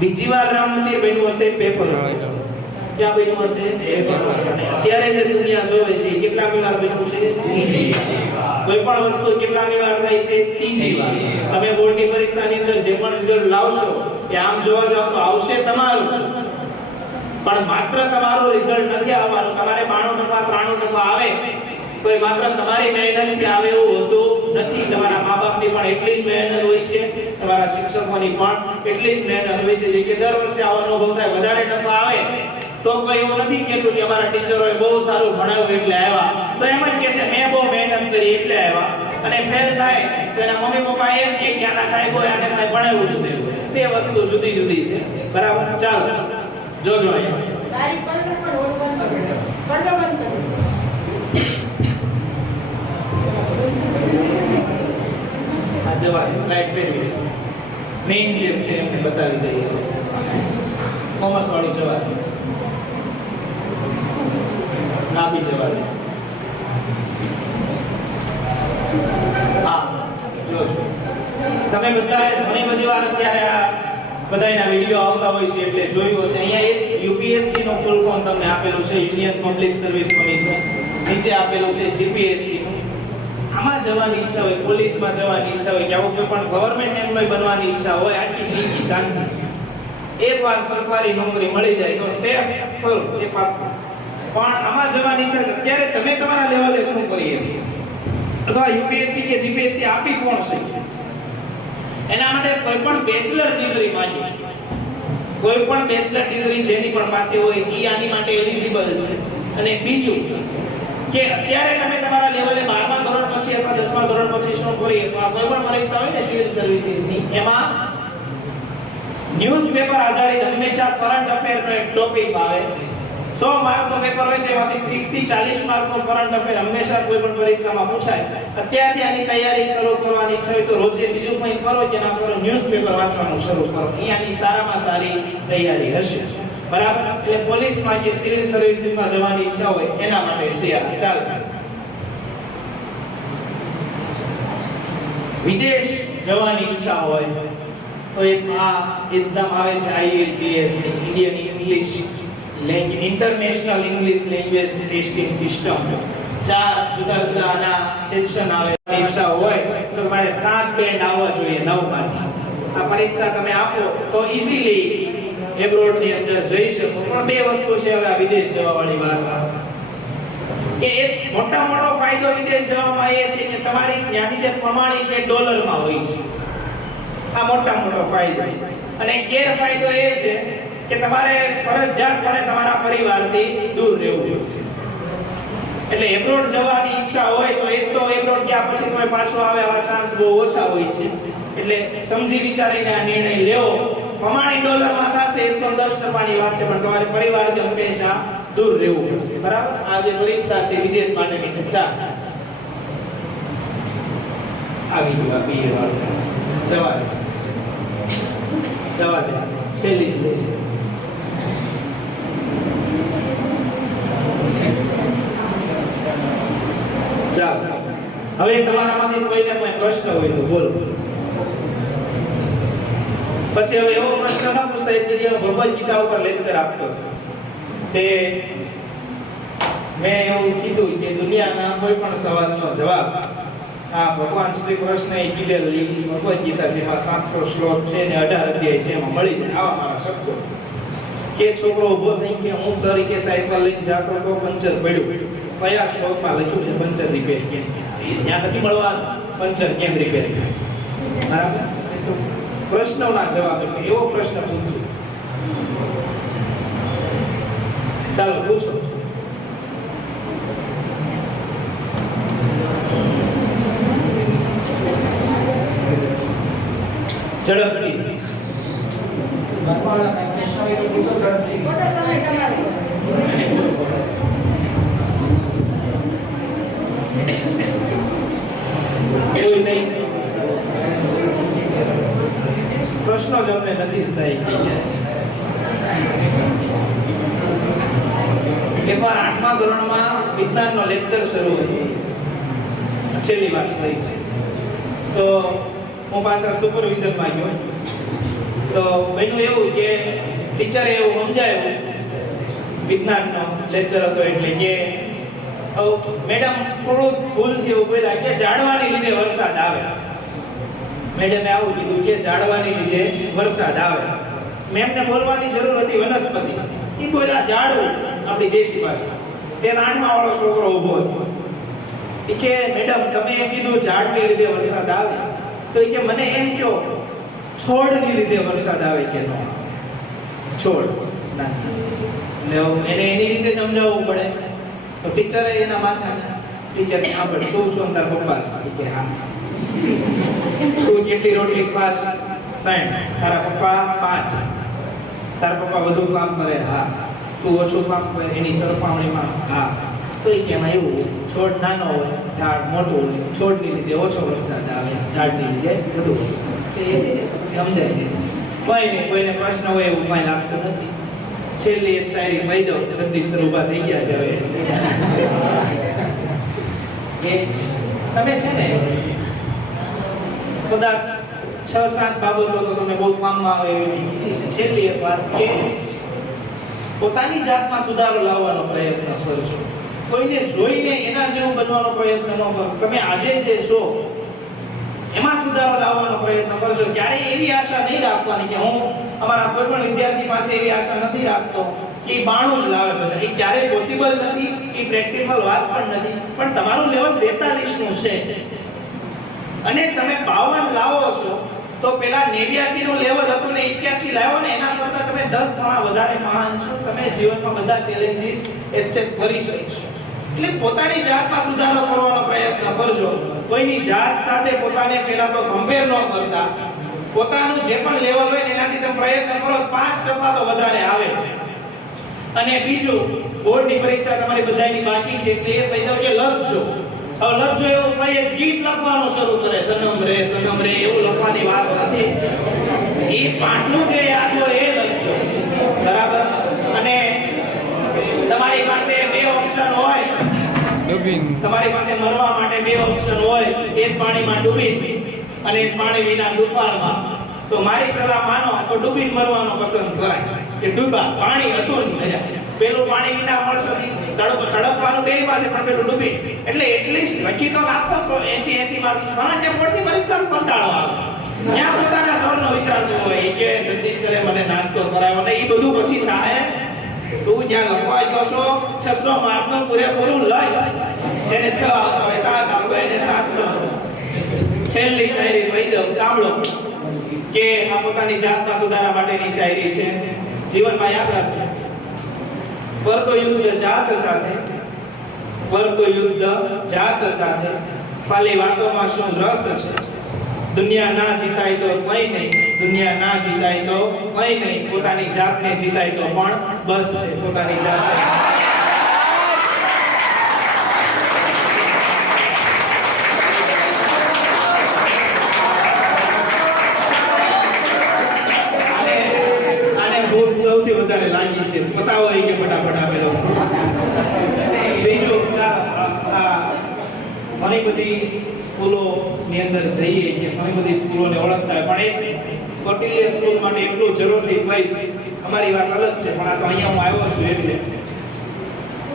બીજી વાર રામ મંદિર બન્યું હશે પેપર. ક્યાં બન્યું હશે? અત્યારે જે દુનિયા જોવે છે એ કેટલામી વાર બન્યું છે? ત્રીજી વાર. કોઈ પણ વસ્તુ કેટલામી વાર થાય છે? ત્રીજી વાર. તમે બોર્ડની પરીક્ષાની અંદર જે પણ રિઝલ્ટ લાવશો એ આમ જોવા જાવ તો આવશે તમારું, પણ માત્ર તમારું રિઝલ્ટ નથી આવવાનું. તમારે 92% 93% આવે તો એ માત્ર તમારી મહેનતથી આવે એવું હોતું નથી. તમારા મા-બાપની પણ એટલી જ મહેનત હોય છે, તમારા શિક્ષકોની પણ એટલી જ મહેનત હોય છે. જે કે દર વર્ષે આવો અનુભવ થાય, વધારે ટકા આવે તો કોઈ એવું નથી કહેતું કે અમારા ટીચરોએ બહુ સારું ભણાવ્યું એટલે આવ્યા, તો એમ જ કહે છે મેં બહુ મહેનત કરી એટલે આવ્યા. અને ફેલ થાય તો એના મમ્મી પપ્પા એમ કહે કે આના સાહેબોએ આને કાંઈ ભણાવ્યું જ નહીં. બે વસ્તુ જુદી જુદી છે. બરાબર? ચાલો જોજો અહીંયા જવા સ્લાઇડ ફેરવી મેઇન જે છે એમને બતાવી દઈએ. કોમર્સ વાળી જવા આ બી જવા દે. હા જોજો તમે બધાએ ઘણી બધી વાર અત્યારે આ બધાયના વિડિયો આવતા હોય છે એટલે જોયું હશે. અહીંયા એક યુપીએસસી નું ફૂલ ફોર્મ તમને આપેલું છે, યુનિયન પબ્લિક સર્વિસ કમિશન. નીચે આપેલું છે જીપીએસસી નું. આમાં જવાની ઈચ્છા હોય, પોલીસમાં જવાની ઈચ્છા હોય, કે આવું કોઈ પણ ગવર્નમેન્ટ એમ્પ્લોય બનવાની ઈચ્છા હોય, આખી જિંદગી શાંતિ, એકવાર સરકારી નોકરી મળી જાય તો સેફ ખરું એ પાછું. પણ આમાં જવાની ઈચ્છા છે ત્યારે તમે તમારા લેવલે શું કરીએ, અથવા યુપીએસસી કે જીપીએસસી આપી કોણ છે? એના માટે કોઈ પણ બેચલર ડિગ્રી માંગે, કોઈ પણ બેચલર ડિગ્રી જેની પણ પાસે હોય એ આની માટે એલિજિબલ છે. અને બીજું કે અત્યારે તમે તમારા લેવલે 12મા ધોરણ પછી અથવા 10મા ધોરણ પછી શું કરીએ તો આ કોઈ પણ પરીક્ષા હોય ને સિવિલ સર્વિસીસની, એમાં ન્યૂઝપેપર આધારિત હંમેશા કરંટ અફેરનો એક ટોપિક આવે. 100 માર્કનું પેપર હોય તેમાંથી 30 થી 40 માર્કનો કરંટ અફેર હંમેશા કોઈ પણ પરીક્ષામાં પૂછાય. અત્યારથી આની તૈયારી શરૂ કરવાની ઈચ્છા હોય તો રોજે બીજું કંઈ કરો કે ના કરો, ન્યૂઝપેપર વાંચવાનું શરૂ કરો. અહીંયાની સારામાં સારી તૈયારી હશે. બરાબર? એટલે પોલીસમાં કે સિવિલ સર્વિસીસમાં જવાની ઈચ્છા હોય એના માટે છે આ. ચાલો વિદેશ જવાની ઈચ્છા હોય તો એક આ એક્ઝામ આવે છે IELTS, Indian English international English language testing system. 4 જુદા જુદા આના સેક્શન આવે. ઈચ્છા હોય તો તમારે 7 બેન્ડ આવવા જોઈએ 9 માંથી. આ પરીક્ષા તમે આપો તો ઈઝીલી એબ્રોડ ની અંદર જઈ શકો. પણ બે વસ્તુ છે હવે આ વિદેશ જવા વાળી વાત, કે એક મોટો ફાયદો વિદેશ જવામાં એ છે કે તમારી ત્યાંની જે કમાણી છે ડોલરમાં હોય છે. આ મોટો ફાયદો. અને ગેરફાયદો એ છે કે તમારે ફરજિયાતપણે તમારા પરિવારથી દૂર રહેવું પડશે. એટલે એબ્રોડ જવાની ઈચ્છા હોય તો એક તો એબ્રોડ ગયા પછી કોઈ પાછો આવે આવા ચાન્સ બહુ ઓછા હોય છે. એટલે સમજી વિચારીને આ નિર્ણય લેવો. કમાણી ડોલરમાં થશે 110% વાત છે, પણ તમારે પરિવારથી હંમેશા દૂર રહેવું પડશે. બરાબર? આ જે પરીક્ષા છે વિદેશ માટેની છે. આવી ગયું બીએ વાળું. જવા દે છેલ્લી જ લેજે. ચાલો હવે તમારામાંથી કોઈને કોઈ પ્રશ્ન હોય તો બોલો. પછી હવે એવો પ્રશ્ન ના પૂછતા જે ભગવદ ગીતા ઉપર લેક્ચર આપતો તે મેં એવું કીધું કે દુનિયાના કોઈ પણ સવાલનો જવાબ આ ભગવાન શ્રી કૃષ્ણએ કીધેલી ભગવદ ગીતા જેમાં 700 શ્લોક છે ને 18 અધ્યાય છે એમાં મળી જાય. આવા મારા શબ્દો કે છોકરો ઊભો થઈ કે હું સર કે સાયકલ લઈને જાતો તો પંચર પડ્યું. કયા શ્લોકમાં લખ્યું છે પંચર રિપેર કેમ થાય? ત્યાં નથી મળવા પંચર કેમ રિપેર થાય. બરાબર? તો પ્રશ્નોના જવાબ એટલે એવો પ્રશ્ન પૂછો. ચાલો પૂછો. ઝડપથી. કોઈ નહીં. પ્રશ્નો જ અમને નથી થઈ ગયા. એકવાર 8મા ધોરણમાં વિજ્ઞાનનો લેક્ચર શરૂ હતો. છેલ્લી વાત થઈ તો હું પાછળ સુપરવિઝનમાં ગયો. તો બન્યું એવું કે ટીચરે એવું સમજાવ્યું વિજ્ઞાનનો લેક્ચર હતો એટલે કે મેડમ થોડું ભૂલથી એવું બોલ્યા કે ઝાડવાની લીધે વરસાદ આવે. મેડમે આવું કીધું કે ઝાડવાની લીધે વરસાદ આવે. મેમને બોલવાની જરૂર હતી વનસ્પતિ. ઈ બોલ્યા ઝાડવું, આપણી દેશી ભાષા. તે 8મા વાળો છોકરો ઊભો હતો. ઈ કે મેડમ તમે એમ કીધું ઝાડની લીધે વરસાદ આવે, તો ઈ કે મને એમ કહો છોડની લીધે વરસાદ આવે કે ન આવે? છોડ ના, એટલે એને એની રીતે સમજાવવું પડે. તો ટીચરે એના માથા ટીચર સાંભળ, તું છો ને તાર પપ્પા છે? કે હા. તું કેટલી રોટલી ખાસ? 3. તારા પપ્પા 5. તારા પપ્પા વધુ કામ કરે? હા. તું ઓછું કામ કરે એની સરખામણીમાં? હા. તો એ કેમ એવું, છોડ નાનો હોય, ઝાડ મોટું હોય, છોડની લીધે ઓછો વરસાદ આવે, ઝાડની લીધે વધુ વરસાદ. તે સમજાય નહીં. કોઈને પ્રશ્ન હોય એવું કઈ લાગતું નથી. છેલ્લી એક શાયરી કહી દઉં, જગદીશ સર ઊભા થઈ ગયા છે હવે. કે તમે છે ને કદાચ 6-7 બાબતો તો તમે બહુ કામમાં આવે એવી કીધી છે. છેલ્લી એક વાત કે પોતાની જાતમાં સુધારો લાવવાનો પ્રયત્ન કરજો. કોઈને જોઈને એના જેવું બનવાનો પ્રયત્ન ન કરો. તમે આજે જે છો એમાં સુધારો લાવવાનો પ્રયત્ન કરજો. ક્યારેય એવી આશા નહીં રાખવાની કે હું અમારા કોઈ પણ વિદ્યાર્થી પાસે એવી આશા નથી રાખતો કે 92 જ લાવે બધા. એ ક્યારેય પોસિબલ નથી, એ પ્રેક્ટિકલ વાત પણ નથી. પણ તમારું લેવલ 42 નું છે અને તમે 52 લાવો છો, તો પેલા 89 નું લેવલ હતું ને 81 લાવ્યો ને, એના કરતા તમે 10 ગણા વધારે મહાન છો. તમે જીવનમાં બધા ચેલેન્જીસ એક્સેપ્ટ કરી શકશો. એટલે પોતાની જાતમાં સુધારો કરવાનો પ્રયત્ન કરજો. કોઈની જાત સાથે પોતાને પહેલા તો કમ્પેર ન કરતા. પોતાનું જે પણ લેવલ હોય ને એનાથી તમે પ્રયત્ન કરો, 5% તો વધારે આવે. અને બીજું, બોર્ડની પરીક્ષા તમારી બધાની બાકી છે એટલે એ કહી દઉં કે લખજો. હવે લખજો એવું કઈ એક ગીત લખવાનું શરૂ કરે, સનમ રે એવું લખવાની વાત નથી. એ પાઠનું જે યાદ હોય એ લખજો, બરાબર? અને તમારી પાસે 2 ઓપ્શન હોય, તમારી પાસે મરવા માટે 2 ઓપ્શન હોય, એક પાણીમાં ડૂબી અને એક પાણી વિના દુકાળમાં. તો મારી સલાહ માનો તો ડૂબીને મરવાનો પસંદ કરાય કે ડૂબા પાણી હતું ને મર્યા. પેલું પાણી વિના મળશો નહીં, તડપવાનું બે પાસે પણ પેલું ડૂબી. એટલે એટલીસ્ટ લખી તો નાખો 80 માર્ક. ઘણા જે બોર્ડની પરીક્ષામાં કંટાળો આવે, ત્યાં પોતાના સરનો વિચારતો હોય કે જગદીશ સરે મને નાસ્તો કરાવ્યો ને, એ બધું પછી થાય. તું જ્યાં લખવા ગયો છો 600 માર્કનું પૂરેપૂરું લઈ, જેને 6 આવતા હોય 7 આવતા હોય એને 700. છેલ્લી શાયરી કહી દઉં, સાંભળો. કે આ પોતાની જાતમાં સુધારા માટેની શાયરી છે. જીવનમાં યાદ રાખજો, ફરતો યુદ્ધ જાત સાથે, ફરતો યુદ્ધ જાત સાથે, ખાલી વાતોમાં શું રસ છે? દુનિયા ના જીતાય તો કંઈ નહીં, દુનિયા ના જીતાય તો કંઈ નહીં, પોતાની જાતને જીતાય તો પણ બસ છે. પોતાની જાતને સૌથી વધારે લાગી છે. પતાવો એ કે ફટાફટ આપેલો. બીજું, ઘણી બધી સ્કૂલોની અંદર જઈએ કે ઘણી બધી સ્કૂલોને ઓળખતા હોય, પણ એક કોટિલિયર સ્કૂલ માટે એટલું જરૂરથી કહીશ. અમારી વાત અલગ છે, પણ આ તો અહીંયા હું આવ્યો છું એટલે.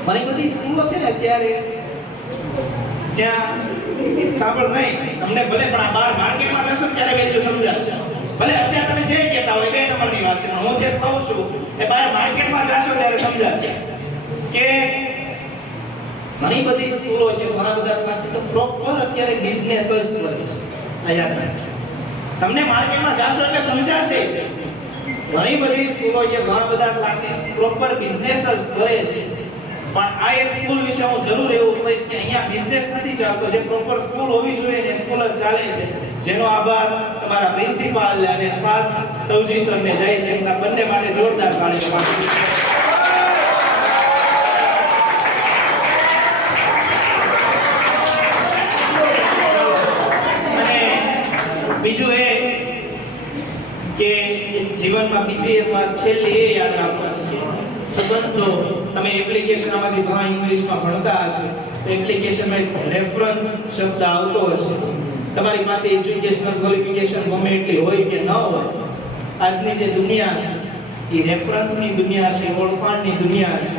ઘણી બધી સ્કૂલો છે ને અત્યારે જ્યાં સાંભળ નહીં તમને ભલે, પણ આ બહાર માર્કેટમાં જશો ત્યારે વેલ્યુ સમજાશે. ભલે અત્યારે તમે જે કહેતા હોય 2 નંબરની વાત છે, પણ હું જે કહું છું એ બહાર માર્કેટમાં જાશો ત્યારે સમજાશે કે ઘણી બધી સ્કૂલો કે ઘણા બધા ક્લાસીસ પ્રોપર અત્યારે બિઝનેસ જ કરે છે. આ યાદ રાખજો, તમને માર્કેટમાં જાશો એટલે સમજાશે. ઘણી બધી સ્કૂલો કે ઘણા બધા ક્લાસીસ પ્રોપર બિઝનેસ જ કરે છે. પણ આ એક સ્કૂલ વિશે હું જરૂર એવું કહીશ કે અહીંયા બિઝનેસ નથી ચાલતો. જે પ્રોપર સ્કૂલ હોવી જોઈએ ને સ્કૂલ જ ચાલે છે. જેનો આભાર તમારા પ્રિન્સિપાલ અને ખાસ સૌજી સરને જાય છે. એમના બંને માટે જોરદાર તાળીઓ પાડો. અને બીજું એ કે જીવનમાં બીજી એક વાત છેલ્લી એ યાદ રાખવાની કે સંબંધો, તમે એપ્લિકેશનમાંથી ઘણા ઇંગ્લિશમાં ભણતા હશો તો એપ્લિકેશનમાં રેફરન્સ શબ્દ આવતો હશે. તમારી પાસે એજ્યુકેશનલ ક્વોલિફિકેશન ગમે એટલી હોય કે ન હોય, આજની જે દુનિયા છે એ રેફરન્સની દુનિયા છે, ઓળખાણની દુનિયા છે.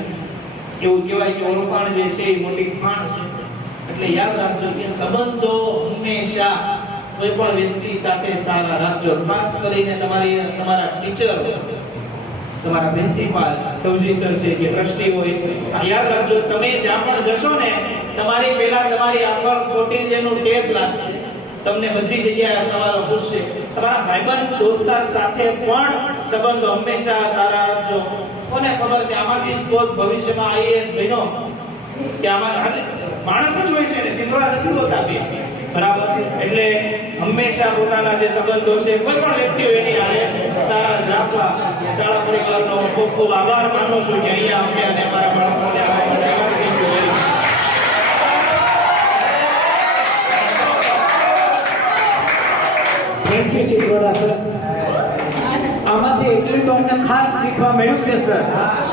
એવું કહેવાય કે ઓળખાણ જે છે એ મોટી ખાણ છે. એટલે યાદ રાખજો કે સંબંધો હંમેશા કોઈ પણ વ્યક્તિ સાથે સારા રાખજો. ખાસ કરીને તમારા ટીચર, તમારા પ્રિન્સિપાલ, સૌજી સર છે કે ટ્રસ્ટી હોય, આ યાદ રાખજો તમે જ્યાં પણ જશો ને તમારી પહેલા તમારી આગળ કૌટિલ્યનું ટેપ લાગશે. તમને બધી જગ્યાએ સવાલો પૂછશે. તમારા ભાઈબંધ દોસ્તાર સાથે પણ સંબંધો હંમેશા સારા રાખજો. કોને ખબર છે આમાંથી સ્પોત ભવિષ્યમાં આઈએએસ બનો કે આમાં માણસ જ હોય છે ને, સિંધવા નથી હોતા બે, બરાબર? એટલે હંમેશા પોતાના જે સંબંધો છે કોઈ પણ વ્યક્તિઓ એની હારે સારા જ રાખવા. શાળા પરિવારનો ખૂબ ખૂબ આભાર માનું છું કે અહીંયા અમને અને અમારા બાળકોને આવવા માટે થેન્ક યુ શીખવાડા સર. આમાંથી એટલું તો અમને ખાસ શીખવા મળ્યું છે સર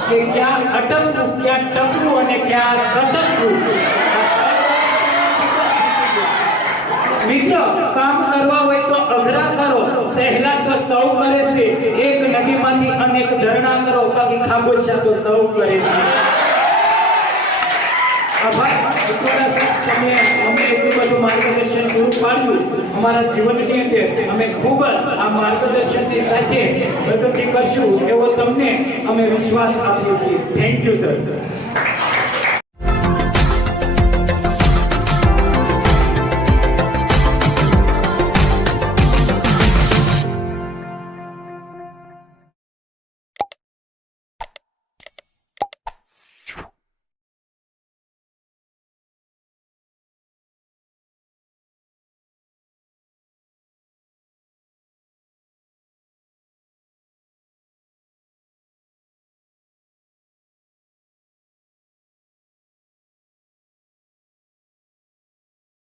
કે ક્યાં અટકવું, ક્યાં ટકવું અને ક્યાં સટકવું. મિત્ર, કામ કરવા હોય તો અઘરા કરો, સહેલા તો સૌ કરે છે. એક નદીમાંથી અનેક ઝરણા કરો, બાકી ખાબોચિયા તો સૌ કરે છે. આભાર શીખવાડા સર, તમે અમને એટલું બધું માર્ગદર્શન પૂરું પાડ્યું. અમારા જીવનની અંદર અમે ખૂબ જ આ માર્ગદર્શનની સાથે પ્રગતિ કરશું એવો તમને અમે વિશ્વાસ આપીએ છીએ. Thank you sir.